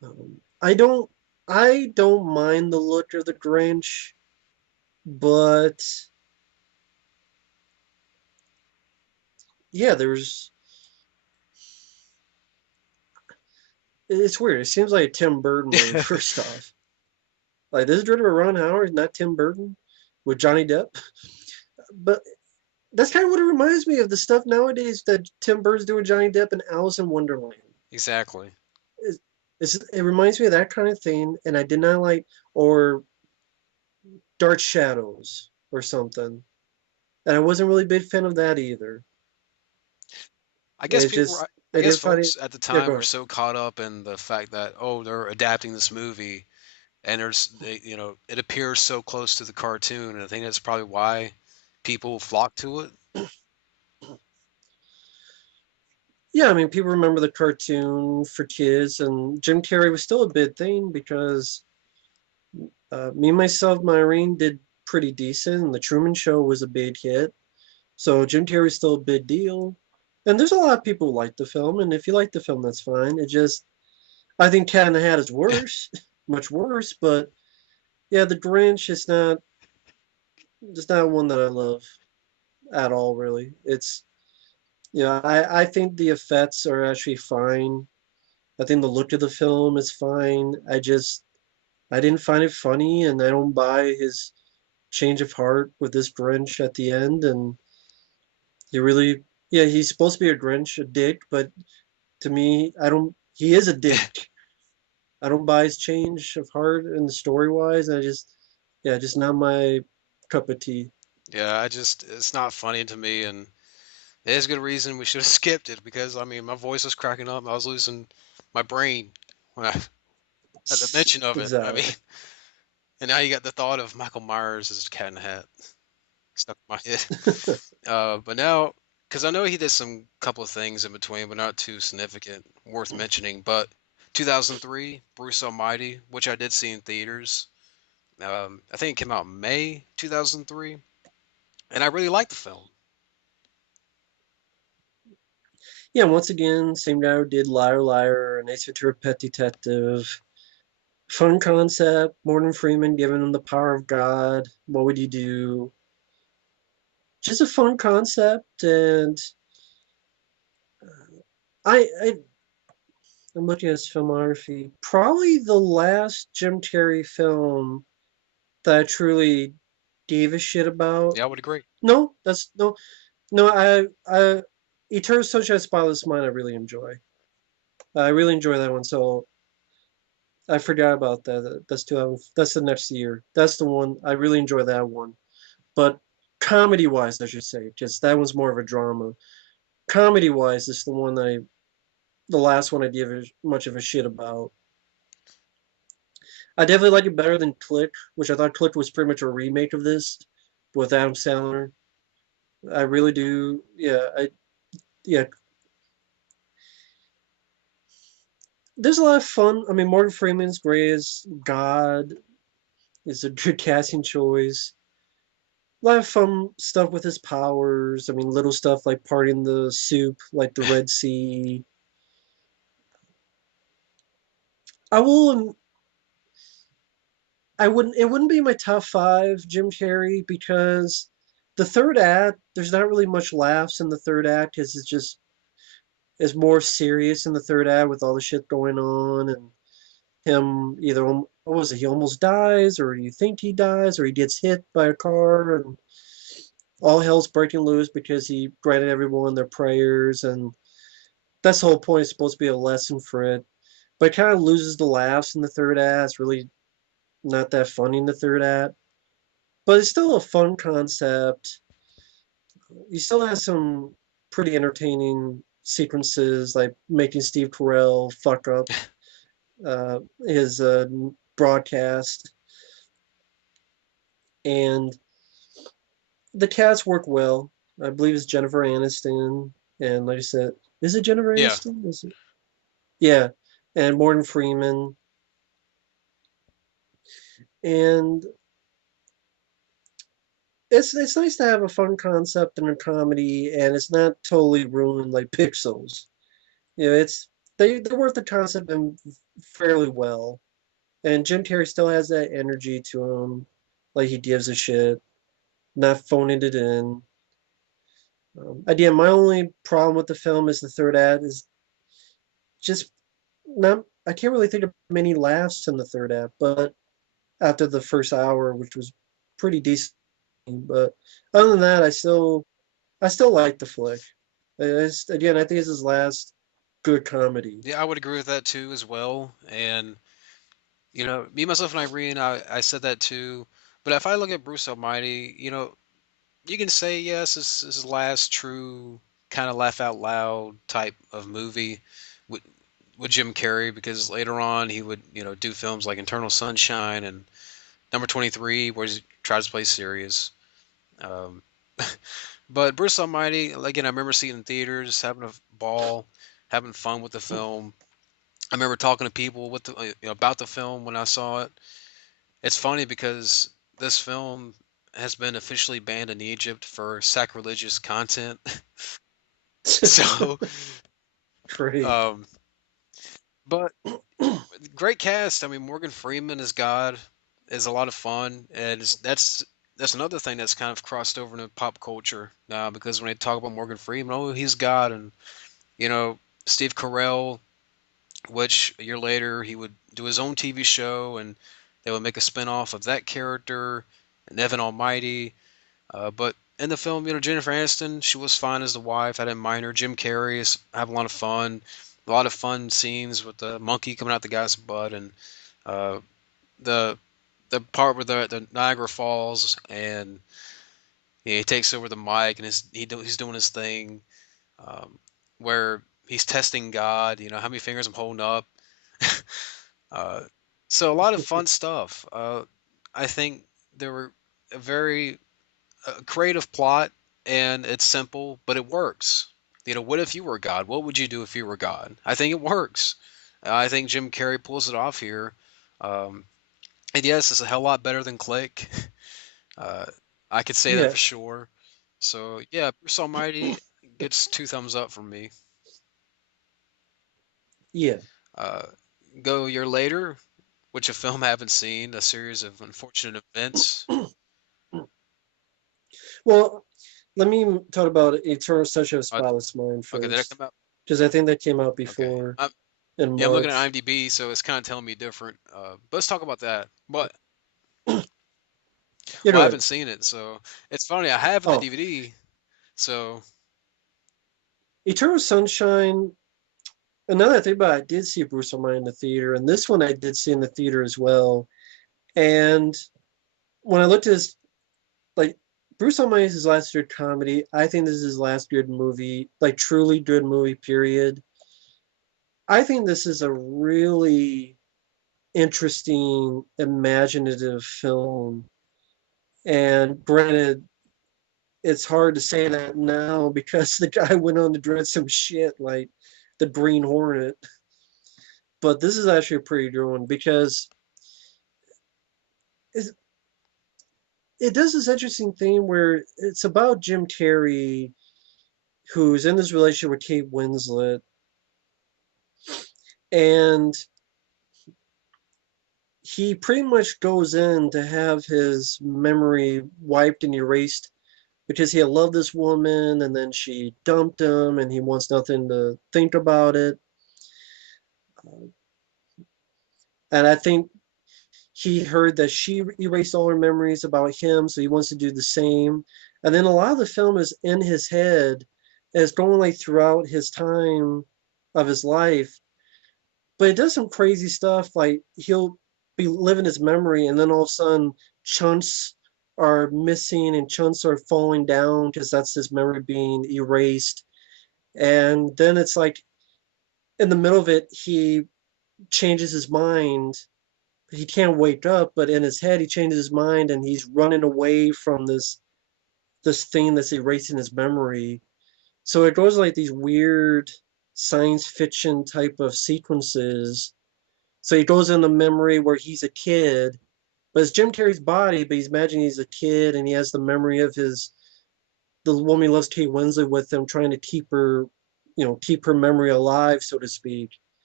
I don't mind the look of the Grinch, but yeah, it's weird. It seems like a Tim Burton movie, first off. Like, this is directed by Ron Howard, not Tim Burton, with Johnny Depp. But that's kind of what it reminds me of, the stuff nowadays that Tim Burton's doing with Johnny Depp and Alice in Wonderland. Exactly. It, it reminds me of that kind of thing, and I did not like, or Dark Shadows or something. And I wasn't really a big fan of that either. I guess It people just, were, I I guess didn't find it. folks at the Yeah, time go were ahead. so caught up in the fact that, oh, they're adapting this movie and it appears so close to the cartoon, and I think that's probably why people flock to it. Yeah, I mean, people remember the cartoon for kids, and Jim Carrey was still a big thing because me, myself, my Irene did pretty decent, and the Truman Show was a big hit. So Jim Carrey's still a big deal. And there's a lot of people who like the film, and if you like the film, that's fine. It just, I think Cat in the Hat is worse, much worse. But yeah, The Grinch is just not one that I love at all, really. It's, I think the effects are actually fine. I think the look of the film is fine. I didn't find it funny, and I don't buy his change of heart with this Grinch at the end. And he really, yeah, he's supposed to be a Grinch, a dick, but to me, I don't. He is a dick. I don't buy his change of heart and the story wise. Yeah, just not my cup of tea. Yeah, it's not funny to me, and there's good reason we should have skipped it because I mean my voice was cracking up, I was losing my brain when I at the mention of it. I mean, Exactly. and now you got the thought of Michael Myers as Cat in the Hat stuck in my head. But now, because I know he did some couple of things in between, but not too significant, worth mentioning. But 2003, Bruce Almighty, which I did see in theaters. I think it came out May 2003, and I really liked the film. Yeah, once again, same guy who did Liar Liar and Ace Ventura: Pet Detective. Fun concept. Morgan Freeman giving him the power of God. What would you do? Just a fun concept, and I I'm looking at his filmography. Probably the last Jim Carrey film that I truly gave a shit about. Yeah, I would agree. No, that's no. I Eternal Sunshine of the Spotless Mind. I really enjoy. I really enjoy that one. So I forgot about that. That's 2000. That's the next year. That's the one. I really enjoy that one. But comedy wise, I should say, because that one's more of a drama. Comedy wise, it's the last one I give much of a shit about. I definitely like it better than Click, which I thought Click was pretty much a remake of this with Adam Sandler. I really do. Yeah. There's a lot of fun. I mean, Morgan Freeman's great as God. Is a good casting choice. A lot of fun stuff with his powers. I mean, little stuff like parting the soup, like the Red Sea. I will. I wouldn't. It wouldn't be my top five, Jim Carrey, because the third act. There's not really much laughs in the third act, because it's just is more serious in the third act with all the shit going on, and him either what was it? He almost dies, or you think he dies, or he gets hit by a car, and all hell's breaking loose because he granted everyone their prayers, and that's the whole point. It's supposed to be a lesson for it, but it kind of loses the laughs in the third act. It's really not that funny in the third act, but it's still a fun concept. You still have some pretty entertaining sequences, like making Steve Carell fuck up his broadcast, and the cast work well. I believe it's Jennifer Aniston, and like I said, is it Jennifer Yeah, Aniston? Is it? Yeah, and Morgan Freeman, and it's nice to have a fun concept in a comedy, and it's not totally ruined like Pixels. You know, it's they work the concept in fairly well, and Jim Carrey still has that energy to him, like he gives a shit, not phoning it in. Again, my only problem with the film is the third act is just not. I can't really think of many laughs in the third act, but after the first hour, which was pretty decent. But other than that, I still like the flick. Again, I think it's his last good comedy. Yeah, I would agree with that too as well. And me, myself, and Irene, I said that too. But if I look at Bruce Almighty, you can say yes, this is his last true kind of laugh out loud type of movie with Jim Carrey, because later on he would do films like Eternal Sunshine and Number 23, where he tries to play serious. Um, but Bruce Almighty, again, I remember seeing it in theaters, having a ball, having fun with the film. I remember talking to people about the film when I saw it. It's funny because this film has been officially banned in Egypt for sacrilegious content. So, Great. um, but great cast. I mean, Morgan Freeman as God is a lot of fun, and that's another thing that's kind of crossed over into pop culture now, because when they talk about Morgan Freeman, oh, he's God, and you know Steve Carell, which a year later he would do his own TV show, and they would make a spin-off of that character, and Evan Almighty. But in the film, Jennifer Aniston, she was fine as the wife. I didn't mind her. Jim Carrey is having a lot of fun. A lot of fun scenes with the monkey coming out the guy's butt, and uh, the part where the Niagara Falls, and he takes over the mic, and he's doing his thing, um, where he's testing God. How many fingers I'm holding up. uh, so a lot of fun stuff. I think there were a very creative plot, and it's simple, but it works. What if you were God? What would you do if you were God? I think it works. I think Jim Carrey pulls it off here. Um, and yes, it's a hell lot better than Click. Uh, I could say that Yeah, for sure. So yeah, Bruce Almighty gets two thumbs up from me. yeah. Uh, go a year later, which a film I haven't seen, a series of unfortunate events. Well, let me talk about Eternal Sunshine of Uh, Spotless Mind okay, did that first, come out? because I think that came out Okay. before in Yeah, I'm looking at March. IMDb, so it's kind of telling me different. But let's talk about that. But You're well, I right. haven't seen it, so it's funny. I have the Oh, DVD, so Eternal Sunshine. Another thing about it, I did see Bruce Almighty in the theater, and this one I did see in the theater as well. And when I looked at his, like, Bruce Almighty is his last good comedy. I think this is his last good movie, like truly good movie, period. I think this is a really interesting, imaginative film. And granted, it's hard to say that now because the guy went on to direct some shit like the Green Hornet. But this is actually a pretty good one because it's, it does this interesting thing where it's about Jim Carrey, who's in this relationship with Kate Winslet, and he pretty much goes in to have his memory wiped and erased because he had loved this woman and then she dumped him and he wants nothing to think about it. And I think he heard that she erased all her memories about him, so he wants to do the same. And then a lot of the film is in his head, and it's going like throughout his time of his life. But it does some crazy stuff, like he'll be living his memory, and then all of a sudden chunks are missing and chunks are falling down because that's his memory being erased. And then it's like in the middle of it, he changes his mind. He can't wake up, but in his head he changes his mind and he's running away from this thing that's erasing his memory. So it goes like these weird science fiction type of sequences. So he goes in the memory where he's a kid, but it's Jim Carrey's body, but he's imagining he's a kid and he has the memory of the woman he loves, Kate Winslet, with him, trying to keep her, keep her memory alive, so to speak.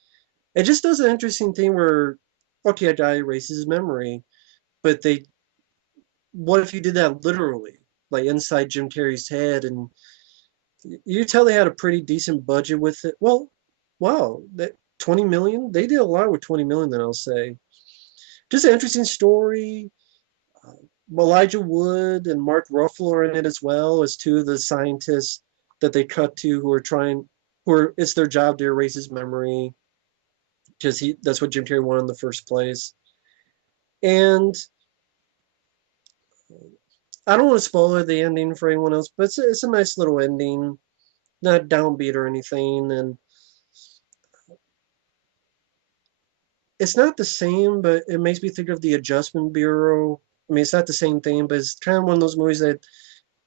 It just does an interesting thing where, okay, a guy erases his memory, but what if you did that literally, like inside Jim Carrey's head? And you tell they had a pretty decent budget with it. Well, wow, that 20 million, they did a lot with 20 million, then I'll say. Just an interesting story. Uh, Elijah Wood and Mark Ruffalo are in it as well as two of the scientists that they cut to it's their job to erase his memory because that's what Jim Carrey wanted in the first place. And I don't want to spoil the ending for anyone else, but it's a nice little ending, not downbeat or anything. And it's not the same, but it makes me think of the Adjustment Bureau. I mean, it's not the same thing, but it's kind of one of those movies that